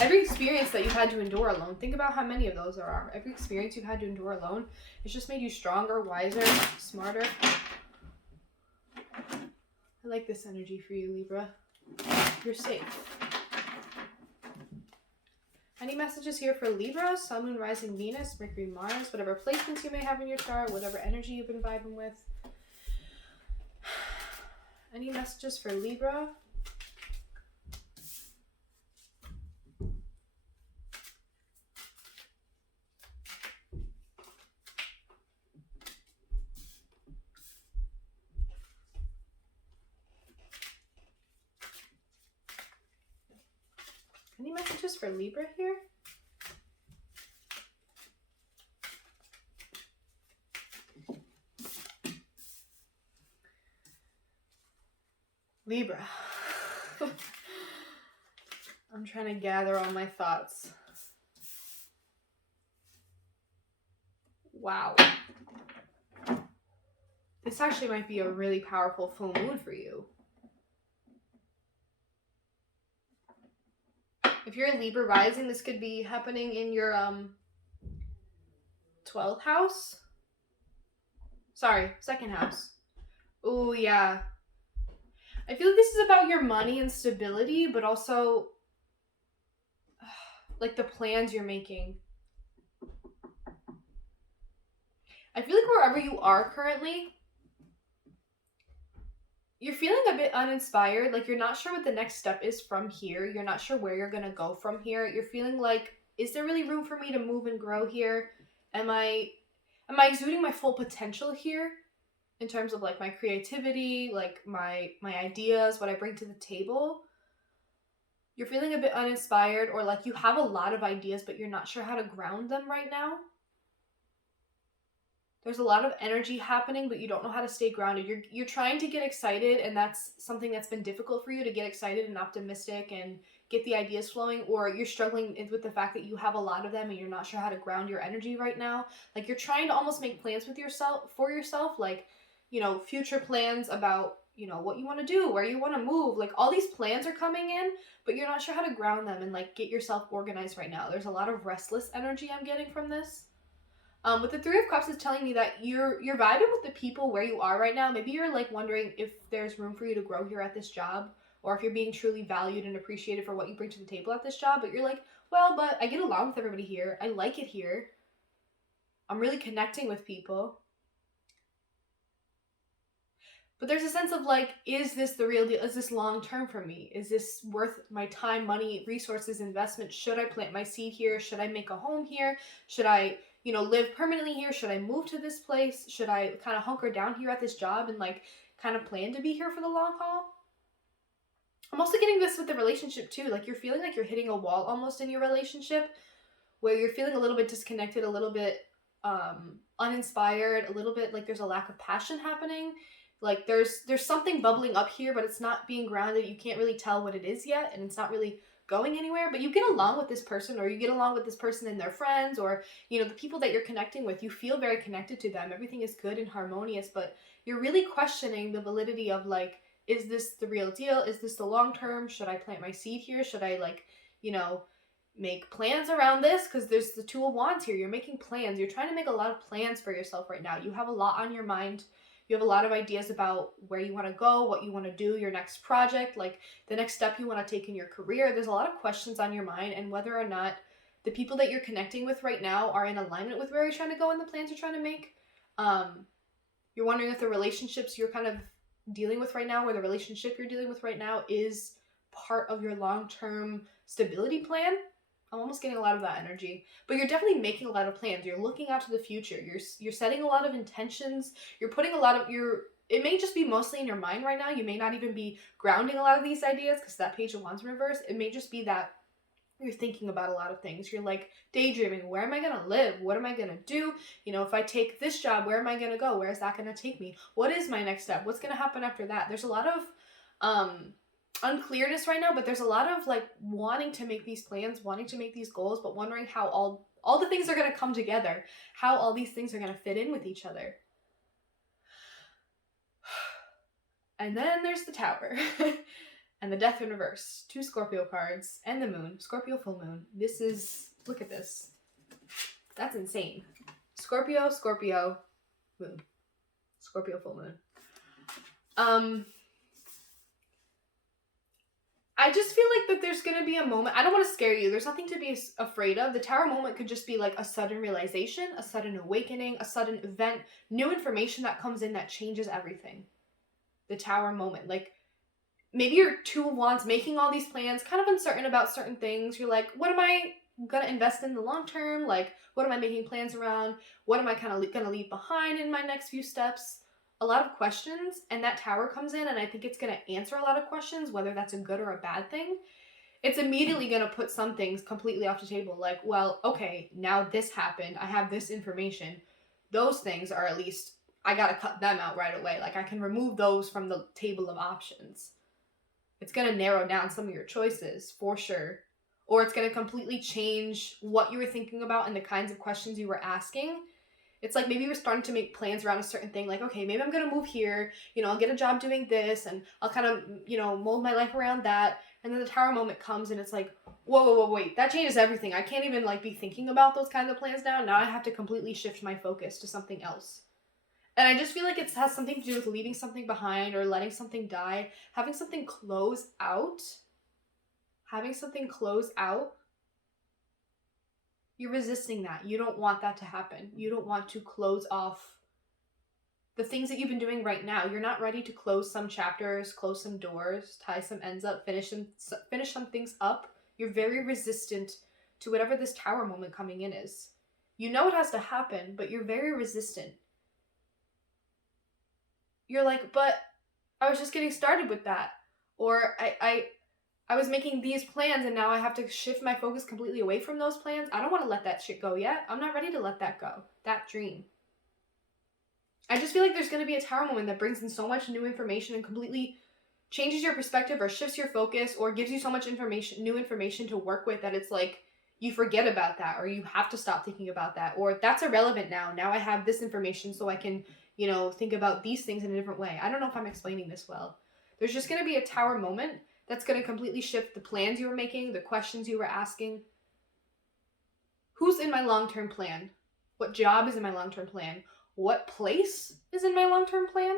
Every experience that you've had to endure alone, think about how many of those there are. Every experience you've had to endure alone, it's just made you stronger, wiser, smarter. I like this energy for you, Libra. You're safe. Any messages here for Libra, Sun, Moon, Rising, Venus, Mercury, Mars, whatever placements you may have in your chart, whatever energy you've been vibing with. Any messages for Libra? Any messages for Libra here? Libra. I'm trying to gather all my thoughts. Wow. This actually might be a really powerful full moon for you. If you're a Libra rising, this could be happening in your 12th house. Sorry, 2nd house. Oh, yeah. I feel like this is about your money and stability, but also like the plans you're making. I feel like wherever you are currently, you're feeling a bit uninspired, like you're not sure what the next step is from here. You're not sure where you're gonna go from here. You're feeling like, is there really room for me to move and grow here? Am I exuding my full potential here in terms of like my creativity, like my ideas, what I bring to the table? You're feeling a bit uninspired, or like you have a lot of ideas but you're not sure how to ground them right now. There's a lot of energy happening, but you don't know how to stay grounded. You're trying to get excited, and that's something that's been difficult for you, to get excited and optimistic and get the ideas flowing, or you're struggling with the fact that you have a lot of them and you're not sure how to ground your energy right now. Like you're trying to almost make plans with yourself, for yourself, like, future plans about, what you want to do, where you want to move. Like all these plans are coming in, but you're not sure how to ground them and like get yourself organized right now. There's a lot of restless energy I'm getting from this. With the Three of Cups is telling me that you're vibing with the people where you are right now. Maybe you're like wondering if there's room for you to grow here at this job, or if you're being truly valued and appreciated for what you bring to the table at this job. But you're like, well, but I get along with everybody here. I like it here. I'm really connecting with people. But there's a sense of like, is this the real deal? Is this long term for me? Is this worth my time, money, resources, investment? Should I plant my seed here? Should I make a home here? Should I live permanently here? Should I move to this place? Should I kind of hunker down here at this job and like kind of plan to be here for the long haul? I'm also getting this with the relationship too. Like you're feeling like you're hitting a wall almost in your relationship, where you're feeling a little bit disconnected, a little bit uninspired, a little bit like there's a lack of passion happening. Like there's something bubbling up here, but it's not being grounded. You can't really tell what it is yet, and it's not really going anywhere. But you get along with this person, or you get along with this person and their friends, or the people that you're connecting with. You feel very connected to them. Everything is good and harmonious, but you're really questioning the validity of like, is this the real deal? Is this the long term? Should I plant my seed here? Should I like, make plans around this? Because there's the Two of Wands here. You're making plans. You're trying to make a lot of plans for yourself right now. You have a lot on your mind. You have a lot of ideas about where you want to go, what you want to do, your next project, like the next step you want to take in your career. There's a lot of questions on your mind, and whether or not the people that you're connecting with right now are in alignment with where you're trying to go and the plans you're trying to make. You're wondering if the relationships you're kind of dealing with right now, or the relationship you're dealing with right now, is part of your long-term stability plan. I'm almost getting a lot of that energy. But you're definitely making a lot of plans. You're looking out to the future. You're setting a lot of intentions. You're putting a lot of it may just be mostly in your mind right now. You may not even be grounding a lot of these ideas, because that Page of Wands in reverse. It may just be that you're thinking about a lot of things. You're like daydreaming. Where am I going to live? What am I going to do? If I take this job, where am I going to go? Where is that going to take me? What is my next step? What's going to happen after that? There's a lot of unclearness right now, but there's a lot of like wanting to make these plans, wanting to make these goals, but wondering how all the things are going to come together, how all these things are going to fit in with each other. And then there's the Tower and the Death in reverse, 2 Scorpio cards, and the Moon, Scorpio full moon. This is, look at this, that's insane. Scorpio, moon, Scorpio full moon. I just feel like that there's going to be a moment. I don't want to scare you. There's nothing to be afraid of. The Tower moment could just be like a sudden realization, a sudden awakening, a sudden event, new information that comes in that changes everything. The Tower moment. Like, maybe you're Two of Wands making all these plans, kind of uncertain about certain things. You're like, what am I going to invest in the long term? Like, what am I making plans around? What am I kind of going to leave behind in my next few steps? A lot of questions, and that Tower comes in, and I think it's going to answer a lot of questions, whether that's a good or a bad thing. It's immediately going to put some things completely off the table, like, well, okay, now this happened, I have this information. Those things are, at least, I got to cut them out right away. Like, I can remove those from the table of options. It's going to narrow down some of your choices, for sure. Or it's going to completely change what you were thinking about and the kinds of questions you were asking. It's like maybe we're starting to make plans around a certain thing, like, okay, maybe I'm going to move here, I'll get a job doing this, and I'll kind of, mold my life around that. And then the Tower moment comes, and it's like, whoa, wait, that changes everything. I can't even, be thinking about those kinds of plans now. Now I have to completely shift my focus to something else. And I just feel like it has something to do with leaving something behind, or letting something die, having something close out. You're resisting that. You don't want that to happen. You don't want to close off the things that you've been doing right now. You're not ready to close some chapters, close some doors, tie some ends up, finish some things up. You're very resistant to whatever this Tower moment coming in is. You know it has to happen, but you're very resistant. You're like, but I was just getting started with that. Or I was making these plans and now I have to shift my focus completely away from those plans. I don't want to let that shit go yet. I'm not ready to let that go. That dream. I just feel like there's going to be a Tower moment that brings in so much new information and completely changes your perspective or shifts your focus or gives you so much new information to work with that it's like you forget about that, or you have to stop thinking about that, or that's irrelevant now. Now I have this information so I can, think about these things in a different way. I don't know if I'm explaining this well. There's just going to be a Tower moment that's going to completely shift the plans you were making, the questions you were asking. Who's in my long-term plan? What job is in my long-term plan? What place is in my long-term plan?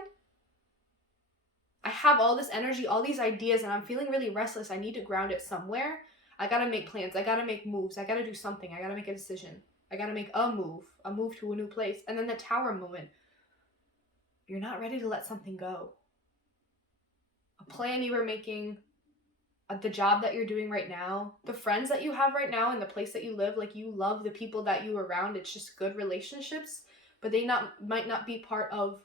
I have all this energy, all these ideas, and I'm feeling really restless. I need to ground it somewhere. I gotta make plans. I gotta make moves. I gotta do something. I gotta make a decision. I gotta make a move to a new place. And then the Tower moment. You're not ready to let something go. A plan you were making, the job that you're doing right now, the friends that you have right now, and the place that you live, like you love the people that you are around. It's just good relationships, but they might not be part of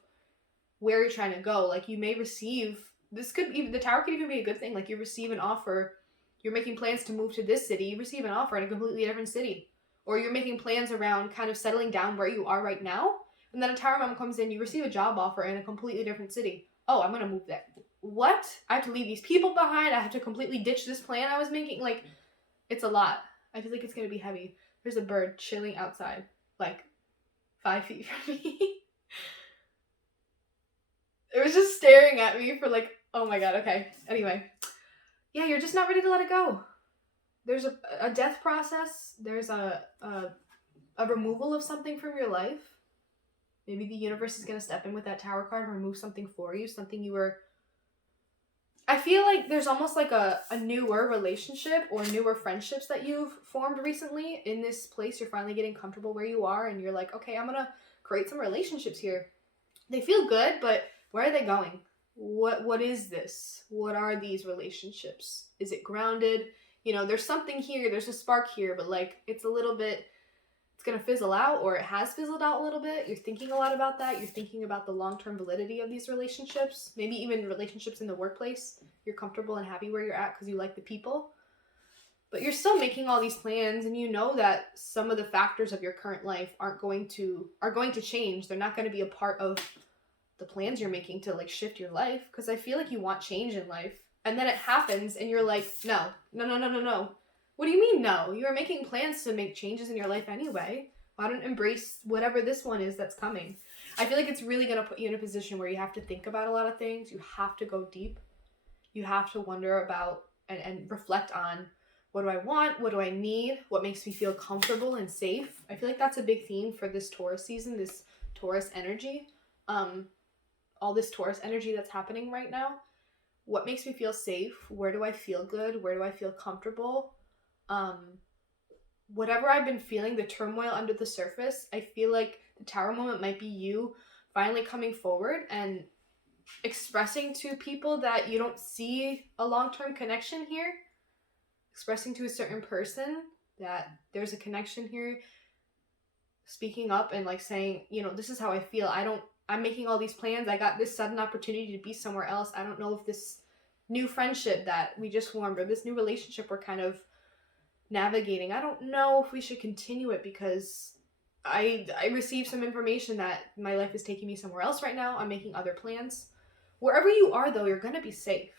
where you're trying to go. Like you may receive, the Tower could even be a good thing. Like you receive an offer, you're making plans to move to this city, you receive an offer in a completely different city. Or you're making plans around kind of settling down where you are right now, and then a Tower moment comes in, you receive a job offer in a completely different city. Oh, I'm gonna move there. What? I have to leave these people behind, I have to completely ditch this plan I was making. Like, it's a lot. I feel like it's gonna be heavy. There's a bird chilling outside, like 5 feet from me. It was just staring at me for like, oh my god, okay. Anyway. Yeah, you're just not ready to let it go. There's a death process. There's a removal of something from your life. Maybe the universe is going to step in with that Tower card and remove something for you. Something you were... I feel like there's almost like a newer relationship or newer friendships that you've formed recently. In this place, you're finally getting comfortable where you are and you're like, okay, I'm going to create some relationships here. They feel good, but where are they going? What is this? What are these relationships? Is it grounded? There's something here, there's a spark here, but like it's a little bit, it's gonna fizzle out, or it has fizzled out a little bit. You're thinking a lot about that. You're thinking about the long-term validity of these relationships, maybe even relationships in the workplace. You're comfortable and happy where you're at because you like the people, but you're still making all these plans, and you know that some of the factors of your current life are going to change. They're not going to be a part of the plans you're making to like shift your life, because I feel like you want change in life, and then it happens and you're like, no. What do you mean no? You are making plans to make changes in your life anyway. Why don't embrace whatever this one is that's coming? I feel like it's really going to put you in a position where you have to think about a lot of things. You have to go deep. You have to wonder about and reflect on, what do I want? What do I need? What makes me feel comfortable and safe? I feel like that's a big theme for this Taurus season, this Taurus energy. All this Taurus energy that's happening right now. What makes me feel safe? Where do I feel good? Where do I feel comfortable? Whatever I've been feeling, the turmoil under the surface, I feel like the Tower moment might be you finally coming forward and expressing to people that you don't see a long-term connection here. Expressing to a certain person that there's a connection here. Speaking up and like saying, this is how I feel. I'm making all these plans. I got this sudden opportunity to be somewhere else. I don't know if this new friendship that we just formed or this new relationship we're kind of navigating, I don't know if we should continue it, because I received some information that my life is taking me somewhere else right now. I'm making other plans. Wherever you are, though, you're going to be safe.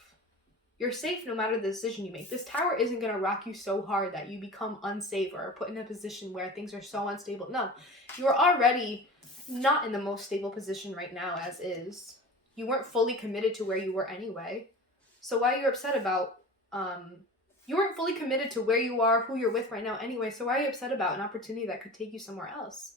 You're safe no matter the decision you make. This Tower isn't going to rock you so hard that you become unsafe or are put in a position where things are so unstable. No, you are already not in the most stable position right now as is. You weren't fully committed to where you were anyway. So why are you upset about, you weren't fully committed to where you are, who you're with right now anyway, so why are you upset about an opportunity that could take you somewhere else?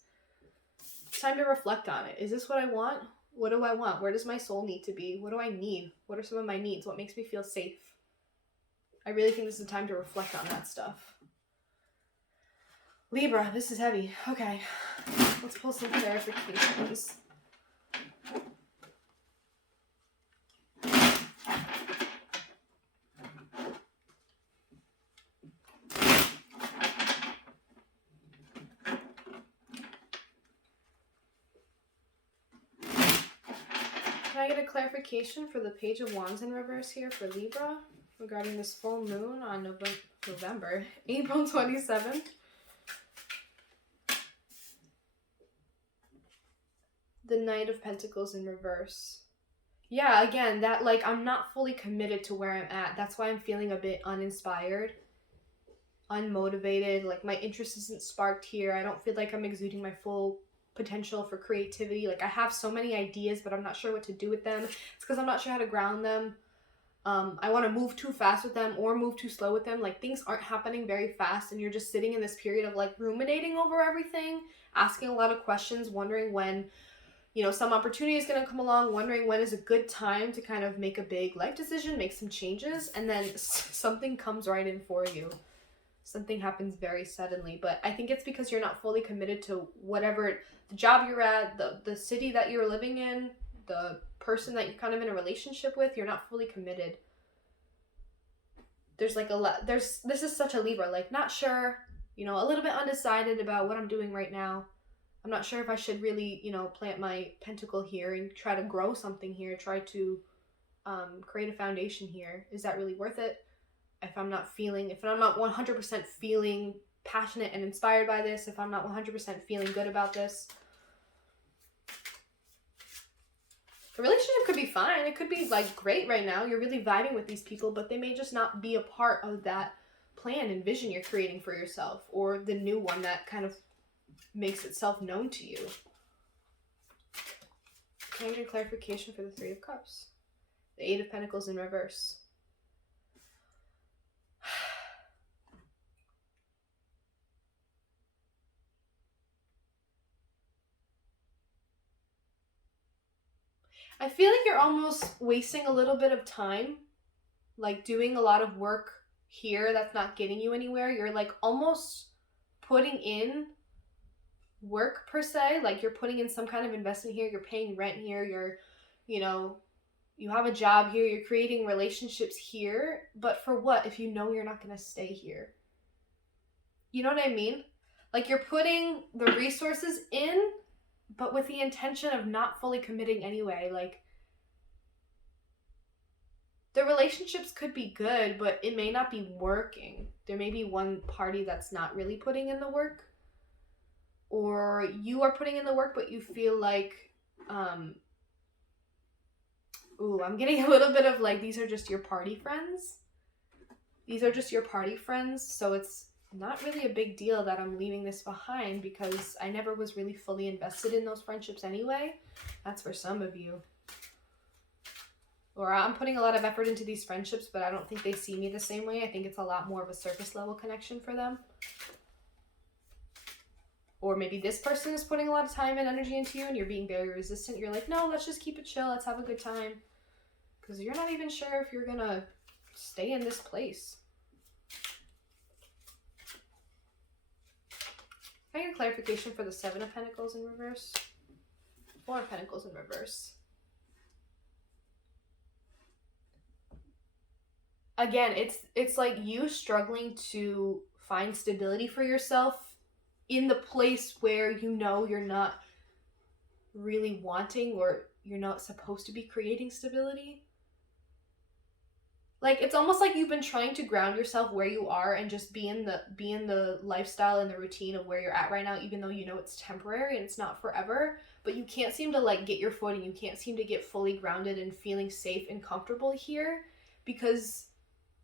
It's time to reflect on it. Is this what I want? What do I want? Where does my soul need to be? What do I need? What are some of my needs? What makes me feel safe? I really think this is a time to reflect on that stuff. Libra, this is heavy. Okay, let's pull some clarifications. get clarification for the Page of Wands in reverse here for Libra regarding this full moon on April 27th. The Knight of Pentacles in reverse. Yeah, again, that, like, I'm not fully committed to where I'm at. That's why I'm feeling a bit uninspired, unmotivated. Like, my interest isn't sparked here. I don't feel like I'm exuding my full potential for creativity. Like, I have so many ideas, but I'm not sure what to do with them. It's because I'm not sure how to ground them. I want to move too fast with them or move too slow with them. Like, things aren't happening very fast, and you're just sitting in this period of, like, ruminating over everything, asking a lot of questions, wondering when, you know, some opportunity is going to come along, wondering when is a good time to kind of make a big life decision, make some changes, and then something comes right in for you. Something happens very suddenly, but I think it's because you're not fully committed to whatever, the job you're at, the city that you're living in, the person that you're kind of in a relationship with. You're not fully committed. There's like a lot, this is such a Libra, like, not sure, you know, a little bit undecided about what I'm doing right now. I'm not sure if I should really, you know, plant my pentacle here and try to grow something here, try to create a foundation here. Is that really worth it? If I'm not 100% feeling passionate and inspired by this, if I'm not 100% feeling good about this. The relationship could be fine. It could be, like, great right now. You're really vibing with these people, but they may just not be a part of that plan and vision you're creating for yourself, or the new one that kind of makes itself known to you. Can I get clarification for the Three of Cups? The Eight of Pentacles in reverse. I feel like you're almost wasting a little bit of time, like doing a lot of work here that's not getting you anywhere. You're, like, almost putting in work per se, like you're putting in some kind of investment here, you're paying rent here, you're, you know, you have a job here, you're creating relationships here, but for what if you know you're not going to stay here? You know what I mean? Like, you're putting the resources in, but with the intention of not fully committing anyway. Like, the relationships could be good, but it may not be working. There may be one party that's not really putting in the work, or you are putting in the work, but you feel like, I'm getting a little bit of, like, these are just your party friends. These are just your party friends, so it's not really a big deal that I'm leaving this behind, because I never was really fully invested in those friendships anyway. That's for some of you. Or I'm putting a lot of effort into these friendships, but I don't think they see me the same way. I think it's a lot more of a surface level connection for them. Or maybe this person is putting a lot of time and energy into you and you're being very resistant. You're like, no, let's just keep it chill. Let's have a good time. Because you're not even sure if you're going to stay in this place. Can I get clarification for the Seven of Pentacles in reverse? Four of Pentacles in reverse. Again, it's like you struggling to find stability for yourself in the place where you know you're not really wanting, or you're not supposed to be creating stability. Like, it's almost like you've been trying to ground yourself where you are and just be in the lifestyle and the routine of where you're at right now, even though you know it's temporary and it's not forever, but you can't seem to, like, get your footing. You can't seem to get fully grounded and feeling safe and comfortable here, because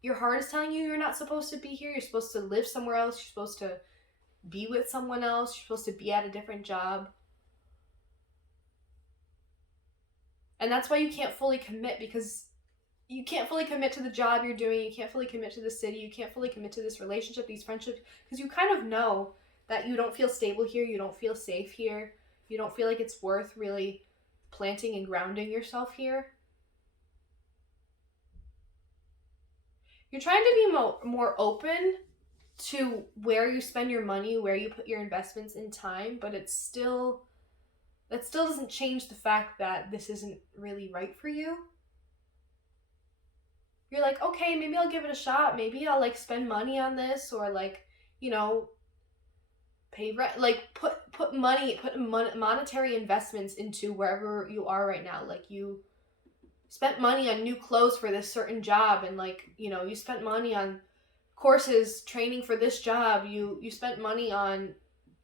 your heart is telling you you're not supposed to be here. You're supposed to live somewhere else. You're supposed to be with someone else. You're supposed to be at a different job. And that's why you can't fully commit, because you can't fully commit to the job you're doing. You can't fully commit to the city. You can't fully commit to this relationship, these friendships, because you kind of know that you don't feel stable here. You don't feel safe here. You don't feel like it's worth really planting and grounding yourself here. You're trying to be more open to where you spend your money, where you put your investments in time, but that still doesn't change the fact that this isn't really right for you. You're like, okay, maybe I'll give it a shot. Maybe I'll, like, spend money on this, or, like, you know, pay rent, like, put monetary investments into wherever you are right now. Like, you spent money on new clothes for this certain job, and like, you know, you spent money on courses, training for this job, you spent money on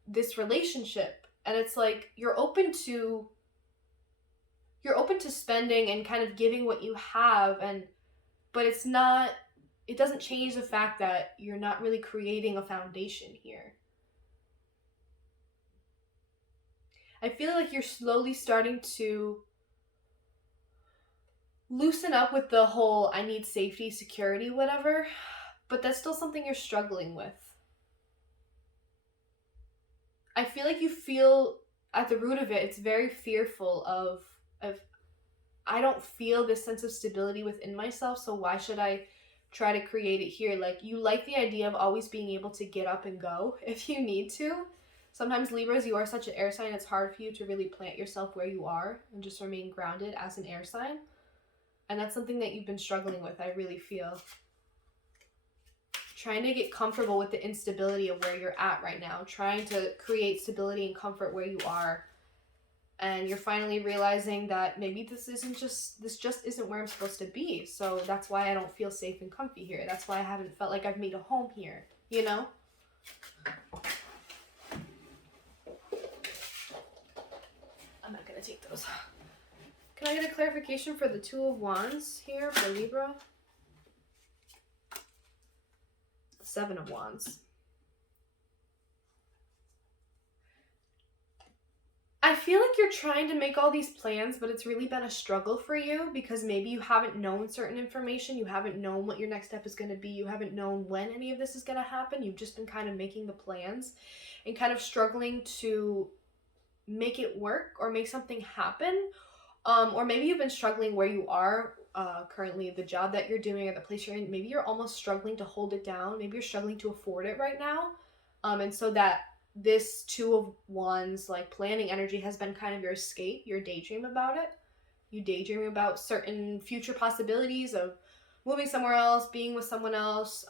this relationship, and it's like you're open to spending and kind of giving what you have, but it doesn't change the fact that you're not really creating a foundation here. I feel like you're slowly starting to loosen up with the whole I need safety, security, whatever, but that's still something you're struggling with. I feel like you feel at the root of it, it's very fearful of I don't feel this sense of stability within myself, so why should I try to create it here? Like, you like the idea of always being able to get up and go if you need to. Sometimes, Libras, you are such an air sign, it's hard for you to really plant yourself where you are and just remain grounded as an air sign. And that's something that you've been struggling with, I really feel. Trying to get comfortable with the instability of where you're at right now. Trying to create stability and comfort where you are. And you're finally realizing that maybe this just isn't where I'm supposed to be. So that's why I don't feel safe and comfy here. That's why I haven't felt like I've made a home here, you know? I'm not gonna take those. Can I get a clarification for the Two of Wands here for Libra? Seven of Wands. I feel like you're trying to make all these plans, but it's really been a struggle for you because maybe you haven't known certain information. You haven't known what your next step is going to be. You haven't known when any of this is going to happen. You've just been kind of making the plans and kind of struggling to make it work or make something happen. Or maybe you've been struggling where you are currently, the job that you're doing or the place you're in. Maybe you're almost struggling to hold it down. Maybe you're struggling to afford it right now. And so that this Two of Wands, like, planning energy has been kind of your escape. You daydream about it. You daydream about certain future possibilities of moving somewhere else, being with someone else,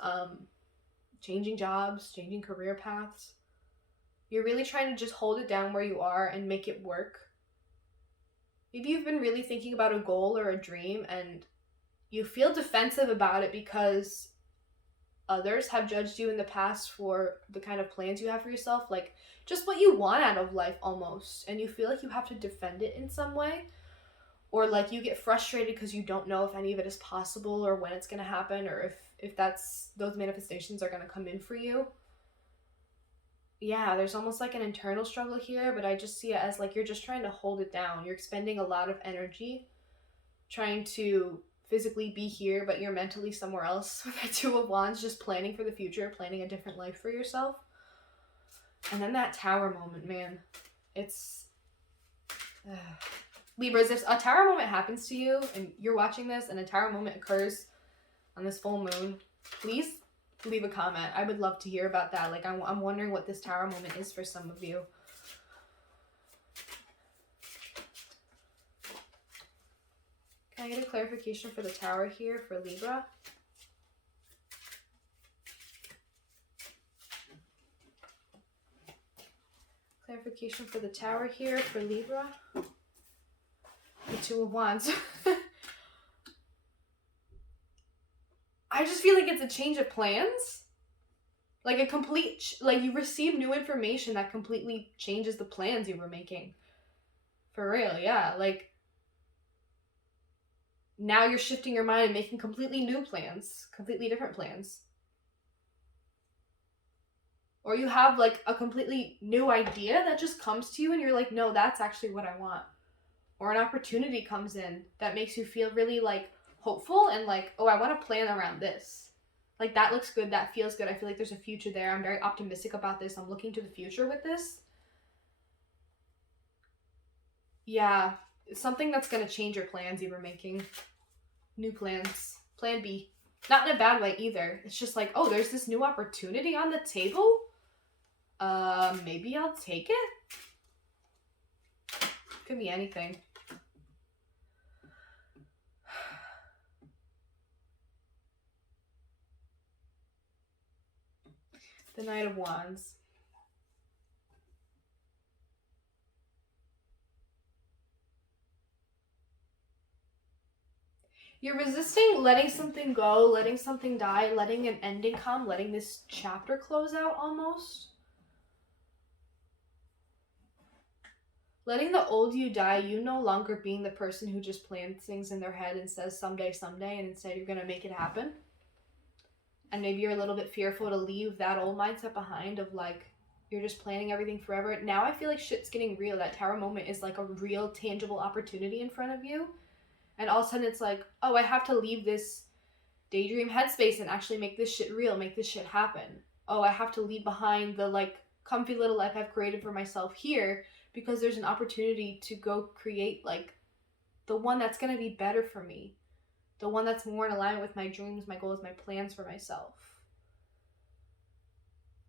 changing jobs, changing career paths. You're really trying to just hold it down where you are and make it work. Maybe you've been really thinking about a goal or a dream and you feel defensive about it because others have judged you in the past for the kind of plans you have for yourself, like just what you want out of life almost, and you feel like you have to defend it in some way, or like you get frustrated because you don't know if any of it is possible or when it's going to happen, or if those manifestations are going to come in for you. Yeah, there's almost like an internal struggle here, but I just see it as like you're just trying to hold it down. You're expending a lot of energy trying to physically be here, but you're mentally somewhere else with the Two of Wands, just planning for the future, planning a different life for yourself. And then that Tower moment, man, it's Libras, if a Tower moment happens to you and you're watching this and a Tower moment occurs on this full moon, please leave a comment. I would love to hear about that. Like, I'm wondering what this Tower moment is for some of you. Can I get a clarification for the Tower here for Libra? Clarification for the Tower here for Libra. The Two of Wands. I just feel like it's a change of plans. Like a complete, like you receive new information that completely changes the plans you were making. For real, yeah. Like, now you're shifting your mind and making completely new plans, completely different plans. Or you have like a completely new idea that just comes to you and you're like, no, that's actually what I want. Or an opportunity comes in that makes you feel really like hopeful and like, oh, I want to plan around this. Like, that looks good, that feels good. I feel like there's a future there. I'm very optimistic about this. I'm looking to the future with this. Yeah, it's something that's going to change your plans you were making. New plans. Plan B. Not in a bad way either. It's just like, oh, there's this new opportunity on the table. Maybe I'll take it? Could be anything. The Knight of Wands. You're resisting letting something go, letting something die, letting an ending come, letting this chapter close out almost. Letting the old you die, you no longer being the person who just plans things in their head and says someday, and instead you're going to make it happen. And maybe you're a little bit fearful to leave that old mindset behind of like, you're just planning everything forever. Now I feel like shit's getting real. That tower moment is like a real tangible opportunity in front of you. And all of a sudden it's like, oh, I have to leave this daydream headspace and actually make this shit real, make this shit happen. Oh, I have to leave behind the like comfy little life I've created for myself here because there's an opportunity to go create like the one that's going to be better for me. The one that's more in alignment with my dreams, my goals, my plans for myself.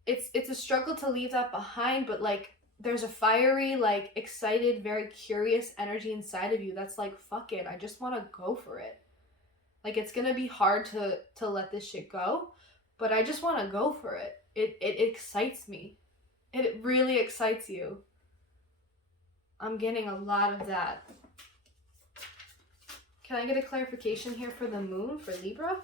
It's a struggle to leave that behind, but like there's a fiery, like excited, very curious energy inside of you that's like, fuck it, I just want to go for it. Like it's gonna be hard to let this shit go, but I just want to go for it. It excites me. It really excites you. I'm getting a lot of that. Can I get a clarification here for the moon for Libra?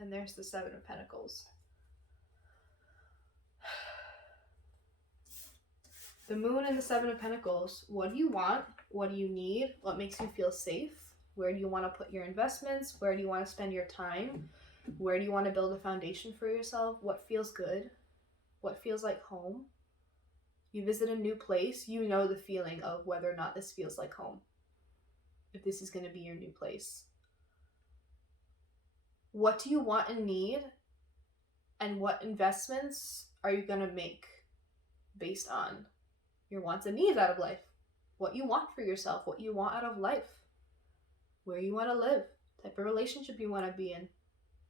And there's the Seven of Pentacles. The moon and the Seven of Pentacles. What do you want? What do you need? What makes you feel safe? Where do you want to put your investments? Where do you want to spend your time? Where do you want to build a foundation for yourself? What feels good? What feels like home? You visit a new place, you know the feeling of whether or not this feels like home. If this is going to be your new place. What do you want and need? And what investments are you going to make based on your wants and needs out of life? What you want for yourself, what you want out of life, where you want to live, type of relationship you want to be in,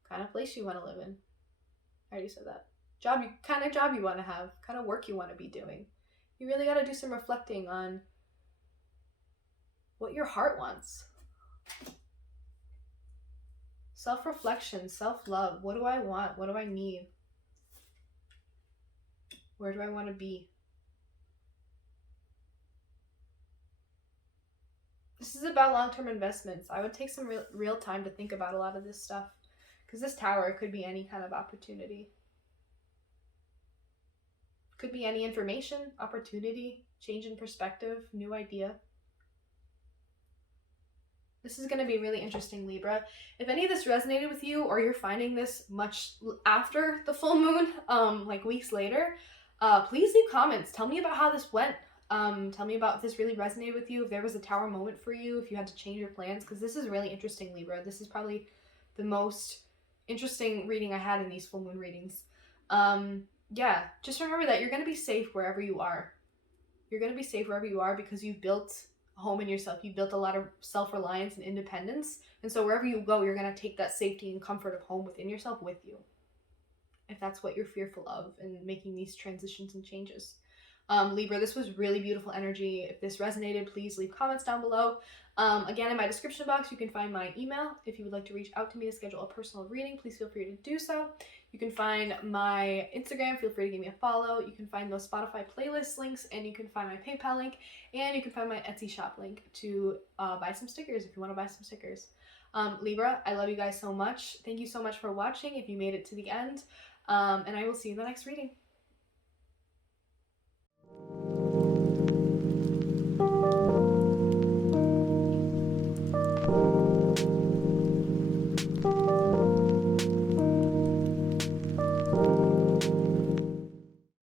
kind of place you want to live in. I already said that. Kind of job you want to have, kind of work you want to be doing. You really got to do some reflecting on what your heart wants. Self-reflection, self-love. What do I want? What do I need? Where do I want to be? This is about long-term investments. I would take some real time to think about a lot of this stuff because this tower could be any kind of opportunity. Could be any information, opportunity, change in perspective, new idea. This is going to be really interesting, Libra. If any of this resonated with you or you're finding this much after the full moon, like weeks later, please leave comments. Tell me about how this went. Tell me about if this really resonated with you, if there was a tower moment for you, if you had to change your plans, because this is really interesting, Libra. This is probably the most interesting reading I had in these full moon readings. Yeah, just remember that you're going to be safe wherever you are. You're going to be safe wherever you are because you've built a home in yourself. You've built a lot of self-reliance and independence. And so wherever you go, you're going to take that safety and comfort of home within yourself with you. If that's what you're fearful of in making these transitions and changes. Libra, this was really beautiful energy. If this resonated, please leave comments down below. Again, in my description box, you can find my email. If you would like to reach out to me to schedule a personal reading, please feel free to do so. You can find my Instagram. Feel free to give me a follow. You can find those Spotify playlist links, and you can find my PayPal link, and you can find my Etsy shop link to buy some stickers if you want to buy some stickers. Libra, I love you guys so much. Thank you so much for watching if you made it to the end, and I will see you in the next reading.